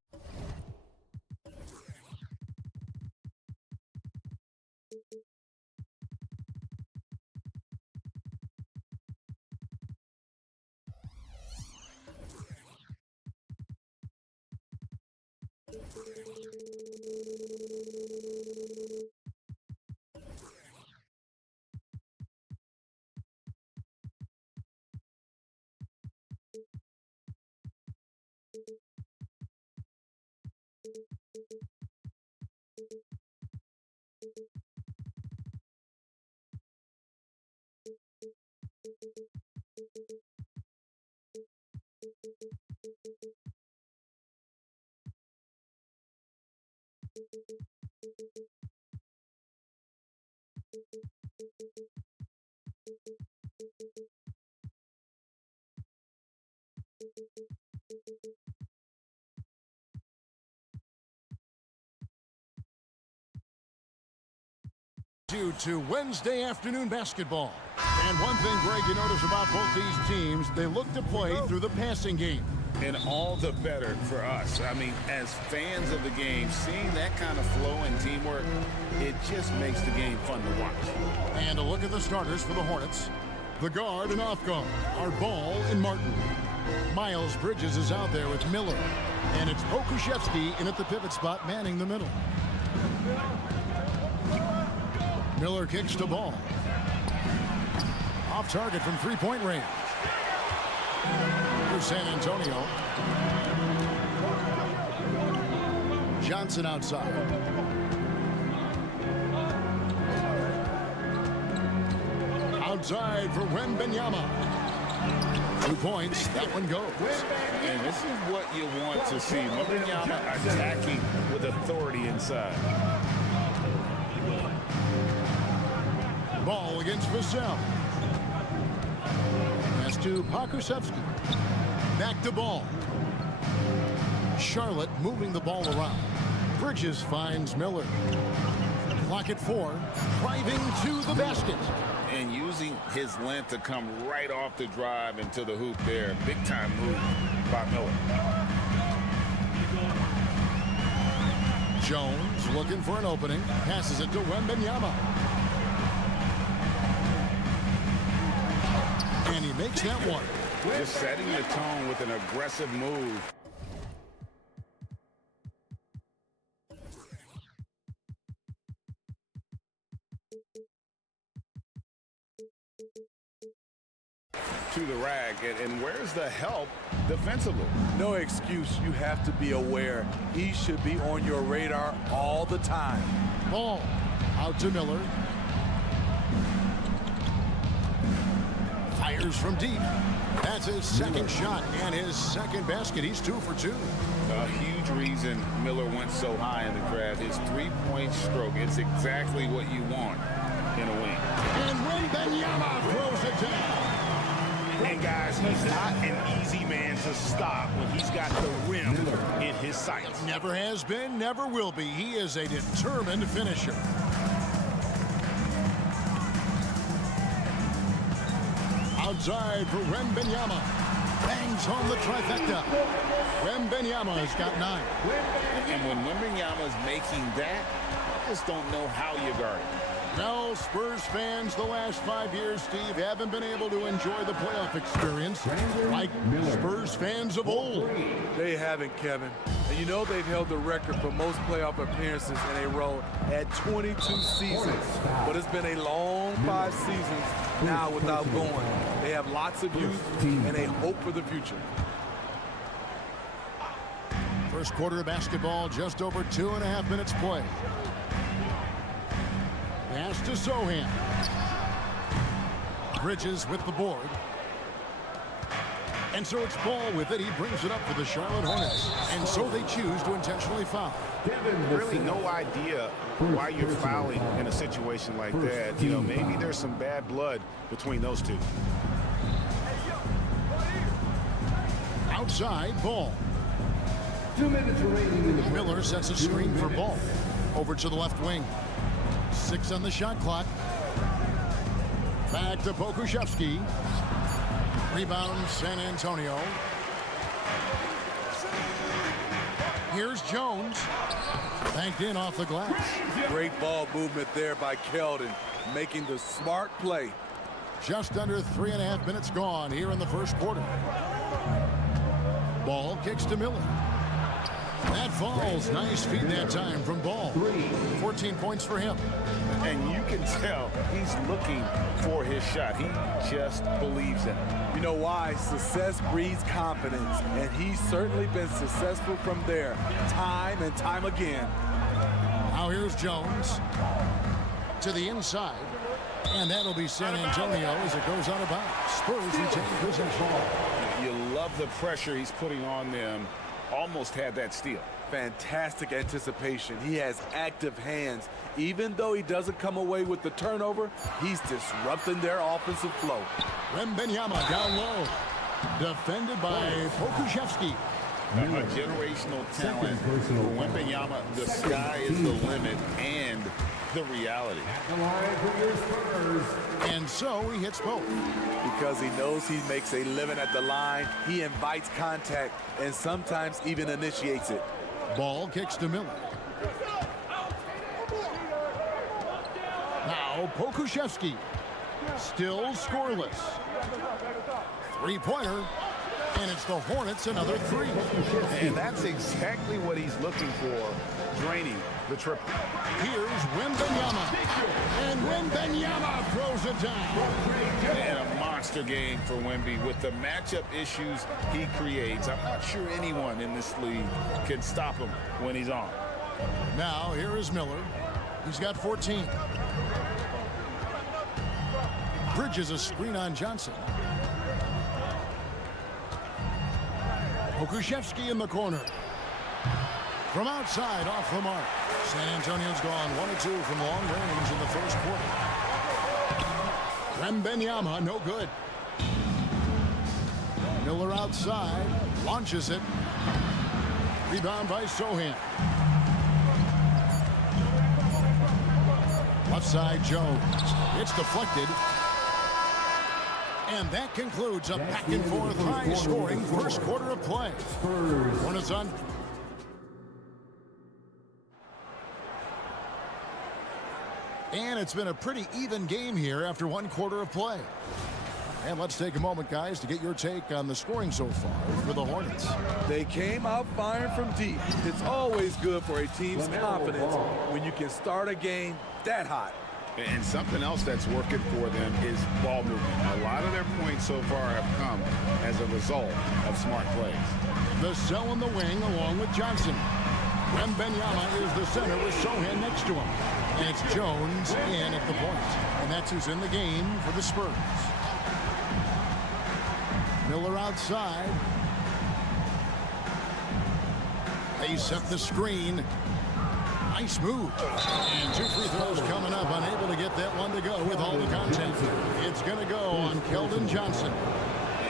To Wednesday afternoon basketball. And one thing, Greg, you notice about both these teams, they look to play through the passing game. And all the better for us. I mean, as fans of the game, seeing that kind of flow and teamwork, it just makes the game fun to watch. And a look at the starters for the Hornets. The guard and off guard are Ball and Martin. Miles Bridges is out there with Miller. And it's Pokuševski in at the pivot spot, manning the middle. Miller kicks to Ball. Off target from three-point range. For San Antonio. Johnson outside. Outside for Wembanyama. 2 points. That one goes. And this is what you want to see. Wembanyama attacking with authority inside. Ball against Vassell. Pass to Pokuševski. Back to Ball. Charlotte moving the ball around. Bridges finds Miller. Clock at 4. Driving to the basket. And using his length to come right off the drive into the hoop there. Big time move by Miller. Jones looking for an opening. Passes it to Wembanyama. And he makes that one. Just setting the tone with an aggressive move. To the rack, and where's the help defensively? No excuse. You have to be aware. He should be on your radar all the time. Ball out to Miller. Fires from deep. That's his second shot and his second basket. He's 2 for 2. A huge reason Miller went so high in the draft. His three-point stroke. It's exactly what you want in a wing. And Wembanyama throws it down. And guys, he's not an easy man to stop when he's got the rim in his sights. Never has been, never will be. He is a determined finisher. Outside for Wembanyama. Bangs on the trifecta. Wembanyama has got 9. And when Wembanyama is making that, I just don't know how you guard it. Well, Spurs fans, the last 5 years, Steve, haven't been able to enjoy the playoff experience like Spurs fans of old. They haven't, Kevin. And you know they've held the record for most playoff appearances in a row at 22 seasons. But it's been a long 5 seasons now without going. They have lots of youth and a hope for the future. First quarter of basketball, just over 2.5 minutes played. Pass to Sohan. Bridges with the board. And so it's Ball with it. He brings it up for the Charlotte Hornets. And so they choose to intentionally foul. Really no idea why you're fouling in a situation like that. You know, maybe there's some bad blood between those two. Outside, Ball. 2 minutes remaining. Miller sets a screen for Ball. Over to the left wing. 6 on the shot clock. Back to Pokusevski. Rebound, San Antonio. Here's Jones. Banked in off the glass. Great ball movement there by Keldon, making the smart play. Just under 3.5 minutes gone here in the first quarter. Ball kicks to Miller. That falls. Nice feed that time from Ball. 14 points for him. And you can tell he's looking for his shot. He just believes in it. You know why? Success breeds confidence, and he's certainly been successful from there, time and time again. Now here's Jones to the inside, and that'll be San Antonio as it goes out of bounds. Spurs retain possession. You love the pressure he's putting on them. Almost had that steal. Fantastic anticipation. He has active hands. Even though he doesn't come away with the turnover, he's disrupting their offensive flow. Wembanyama down low. Defended by Pokusevski. A generational talent for Wembanyama. The sky is the limit and the reality. And so he hits both. Because he knows he makes a living at the line, he invites contact and sometimes even initiates it. Ball kicks to Miller. Now Pokusevski. Still scoreless. Three-pointer. And it's the Hornets another 3. And that's exactly what he's looking for, draining the triple. Here's Wembanyama. And Wembanyama throws it down. And a monster game for Wemby with the matchup issues he creates. I'm not sure anyone in this league can stop him when he's on. Now here is Miller. He's got 14. Bridges a screen on Johnson. Pokusevski in the corner. From outside, off the mark. San Antonio's gone 1 of 2 from long range in the first quarter. Wembanyama, no good. Miller outside, launches it. Rebound by Sohan. Left side, Jones. It's deflected. And that concludes a back-and-forth, high-scoring first quarter of play. Hornets on. And it's been a pretty even game here after 1 quarter of play. And let's take a moment, guys, to get your take on the scoring so far for the Hornets. They came out firing from deep. It's always good for a team's confidence when you can start a game that hot. And something else that's working for them is ball movement. A lot of their points so far have come as a result of smart plays. The cell in the wing along with Johnson. Wembanyama is the center with Sohan next to him. And it's Jones in at the point. And that's who's in the game for the Spurs. Miller outside. They set the screen. Nice move. And 2 free throws coming up. Unable to get that one to go with all the contact. It's going to go on Keldon Johnson.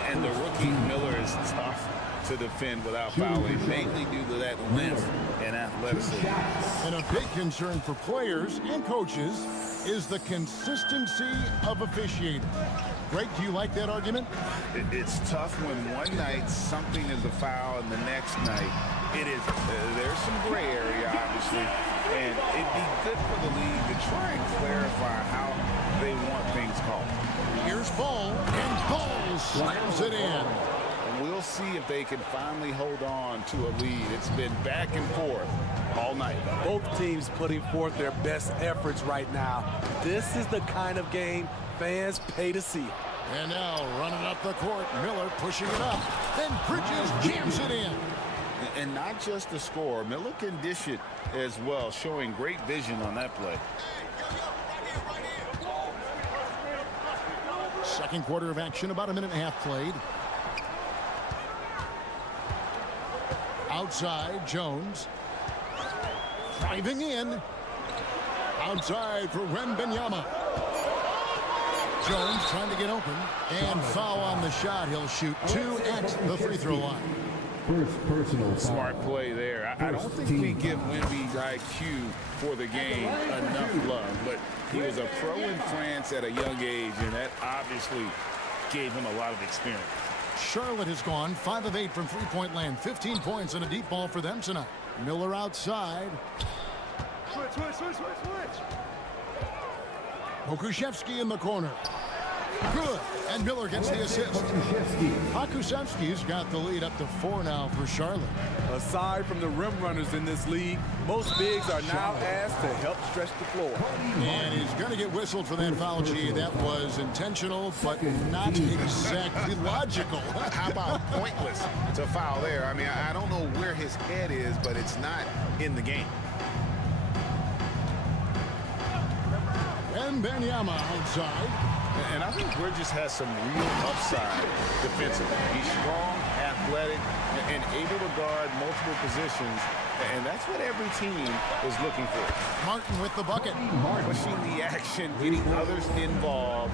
And the rookie Miller is tough to defend without fouling, mainly due to that length and athleticism. And a big concern for players and coaches is the consistency of officiating. Greg, do you like that argument? It's tough when one night something is a foul and the next night it is. There's some gray area, obviously, And it'd be good for the league to try and clarify how they want things called. Here's Ball, and Ball slams it in. And we'll see if they can finally hold on to a lead. It's been back and forth all night. Both teams putting forth their best efforts right now. This is the kind of game fans pay to see. And now running up the court, Miller pushing it up. Then Bridges jams it in. And not just the score, Miller can dish it as well, showing great vision on that play. Second quarter of action, about a minute and a half played. Outside, Jones. Driving in. Outside for Wembanyama. Jones trying to get open. And foul on the shot. He'll shoot 2 at the free throw line. First personal Smart play there. I don't think we give Wemby's IQ for the game enough love, but he was a pro in France at a young age, and that obviously gave him a lot of experience. Charlotte has gone 5 of 8 from three-point land. 15 points and a deep ball for them tonight. Miller outside. Switch. Pokusevski in the corner. Good. And Miller gets the assist. Pokusevski's got the lead up to 4 now for Charlotte. Aside from the rim runners in this league, most bigs are now asked to help stretch the floor. And he's going to get whistled for that foul, G. That was intentional, but not exactly logical. How about pointless to foul there? I mean, I don't know where his head is, but it's not in the game. Wembanyama outside. And I think Bridges has some real upside defensively. He's strong, athletic, and able to guard multiple positions. And that's what every team is looking for. Martin with the bucket. Pushing the action, getting others involved.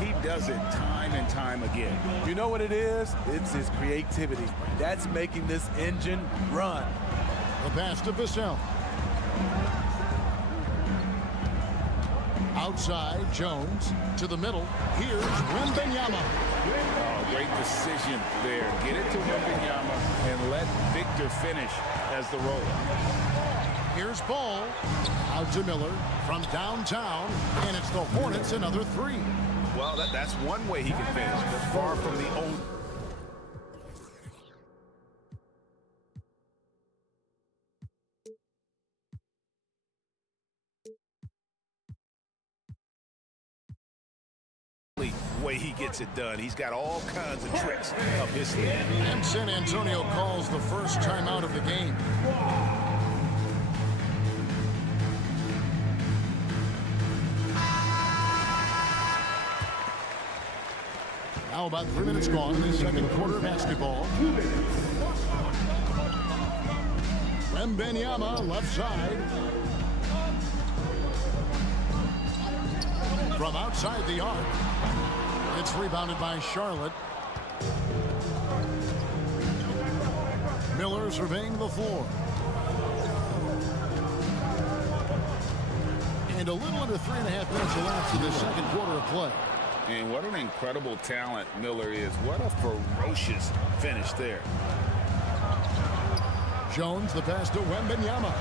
He does it time and time again. You know what it is? It's his creativity. That's making this engine run. The pass to Vassell. Outside, Jones to the middle. Here's Wembanyama. Oh, great decision there. Get it to Wembanyama and let Victor finish as the roller. Here's Ball. Out to Miller from downtown, and it's the Hornets another 3. Well, that's one way he can finish, but far from the only. Way he gets it done. He's got all kinds of tricks up his sleeve. And San Antonio calls the first timeout of the game. Now about 3 minutes gone in the second quarter of basketball. Wembanyama left side. From outside the arc. It's rebounded by Charlotte. Miller surveying the floor. And a little under 3.5 minutes elapsed in the second quarter of play. And what an incredible talent Miller is. What a ferocious finish there. Jones, the pass to Wembanyama.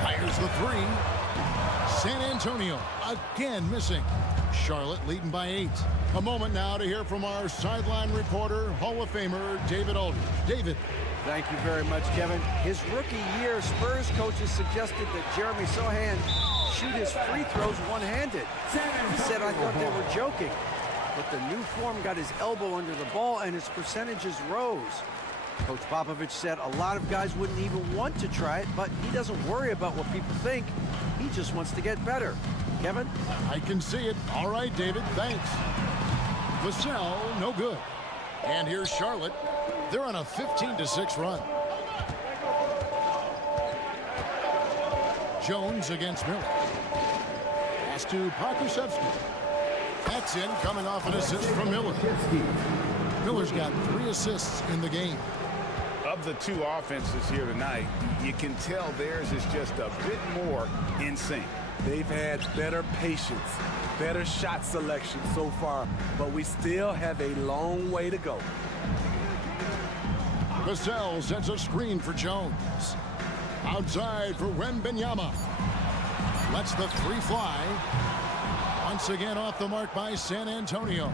Fires the 3. San Antonio again missing. Charlotte leading by 8. A moment now to hear from our sideline reporter, Hall of Famer David Aldridge. David. Thank you very much, Kevin. His rookie year, Spurs coaches suggested that Jeremy Sohan shoot his free throws one-handed. He said, I thought they were joking. But the new form got his elbow under the ball and his percentages rose. Coach Popovich said a lot of guys wouldn't even want to try it, but he doesn't worry about what people think. He just wants to get better. Kevin? I can see it. All right, David, thanks. Vassell, no good. And here's Charlotte. They're on a 15-6 run. Jones against Miller. Pass to Pokusevski. That's in, coming off an assist from Miller. Miller's got 3 assists in the game. Of the 2 offenses here tonight, you can tell theirs is just a bit more in sync. They've had better patience, better shot selection so far, but we still have a long way to go. Vassell sets a screen for Jones. Outside for Wembanyama. Lets the three fly. Once again off the mark by San Antonio.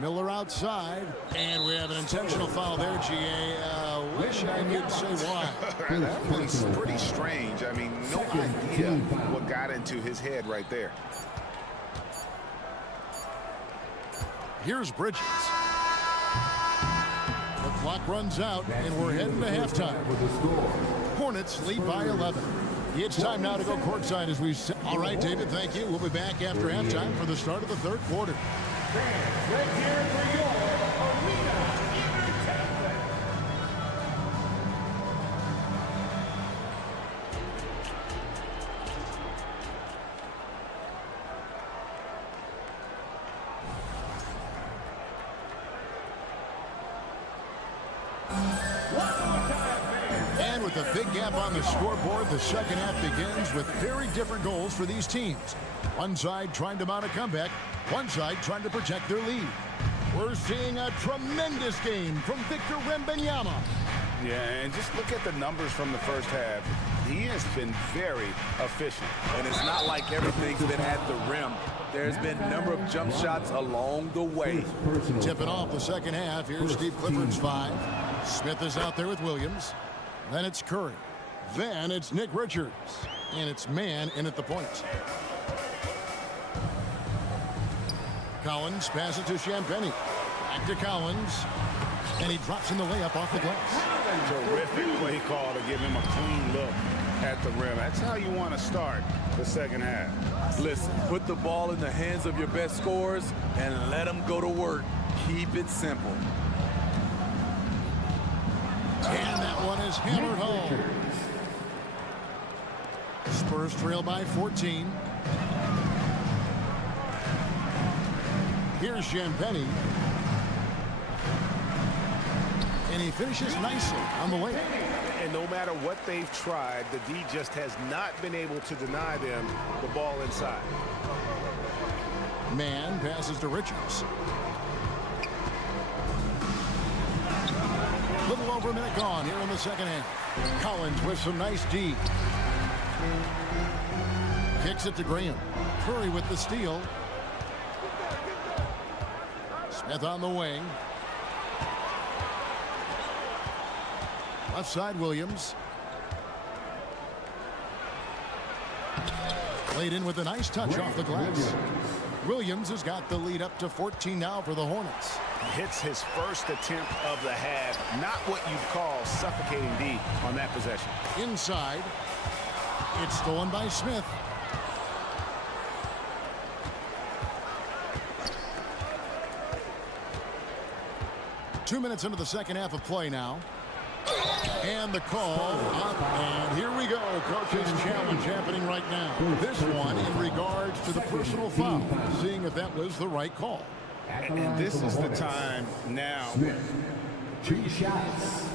Miller outside, and we have an intentional foul there, GA. Wish I could say why. That one's pretty strange. I mean, no idea what got into his head right there. Here's Bridges. The clock runs out, and we're heading to halftime. Hornets lead by 11. It's time now to go courtside as we sit. All right, David, thank you. We'll be back after halftime for the start of the third quarter. Let's hear it for your arena entertainment. And with a big gap on the scoreboard, the second half begins with very different goals for these teams. One side trying to mount a comeback, one side trying to protect their lead. We're seeing a tremendous game from Victor Wembanyama. Yeah, and just look at the numbers from the first half. He has been very efficient. And it's not like everything's been at the rim. There's been a number of jump shots along the way. Tipping off the second half. Here's Steve Clifford's 5. Smith is out there with Williams. Then it's Curry. Then it's Nick Richards. And it's man in at the point. Collins passes to Champagnie. Back to Collins. And he drops in the layup off the glass. Terrific play call to give him a clean look at the rim. That's how you want to start the second half. Listen, put the ball in the hands of your best scorers and let them go to work. Keep it simple. And that one is hammered home. Spurs trail by 14. Here's Champagnie. And he finishes nicely on the way. And no matter what they've tried, the D just has not been able to deny them the ball inside. Man passes to Richards. Little over a minute gone here in the second half. Collins with some nice D. Kicks it to Graham. Curry with the steal. Smith on the wing. Left side, Williams. Laid in with a nice touch off the glass. Williams has got the lead up to 14 now for the Hornets. Hits his first attempt of the half. Not what you'd call suffocating D on that possession. Inside. It's stolen by Smith. Two minutes into the second half of play now. And the call up, and here we go. Coach's challenge happening right now. This one in regards to the personal foul, seeing if that was the right call. And this is the time now. 2 shots.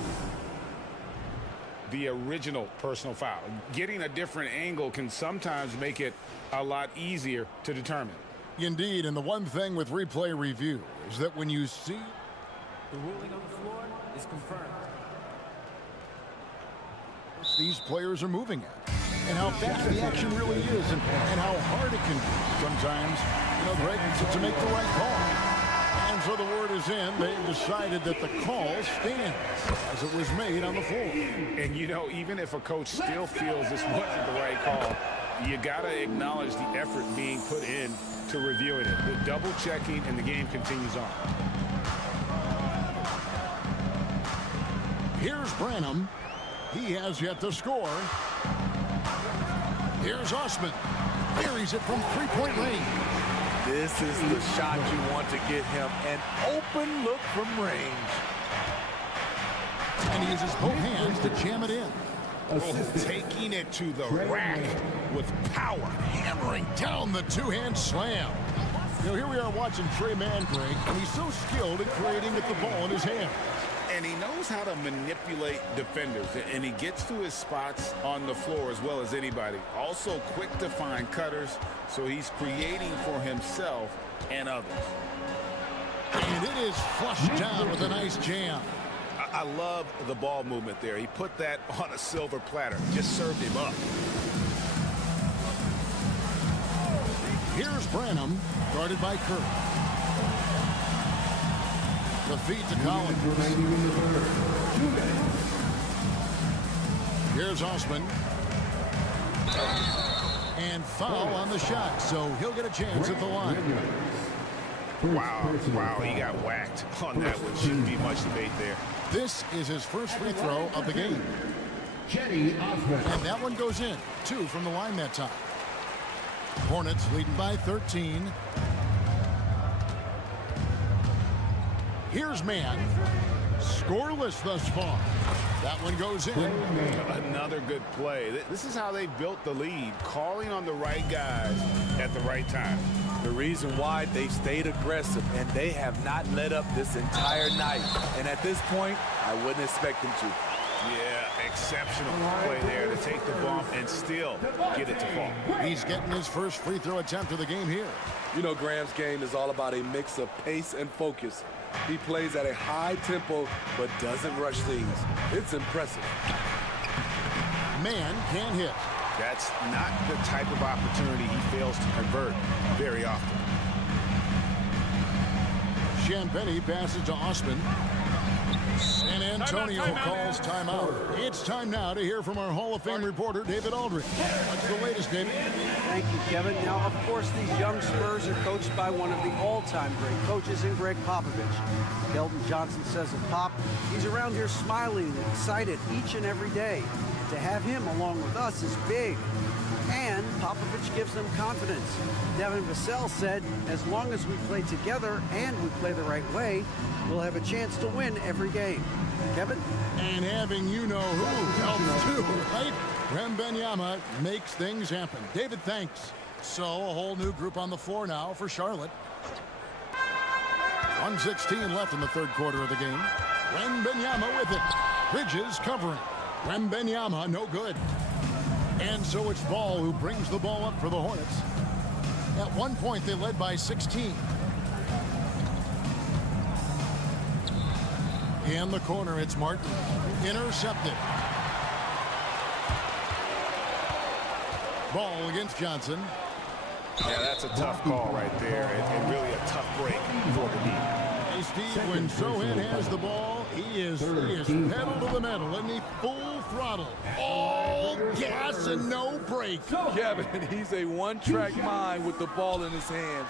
The original personal foul. Getting a different angle can sometimes make it a lot easier to determine. Indeed, and the one thing with replay review is that when you see the ruling on the floor is confirmed. These players are moving at, and how fast the action really is, and how hard it can be sometimes, Greg, to make the right call. And so the word is in. They've decided that the call stands as it was made on the floor. And, even if a coach still feels this wasn't the right call, you got to acknowledge the effort being put in to reviewing it. The double checking, and the game continues on. Here's Branham. He has yet to score. Here's Osman. Buries it from three-point range. This is the shot you want to get him. An open look from range. And he uses both hands to jam it in. Taking it to the rack with power. Hammering down the two-hand slam. Here we are watching Trey Mann, Greg, and he's so skilled at creating with the ball in his hand. And he knows how to manipulate defenders, and he gets to his spots on the floor as well as anybody. Also quick to find cutters, so he's creating for himself and others. And it is flushed down with a nice jam. I love the ball movement there. He put that on a silver platter, just served him up. Here's Branham, guarded by Kirk. The feed to Collins. Here's Osman. And foul on the shot, so he'll get a chance at the line. Wow, he got whacked on that one. Shouldn't be much debate there. This is his first free throw of the game. And that one goes in. 2 from the line that time. Hornets leading by 13. Here's Mann. Scoreless thus far. That one goes in. Another good play. This is how they built the lead, calling on the right guys at the right time. The reason why they've stayed aggressive, and they have not let up this entire night. And at this point, I wouldn't expect them to. Yeah, exceptional play there to take the bump and still get it to fall. He's getting his first free throw attempt of the game here. You know, Graham's game is all about a mix of pace and focus. He plays at a high tempo, but doesn't rush things. It's impressive. Mann can't hit. That's not the type of opportunity he fails to convert very often. Champetti passes to Osman. San Antonio calls timeout. It's time now to hear from our Hall of Fame reporter, David Aldridge. What's the latest, David? Thank you, Kevin. Now, of course, these young Spurs are coached by one of the all-time great coaches in Greg Popovich. Keldon Johnson says of Pop, he's around here smiling and excited each and every day. To have him along with us is big. And Popovich gives them confidence. Devin Vassell said, as long as we play together and we play the right way, we'll have a chance to win every game. Kevin? And having you-know-who helps too, right? Wembanyama makes things happen. David, thanks. So a whole new group on the floor now for Charlotte. 1:16 left in the third quarter of the game. Wembanyama with it. Bridges covering. Wembanyama no good. And so it's Ball who brings the ball up for the Hornets. At one point, they led by 16. In the corner, it's Martin. Intercepted. Ball against Johnson. Yeah, that's a tough call right there, and really a tough break for the D. Hey, Steve, when Sohan has the ball, he is pedal to the metal, isn't he? Full throttle. All gas and no break. Kevin, he's a one-track mind with the ball in his hands.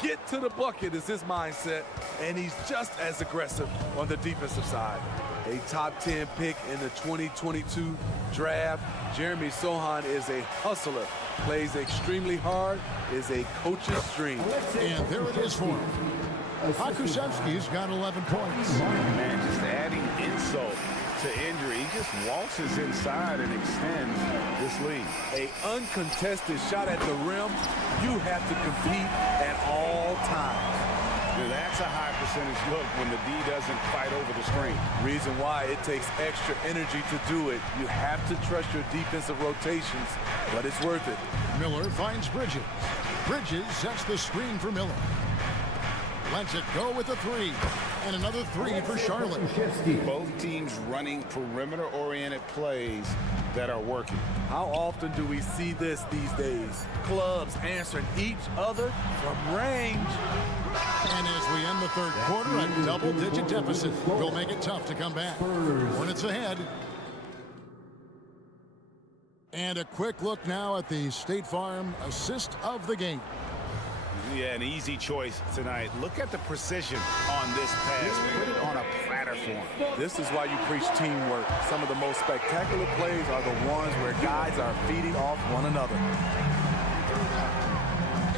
Get to the bucket is his mindset, and he's just as aggressive on the defensive side. A top 10 pick in the 2022 draft, Jeremy Sohan is a hustler, plays extremely hard, is a coach's dream. And there it is for him. Hakusevsky's got 11 points. Man, just adding insult to injury. He just waltzes inside and extends this lead. A uncontested shot at the rim, you have to compete at all times. Now, that's a high percentage look when the D doesn't fight over the screen. Reason why it takes extra energy to do it. You have to trust your defensive rotations, but it's worth it. Miller finds Bridges. Bridges sets the screen for Miller. Lets it go with a three. And another three for Charlotte. Both teams running perimeter-oriented plays that are working. How often do we see this these days? Clubs answering each other from range. And as we end the third quarter, a double-digit deficit will make it tough to come back. Hornets ahead. And a quick look now at the State Farm assist of the game. Yeah, an easy choice tonight. Look at the precision on this pass. Put it on a platter for him. This is why you preach teamwork. Some of the most spectacular plays are the ones where guys are feeding off one another.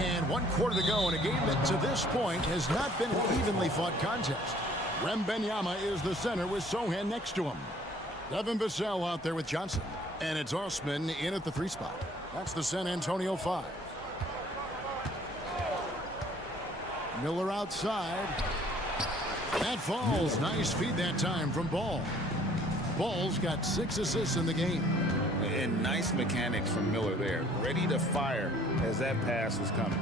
And 1 quarter to go in a game that to this point has not been an evenly fought contest. Wembanyama is the center with Sohan next to him. Devin Vassell out there with Johnson. And it's Osman in at the 3 spot. That's the San Antonio 5. Miller outside. That falls. Nice feed that time from Ball. Ball's got 6 assists in the game. And nice mechanics from Miller there. Ready to fire as that pass was coming.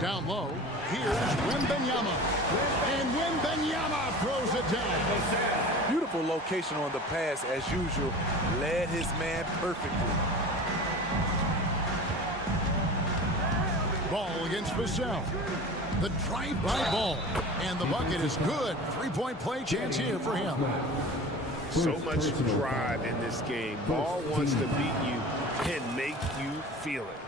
Down low, here's Wembanyama. And Wembanyama throws it down. Beautiful location on the pass as usual. Led his man perfectly. Ball against Vassell. The drive by Ball. And the bucket is good. 3-point play chance here for him. So much drive in this game. Ball wants to beat you and make you feel it.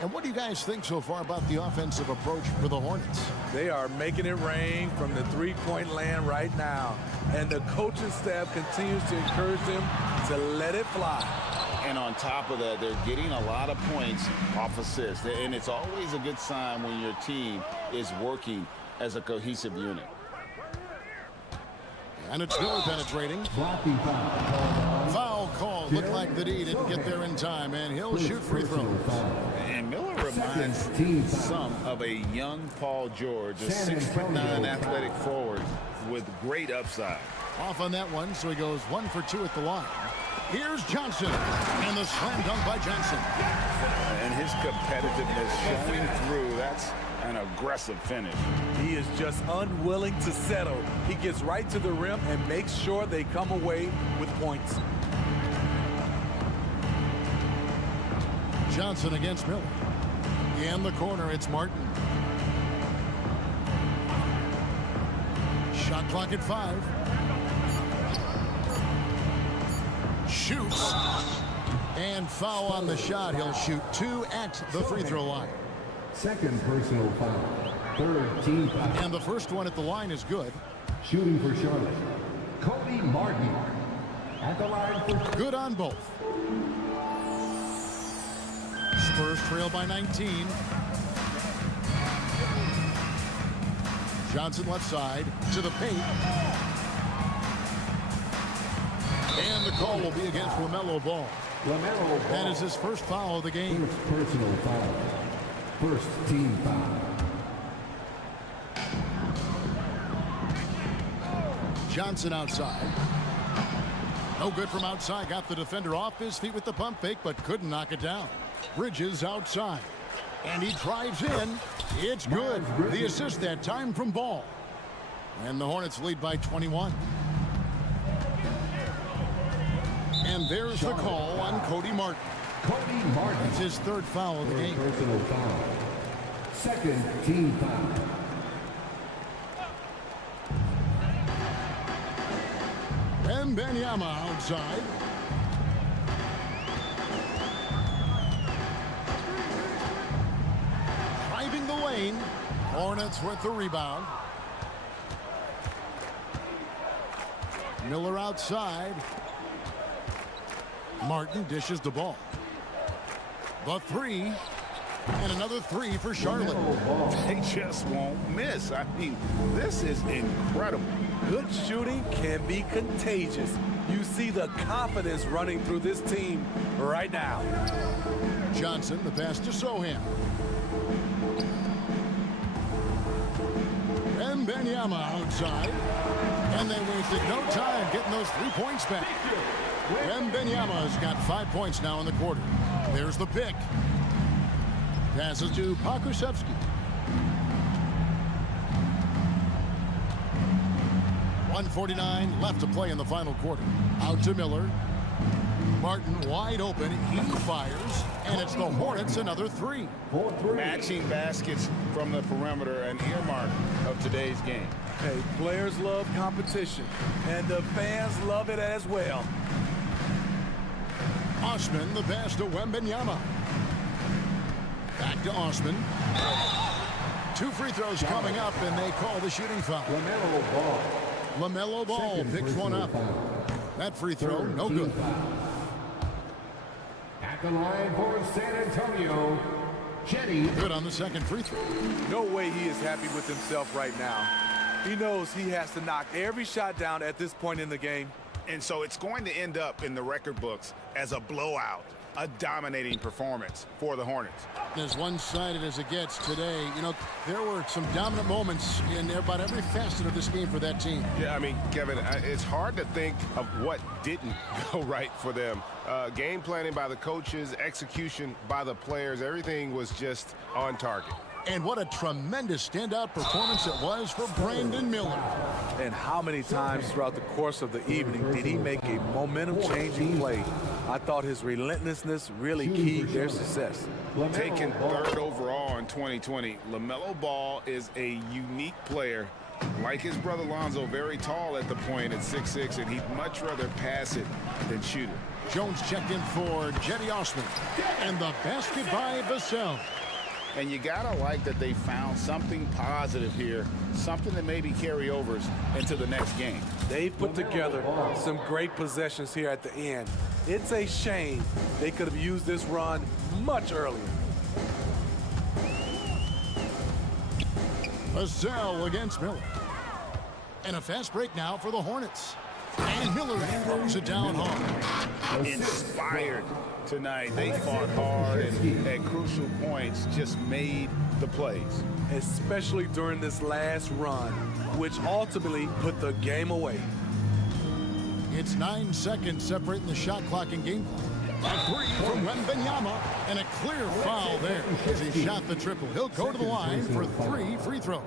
And what do you guys think so far about the offensive approach for the Hornets? They are making it rain from the three-point land right now. And the coaching staff continues to encourage them to let it fly. And on top of that, they're getting a lot of points off assists. And it's always a good sign when your team is working as a cohesive unit. And it's Miller penetrating. Foul call. Looked like the D didn't get there in time, and he'll shoot free throws. And Miller reminds some of a young Paul George, a 6'9" athletic forward with great upside. Off on that one, so he goes 1 for 2 at the line. Here's Johnson, and the slam dunk by Johnson. And his competitiveness showing through. That's an aggressive finish. He is just unwilling to settle. He gets right to the rim and makes sure they come away with points. Johnson against Miller. In the corner, it's Martin. Shot clock at 5. Shoots. And foul on the shot. He'll shoot 2 at the free throw line. Second personal foul. Third team foul. And the first one at the line is good. Shooting for Charlotte, Cody Martin. At the line for... Good on both. Spurs trail by 19. Johnson left side to the paint. And the call will be against LaMelo Ball. LaMelo Ball. That is his first foul of the game. First personal foul. First team foul. Johnson outside. No good from outside. Got the defender off his feet with the pump fake, but couldn't knock it down. Bridges outside. And he drives in. It's good. The assist that time from Ball. And the Hornets lead by 21. And there's the call on Cody Martin. Cody Martin. That's his third foul of the game. Personal foul. Second team foul. Wembanyama outside. Driving the lane. Hornets with the rebound. Miller outside. Martin dishes the ball. The 3. And another 3 for Charlotte. They just won't miss. I mean, this is incredible. Good shooting can be contagious. You see the confidence running through this team right now. Johnson, the pass to Sohan. Wembanyama outside. And they wasted no time getting those 3 points back. Wembanyama's got 5 points now in the quarter. There's the pick. Passes to Pokusevski. .149 left to play in the final quarter. Out to Miller. Martin wide open. He fires. And it's the Hornets another 3. Matching baskets from the perimeter, an earmark of today's game. Hey, players love competition, and the fans love it as well. Osman, the pass to Wembanyama. Back to Osman. 2 free throws coming up, and they call the shooting foul. LaMelo Ball. LaMelo Ball picks one up. That free throw, no good. At the line for San Antonio, Jetty. Good on the second free throw. No way he is happy with himself right now. He knows he has to knock every shot down at this point in the game. And so it's going to end up in the record books as a blowout. a dominating performance for the Hornets. As one-sided as it gets today, you know, there were some dominant moments in about every facet of this game for that team. Yeah, I mean, Kevin, it's hard to think of what didn't go right for them. Game planning by the coaches, execution by the players, everything was just on target. And what a tremendous standout performance it was for Brandon Miller. And how many times throughout the course of the evening did he make a momentum-changing play? I thought his relentlessness really keyed their success. Taken third overall in 2020, LaMelo Ball is a unique player. Like his brother Lonzo, very tall at the point at 6'6", and he'd much rather pass it than shoot it. Jones checked in for Jetty Osman. And the basket by Vassell. And you gotta like that they found something positive here, something that maybe carry overs into the next game. They put together some great possessions here at the end. It's a shame they could have used this run much earlier. Vassell against Miller. And a fast break now for the Hornets. And Miller throws it down hard. Inspired tonight. They fought hard and at crucial points just made the plays. Especially during this last run, which ultimately put the game away. It's 9 seconds separating the shot clock and game clock. A three from Wembanyama, and a clear foul there as he shot the triple. He'll go to the line for 3 free throws.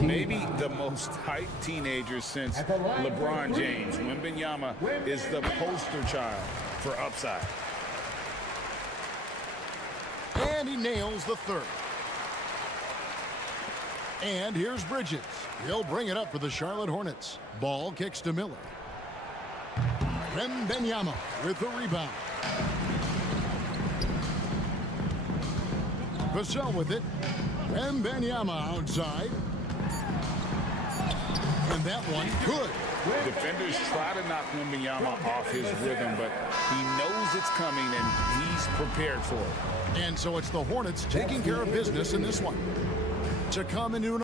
Maybe the most hyped teenager since LeBron James. Wembanyama is the poster child for upside. And he nails the third. And here's Bridges. He'll bring it up for the Charlotte Hornets. Ball kicks to Miller. Wembanyama with the rebound. Vassell with it. Wembanyama outside. And that one good. Defenders try to knock Wembanyama off his rhythm, but he knows it's coming and he's prepared for it. And so it's the Hornets taking care of business in this one. To come into an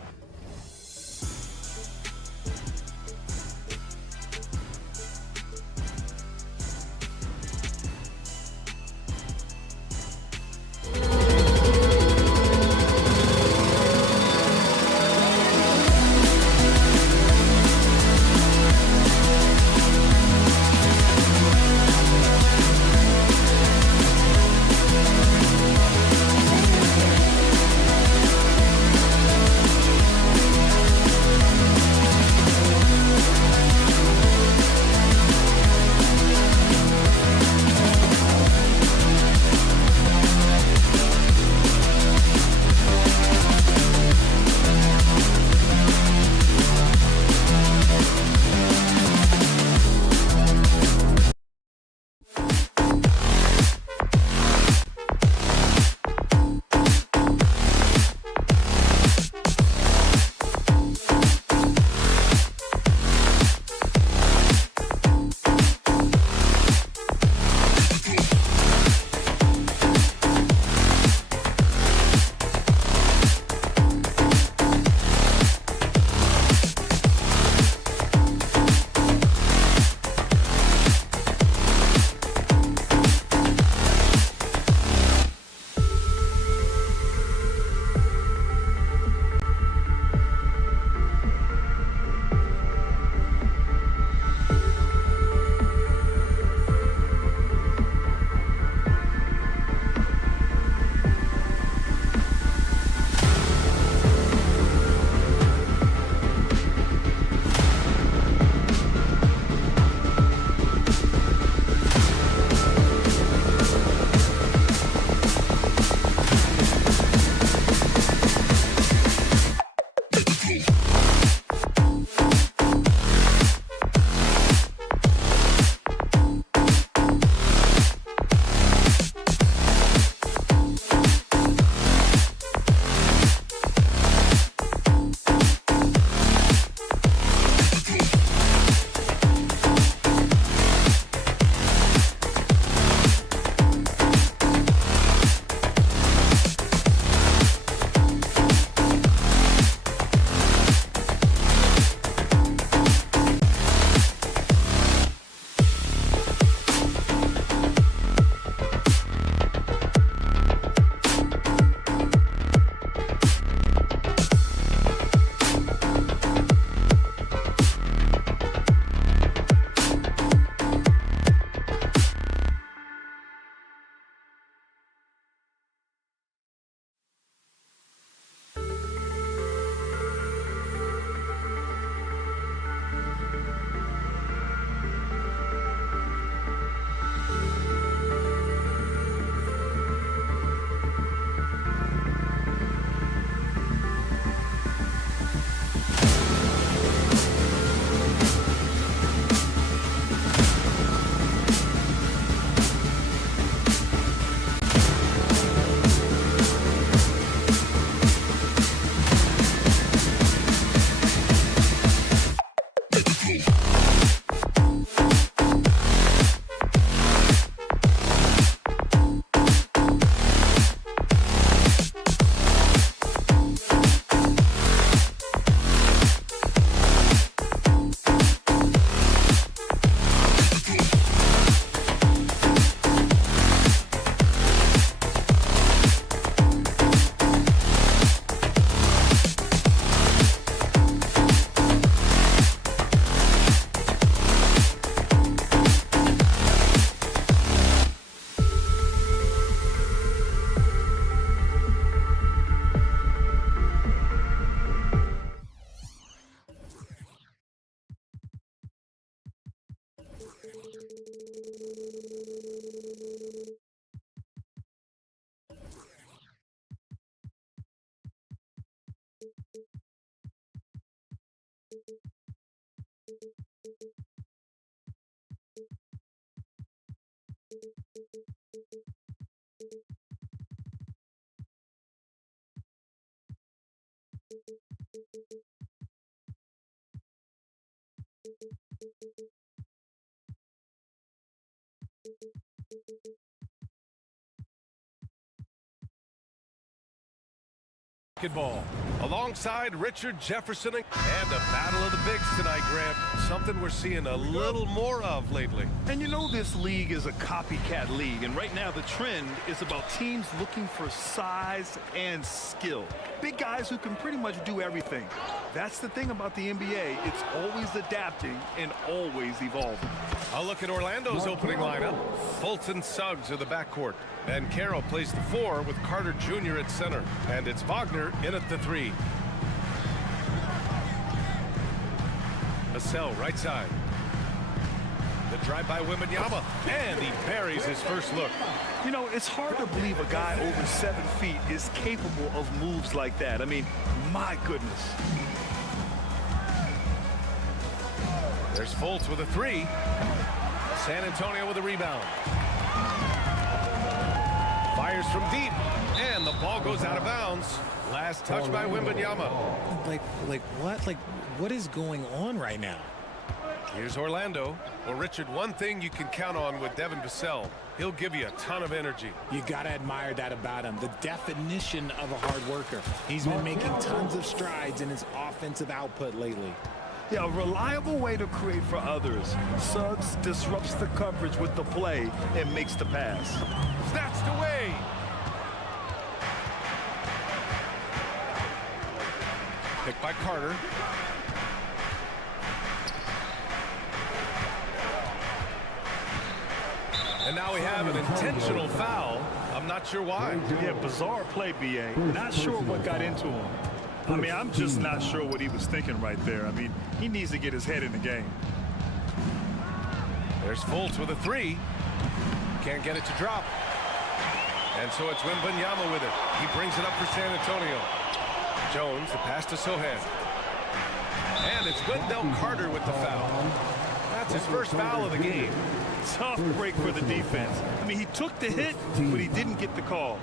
Basketball alongside Richard Jefferson and a battle of the bigs tonight, Grant. Something we're seeing a little more of lately. And you know this league is a copycat league, and right now the trend is about teams looking for size and skill. Big guys who can pretty much do everything. That's the thing about the NBA. It's always adapting and always evolving. I'll look at Orlando's opening lineup. Fultz and Suggs are the backcourt. Banchero plays the 4 with Carter Jr. at center. And it's Wagner in at the 3. Vassell right side. The drive by Wembanyama, and he buries his first look. You know, it's hard to believe a guy over 7 feet is capable of moves like that. I mean, my goodness. There's Fultz with a 3. San Antonio with a rebound. Fires from deep, and the ball goes out of bounds. Last touch by Wembanyama. What is going on right now? Here's Orlando. Well, Richard, one thing you can count on with Devin Vassell, he'll give you a ton of energy. You got to admire that about him. The definition of a hard worker. He's been making tons of strides in his offensive output lately. Yeah, a reliable way to create for others. Suggs disrupts the coverage with the play and makes the pass. Snatched away. Picked by Carter. And now we have an intentional foul. I'm not sure why. Yeah, bizarre play, B.A. Not sure what got into him. I mean, I'm just not sure what he was thinking right there. I mean, he needs to get his head in the game. There's Fultz with a 3. Can't get it to drop. And so it's Wembanyama with it. He brings it up for San Antonio. Jones, the pass to Sohan. And it's Wendell Carter with the foul. That's his first foul of the game. Tough break for the defense. I mean, he took the hit, but he didn't get the call.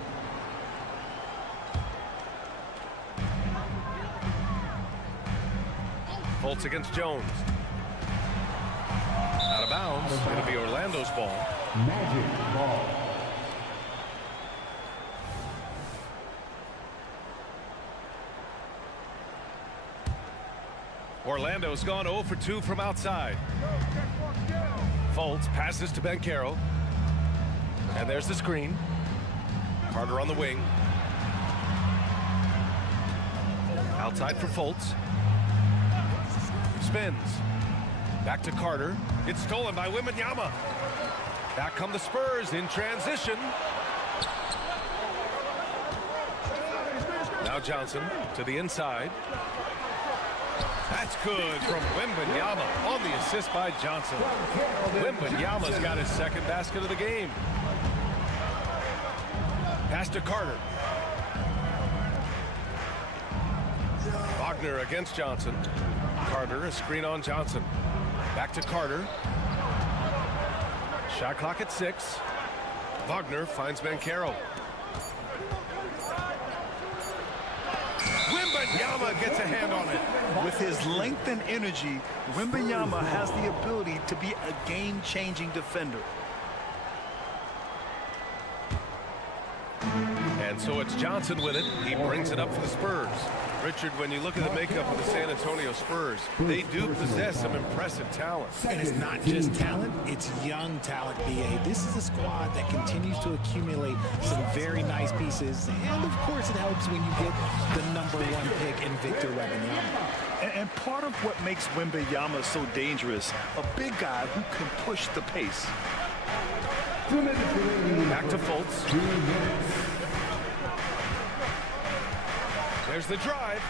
Fultz against Jones. Out of bounds. It'll be Orlando's ball. Magic ball. Orlando's gone 0 for 2 from outside. Fultz passes to Banchero. And there's the screen. Carter on the wing. Outside for Fultz. Spins. Back to Carter. It's stolen by Wembanyama. Back come the Spurs in transition. Now Johnson to the inside. That's good from Wembanyama on the assist by Johnson. Wembanyama's got his second basket of the game. Pass to Carter. Wagner against Johnson. Carter, a screen on Johnson. Back to Carter. Shot clock at 6. Wagner finds Banchero. Wembanyama gets a hand on it. With his length and energy, Wembanyama has the ability to be a game-changing defender. And so it's Johnson with it. He brings it up for the Spurs. Richard, when you look at the makeup of the San Antonio Spurs, they do possess some impressive talent. And it's not just talent, it's young talent, B.A. This is a squad that continues to accumulate some very nice pieces. And, of course, it helps when you get the #1 pick in Victor Wembanyama. And part of what makes Wembanyama so dangerous, a big guy who can push the pace. Back to Fultz. There's the drive.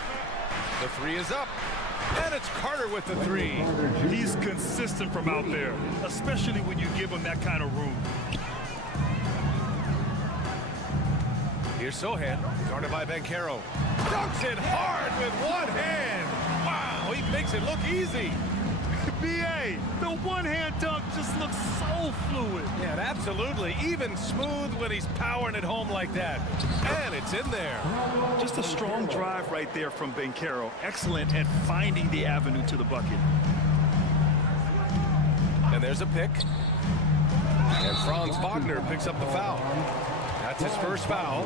The 3 is up. And it's Carter with the three. He's consistent from out there, especially when you give him that kind of room. Here's Sohan, guarded by Banchero. Dunks it hard with one hand. Wow, he makes it look easy. B.A., the one-hand dunk just looks so fluid. Yeah, absolutely. Even smooth when he's powering it home like that. And it's in there. Just a strong drive right there from Banchero. Excellent at finding the avenue to the bucket. And there's a pick. And Franz Wagner picks up the foul. That's his first foul.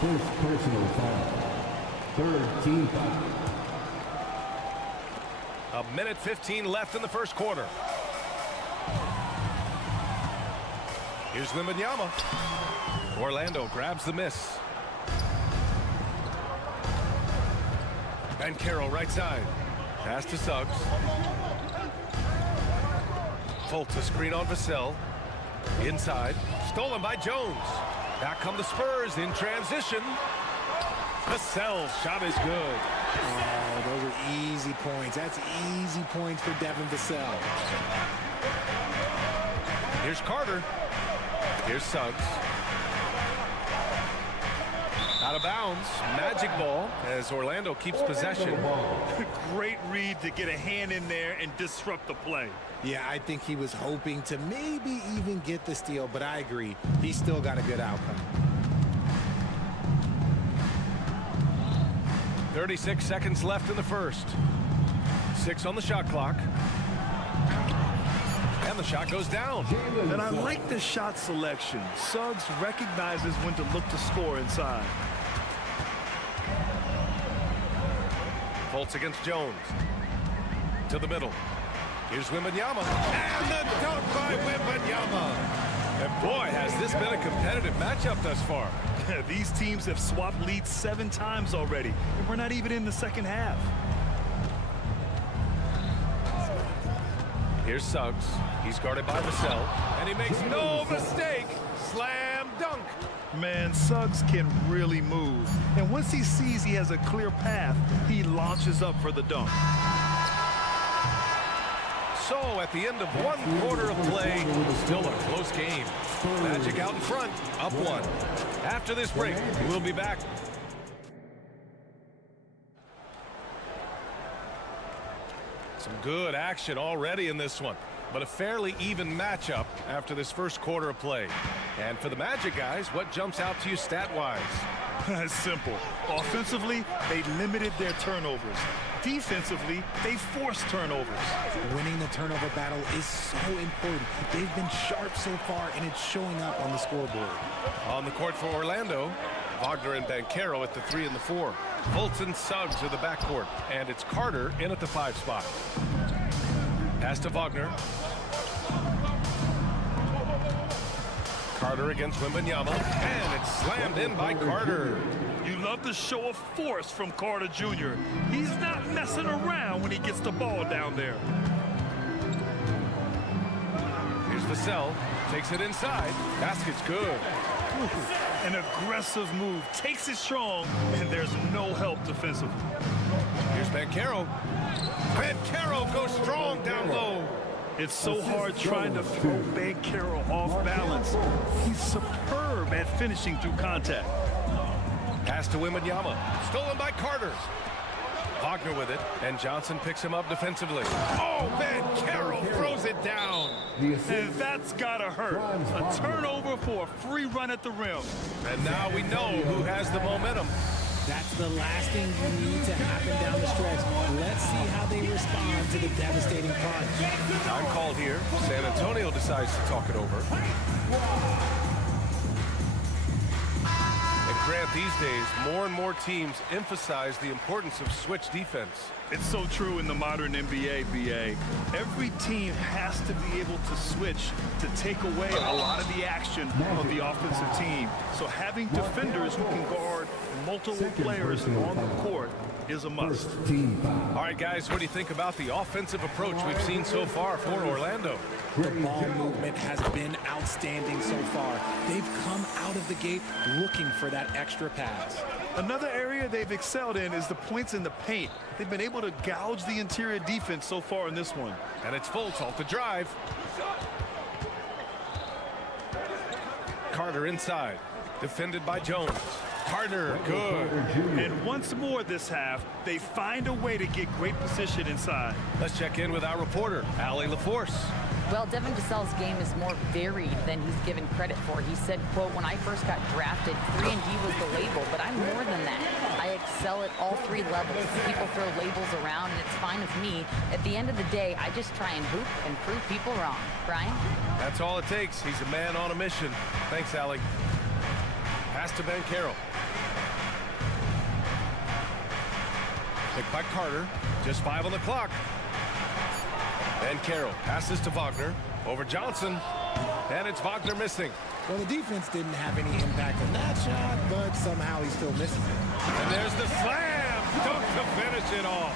First personal foul. Third team foul. A minute 15 left in the first quarter. Here's Wembanyama. Orlando grabs the miss. Banchero right side. Pass to Suggs. Fultz a screen on Vassell. Inside. Stolen by Jones. Back come the Spurs in transition. Vassell's shot is good. Oh, those are easy points. That's easy points for Devin Vassell. Here's Carter. Here's Suggs. Out of bounds. Magic ball as Orlando keeps possession. Great read to get a hand in there and disrupt the play. Yeah, I think he was hoping to maybe even get the steal, but I agree. He still got a good outcome. 36 seconds left in the first. 6 on the shot clock. And the shot goes down. And I like the shot selection. Suggs recognizes when to look to score inside. Fultz against Jones. To the middle. Here's Wembanyama. And the dunk by Wembanyama. And boy, has this been a competitive matchup thus far. These teams have swapped leads 7 times already, and we're not even in the second half. Here's Suggs. He's guarded by Vassell, and he makes no mistake. Slam dunk. Man, Suggs can really move, and once he sees he has a clear path, he launches up for the dunk. So at the end of one quarter of play, still a close game. Magic out in front, up 1. After this break, we'll be back. Some good action already in this one, but a fairly even matchup after this first quarter of play. And for the Magic guys, what jumps out to you stat-wise? It's simple. Offensively, they limited their turnovers. Defensively, they forced turnovers. Winning the turnover battle is so important. They've been sharp so far, and it's showing up on the scoreboard. On the court for Orlando, Wagner and Banchero at the 3 and the 4. Fultz and Suggs are the backcourt, and it's Carter in at the 5 spot. Pass to Wagner. Carter against Wembanyama, and it's slammed in by Carter. You love the show of force from Carter Jr. He's not messing around when he gets the ball down there. Here's Vassell, takes it inside. Basket's good. An aggressive move, takes it strong, and there's no help defensively. Here's Banchero. Banchero goes strong down low. It's so hard trying to throw Banchero off balance. He's superb at finishing through contact. Pass to Wembanyama. Stolen by Carter. Wagner with it, and Johnson picks him up defensively. Oh, Banchero throws it down. And that's gotta hurt. A turnover for a free run at the rim. And now we know who has the momentum. That's the last thing you need to happen down the stretch. Let's see how they respond to the devastating punch. Time called here. San Antonio decides to talk it over. And Grant, these days, more and more teams emphasize the importance of switch defense. It's so true in the modern NBA, BA. Every team has to be able to switch to take away a lot of the action of the offensive team. So having defenders who can guard multiple players on the court is a must. All right, guys, what do you think about the offensive approach we've seen so far for Orlando? The ball movement has been outstanding so far. They've come out of the gate looking for that extra pass. Another area they've excelled in is the points in the paint. They've been able to gouge the interior defense so far in this one. And it's Fultz off the drive. Carter inside, defended by Jones. Carter, good. And once more this half, they find a way to get great position inside. Let's check in with our reporter, Allie LaForce. Well, Devin Vassell's game is more varied than he's given credit for. He said, quote, when I first got drafted, 3-and-D was the label, but I'm more than that. I excel at all three levels. People throw labels around, and it's fine with me. At the end of the day, I just try and hoop and prove people wrong. Brian? That's all it takes. He's a man on a mission. Thanks, Allie. Pass to Banchero. Picked by Carter. Just 5 on the clock. Banchero passes to Wagner. Over Johnson. And it's Wagner missing. Well, the defense didn't have any impact on that shot, but somehow he still misses it. And there's the slam. Dunk to finish it off.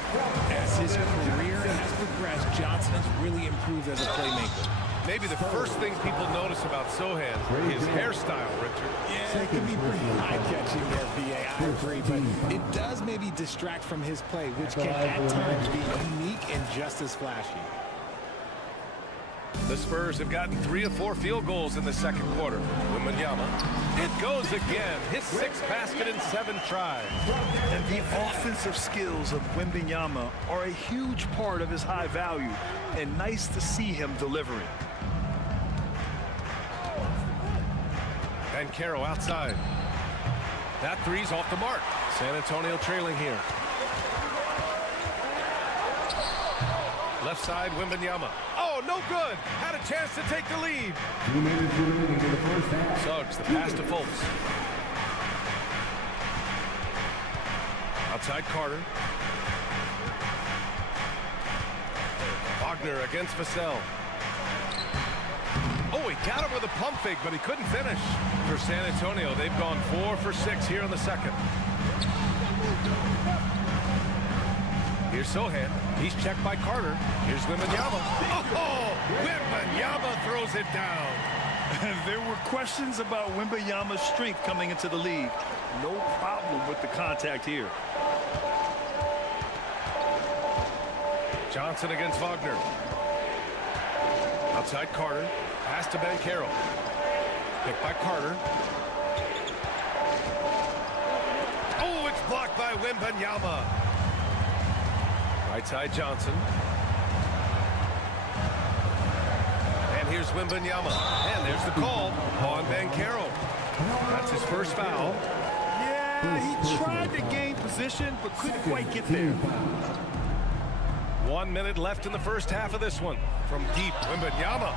As his career has progressed, Johnson has really improved as a playmaker. Maybe the first thing people notice about Sohan, his hairstyle, Richard. Yeah, it can be pretty eye-catching there, VA. I agree, but it does maybe distract from his play, which can at times be unique and just as flashy. The Spurs have gotten 3 of 4 field goals in the second quarter. Wembanyama, it goes again. His 6th basket in 7 tries. And the offensive skills of Wembanyama are a huge part of his high value, and nice to see him delivering. Banchero outside. That three's off the mark. San Antonio trailing here. Left side, Wembanyama. Oh, no good. Had a chance to take the lead. 2 minutes remaining in the first half. Suggs, the pass to Fultz. Outside Carter. Wagner against Vassell. Oh, he got him with a pump fake, but he couldn't finish. For San Antonio, they've gone 4 for 6 here in the second. Here's Sohan. He's checked by Carter. Here's Wembanyama. Oh, Wembanyama throws it down. There were questions about Wembanyama's strength coming into the league. No problem with the contact here. Johnson against Wagner. Outside Carter. Pass to Banchero. Picked by Carter. Oh, it's blocked by Wembanyama. Right side Johnson. And here's Wembanyama. And there's the call on Banchero. That's his first foul. Yeah, he tried to gain position, but couldn't quite get there. 1 minute left in the first half of this one. From deep, Wembanyama.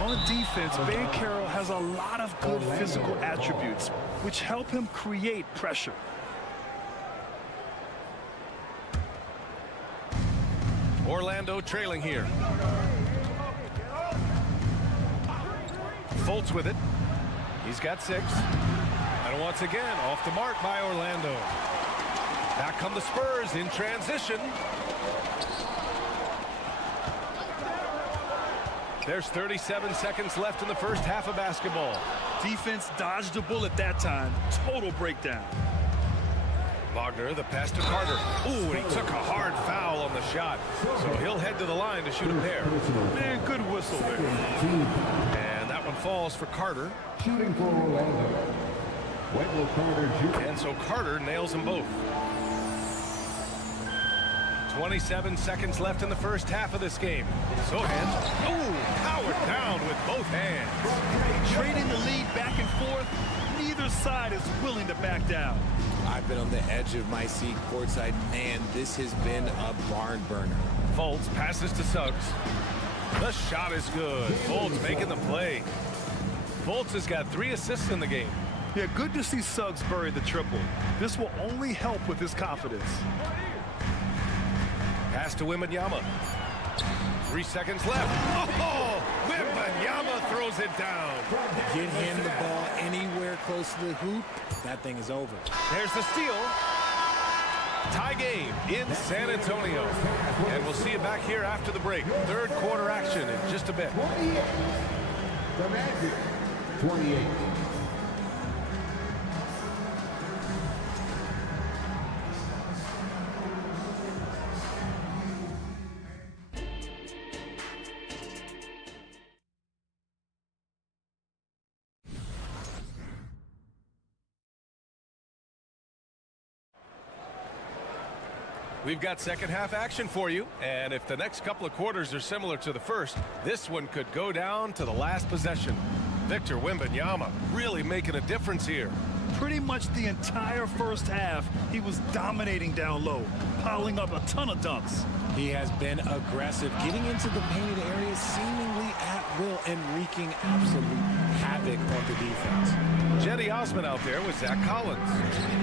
On defense, Banchero has a lot of good physical attributes, which help him create pressure. Orlando trailing here. Fultz with it. He's got 6. And once again, off the mark by Orlando. Back come the Spurs in transition. There's 37 seconds left in the first half of basketball. Defense dodged a bullet that time. Total breakdown. Wagner, the pass to Carter. Ooh, and he took a hard foul on the shot. So he'll head to the line to shoot a pair. Man, good whistle there. And that one falls for Carter. Shooting for Orlando. Wendell Carter Jr. And so Carter nails them both. 27 seconds left in the first half of this game. Sohan, powered down with both hands. Trading the lead back and forth. Neither side is willing to back down. I've been on the edge of my seat courtside. Man, this has been a barn burner. Fultz passes to Suggs. The shot is good. Fultz making the play. Fultz has got 3 assists in the game. Yeah, good to see Suggs bury the triple. This will only help with his confidence. Pass to Wembanyama. 3 seconds left. Oh, Wembanyama throws it down. Get him the ball anywhere close to the hoop, that thing is over. There's the steal. Tie game in San Antonio. And we'll see you back here after the break. Third quarter action in just a bit. The Magic, 28. We've got second half action for you, and if the next couple of quarters are similar to the first, this one could go down to the last possession. Victor Wembanyama really making a difference here. Pretty much the entire first half, he was dominating down low, piling up a ton of dunks. He has been aggressive, getting into the painted areas seemingly at will and wreaking absolute havoc on the defense. Jetty Osman out there with Zach Collins.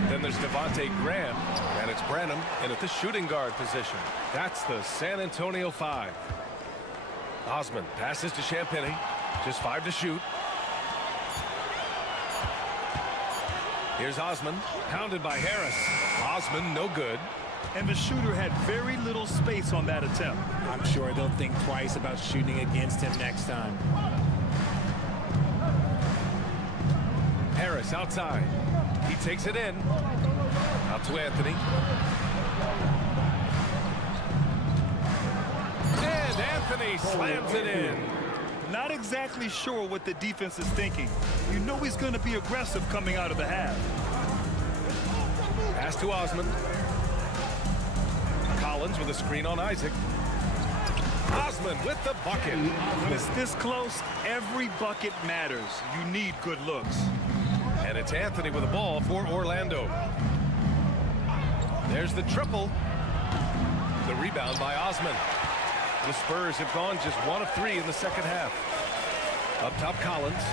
Then there's Devontae Graham, and it's Branham in at the shooting guard position. That's the San Antonio 5. Osman passes to Champagnie, just 5 to shoot. Here's Osman, pounded by Harris. Osman, no good. And the shooter had very little space on that attempt. I'm sure they'll think twice about shooting against him next time. Harris outside. He takes it in. Out to Anthony. And Anthony slams it in. Not exactly sure what the defense is thinking. You know he's going to be aggressive coming out of the half. Pass to Osman. Collins with a screen on Isaac. Osman with the bucket. When it's this close, every bucket matters. You need good looks. And it's Anthony with the ball for Orlando. There's the triple. The rebound by Osman. The Spurs have gone just 1 of 3 in the second half. Up top, Collins.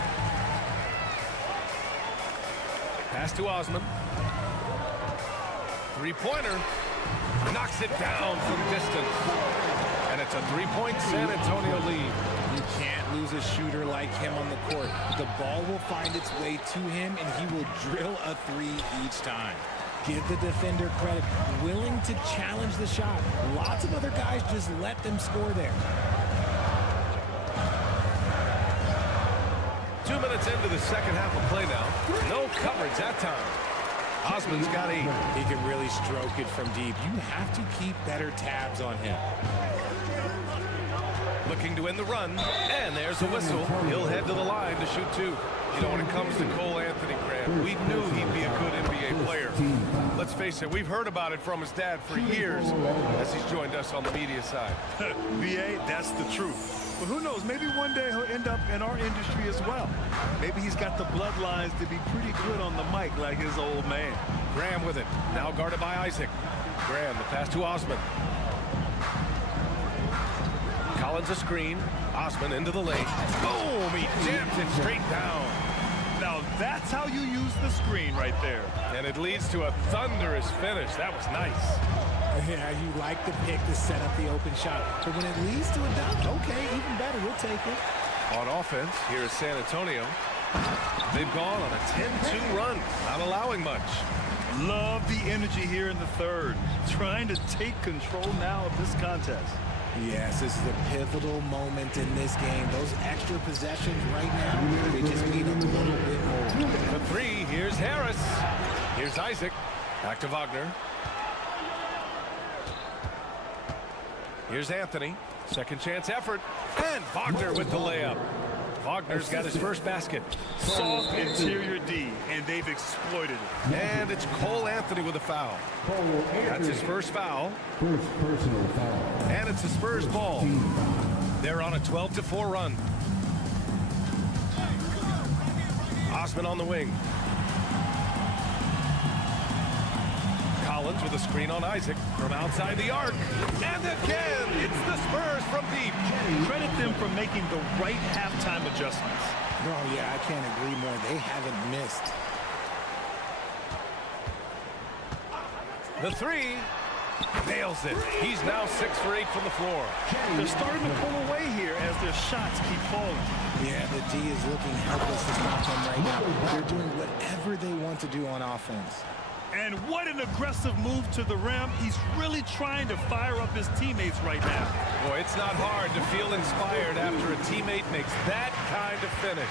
Pass to Osman. Three-pointer. Knocks it down from distance. And it's a 3-point San Antonio lead. You can't lose a shooter like him on the court. The ball will find its way to him, and he will drill a 3 each time. Give the defender credit, willing to challenge the shot. Lots of other guys just let them score there. 2 minutes into the second half of play now. No coverage that time. Osman's got 8. He can really stroke it from deep. You have to keep better tabs on him. Looking to end the run, and there's a whistle. He'll head to the line to shoot 2. You know, when it comes to Cole Anthony, Graham, we knew he'd be a good NBA player. Let's face it, we've heard about it from his dad for years as he's joined us on the media side. VA, that's the truth. But who knows, maybe one day he'll end up in our industry as well. Maybe he's got the bloodlines to be pretty good on the mic like his old man. Graham with it, now guarded by Isaac. Graham, the pass to Osman. Collins a screen. Osman into the lane. Boom! He jams it straight down. Now that's how you use the screen right there. And it leads to a thunderous finish. That was nice. Yeah, you like the pick to set up the open shot. But when it leads to a dunk, okay, even better, we'll take it. On offense, here is San Antonio. They've gone on a 10-2 run, not allowing much. Love the energy here in the third. Trying to take control now of this contest. Yes, this is a pivotal moment in this game. Those extra possessions right now, they just need a little bit more. The 3, here's Harris. Here's Isaac. Back to Wagner. Here's Anthony. Second chance effort. And Wagner with the layup. Wagner's got his first basket. Soft interior D, and they've exploited it. And it's Cole Anthony with a foul. That's his first foul. First personal foul. And it's the Spurs ball. They're on a 12-4 run. Osman on the wing. Collins with a screen on Isaac from outside the arc. And again, it's the Spurs from deep. Credit them for making the right halftime adjustments. Oh, yeah, I can't agree more. They haven't missed. The 3 nails it. He's now 6 for 8 from the floor. They're starting to pull away here as their shots keep falling. Yeah, the D is looking helpless to stop them right now. They're doing whatever they want to do on offense. And what an aggressive move to the rim. He's really trying to fire up his teammates right now. Boy, it's not hard to feel inspired after a teammate makes that kind of finish.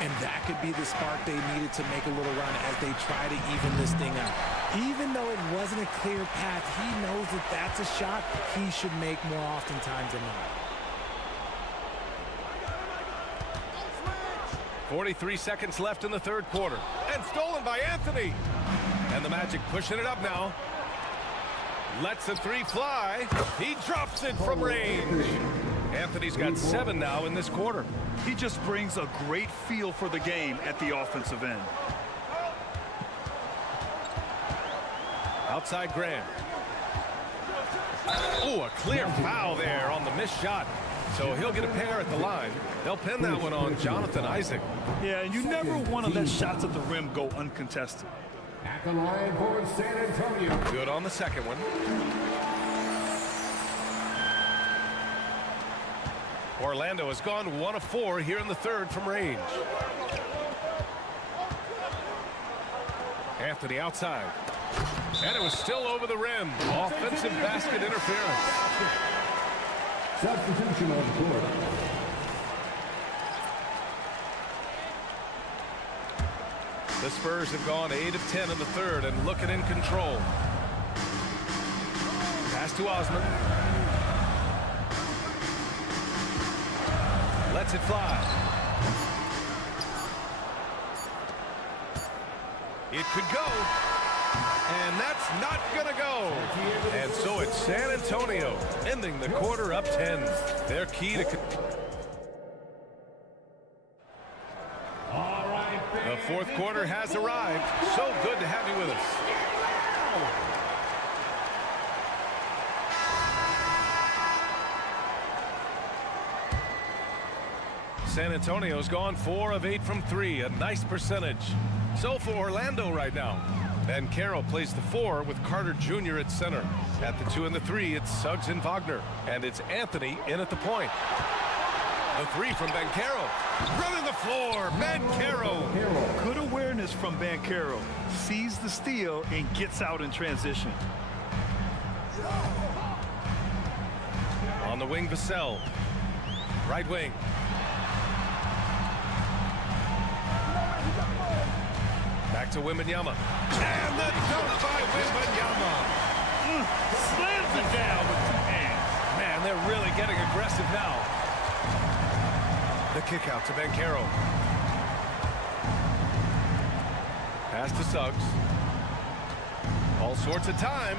And that could be the spark they needed to make a little run as they try to even this thing up. Even though it wasn't a clear path, he knows that that's a shot he should make more oftentimes than not. 43 seconds left in the third quarter. And stolen by Anthony. And the Magic pushing it up now. Lets the three fly. He drops it from range. Anthony's got 7 now in this quarter. He just brings a great feel for the game at the offensive end. Outside Graham. Oh, a clear foul there on the missed shot. So he'll get a pair at the line. They'll pin that one on Jonathan Isaac. Yeah, and you never want to let shots at the rim go uncontested. At the line for San Antonio. Good on the second one. Orlando has gone 1 of 4 here in the third from range. Anthony outside. And it was still over the rim. Offensive basket interference. Substitution on the court. The Spurs have gone 8 of 10 in the third and looking in control. Pass to Osman. Lets it fly. It could go. And that's not going to go. And so it's San Antonio ending the quarter up 10. Their key to... The fourth quarter has arrived. So good to have you with us. San Antonio's gone 4 of 8 from 3, a nice percentage. So for Orlando right now, Banchero plays the 4 with Carter Jr. at center. At the 2 and the 3, it's Suggs and Wagner. And it's Anthony in at the point. The 3 from Banchero. Running the floor, Banchero. Good awareness from Banchero. Sees the steal and gets out in transition. On the wing, Vassell. Right wing. Back to Wembanyama. And the dunk by Wembanyama. Slams it down with 2 hands. Man, they're really getting aggressive now. The kick out to Banchero. Pass to Suggs. All sorts of time.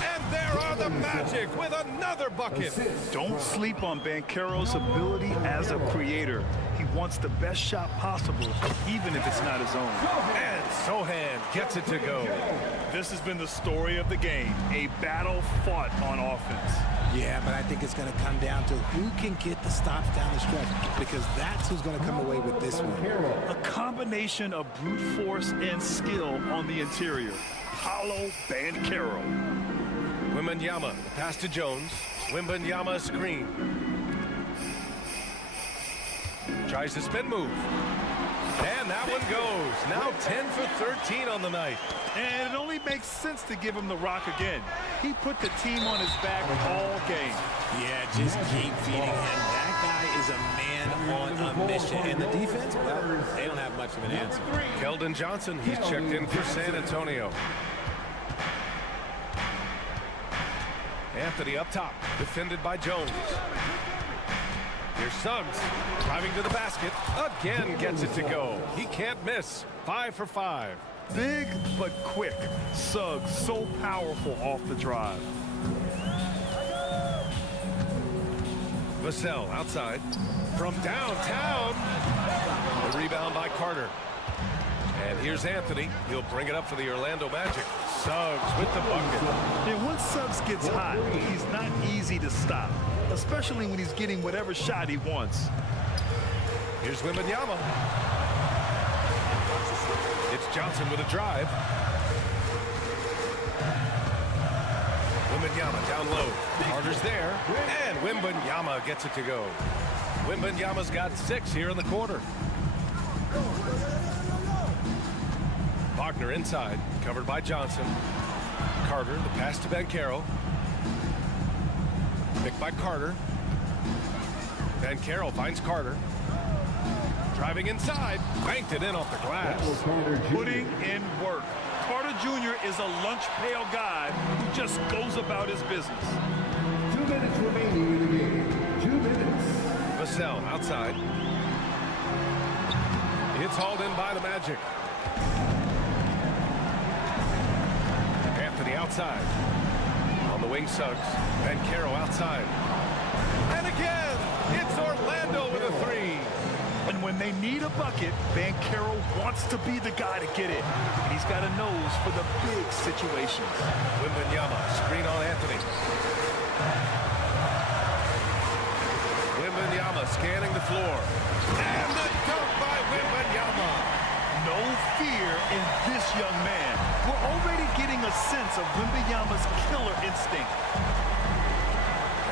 And there are the Magic with another bucket. Don't sleep on Banchero's ability as a creator. He wants the best shot possible, even if it's not his own. And Sohan gets it to go. This has been the story of the game, a battle fought on offense. Yeah, but I think it's going to come down to who can get the stops down the stretch, because that's who's going to come away with this one. A combination of brute force and skill on the interior. Paulo Banchero. Wembanyama, pass to Jones. Wembanyama screen. Tries to spin move. And that one goes. Now 10 for 13 on the night. And it only makes sense to give him the rock again. He put the team on his back all game. Yeah, just keep feeding him. That guy is a man on a mission. And the defense, well, they don't have much of an answer. Keldon Johnson, he's checked in for San Antonio. Anthony up top, defended by Jones. Here's Suggs, driving to the basket, again gets it to go. He can't miss, 5 for 5. Big but quick. Suggs so powerful off the drive. Vassell outside, from downtown. The rebound by Carter. And here's Anthony, he'll bring it up for the Orlando Magic. Suggs with the bucket. And once Suggs gets hot, he's not easy to stop, especially when he's getting whatever shot he wants. Here's Wembanyama. It's Johnson with a drive. Wembanyama down low. Carter's there. And Wembanyama gets it to go. Wembanyama's got 6 here in the quarter. Wagner inside, covered by Johnson. Carter, the pass to Banchero. Picked by Carter. Banchero finds Carter. Driving inside, banked it in off the glass. Putting in work. Carter Jr. is a lunch pail guy who just goes about his business. 2 minutes remaining in the game. 2 minutes. Vassell outside. It's hauled in by the Magic. Anthony outside. On the wing, Suggs. Banchero outside. And again, it's Orlando with a three. And when they need a bucket, Banchero wants to be the guy to get it. And he's got a nose for the big situations. Wembanyama, screen on Anthony. Wembanyama scanning the floor. And the dunk by Wembanyama. No fear in this young man. We're already getting a sense of Wembanyama's killer instinct.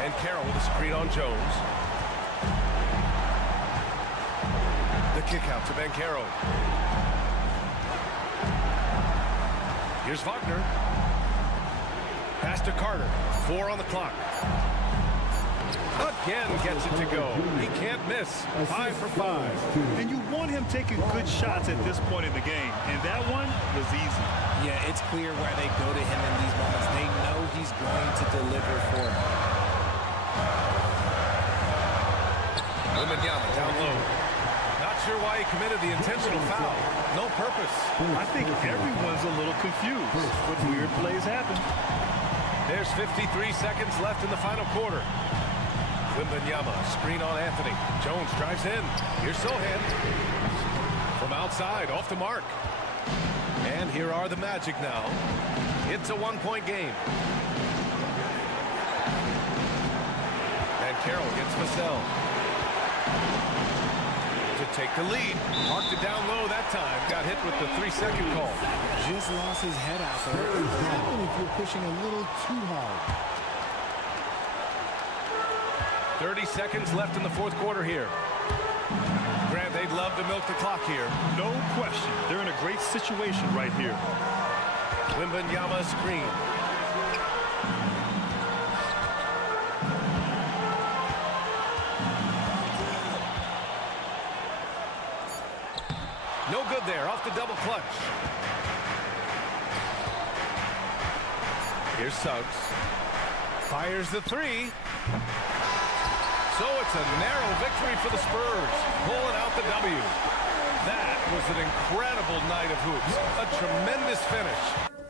And Carroll with a screen on Jones. The kick out to Banchero. Here's Wagner. Pass to Carter. 4 on the clock. Again gets it to go. He can't miss. 5 for 5. And you want him taking good shots at this point in the game. And that one was easy. Yeah, it's clear why they go to him in these moments. They know he's going to deliver for them. Wembanyama down low. Not sure why he committed the intentional foul. No purpose. I think everyone's a little confused. What weird plays happen. There's 53 seconds left in the final quarter. Wembanyama, screen on Anthony. Jones drives in. Here's Sohan. From outside, off the mark. And here are the Magic now. It's a one-point game. And Carroll gets Vassell to take the lead. Marked it down low that time. Got hit with the 3-second call. Just lost his head out there. What would happen if you're pushing a little too hard? 30 seconds left in the fourth quarter here. Grant, they'd love to milk the clock here. No question. They're in a great situation right here. Wembanyama screen. No good there, off the double clutch. Here's Suggs. Fires the three. So it's a narrow victory for the Spurs, pulling out the W. That was an incredible night of hoops. A tremendous finish.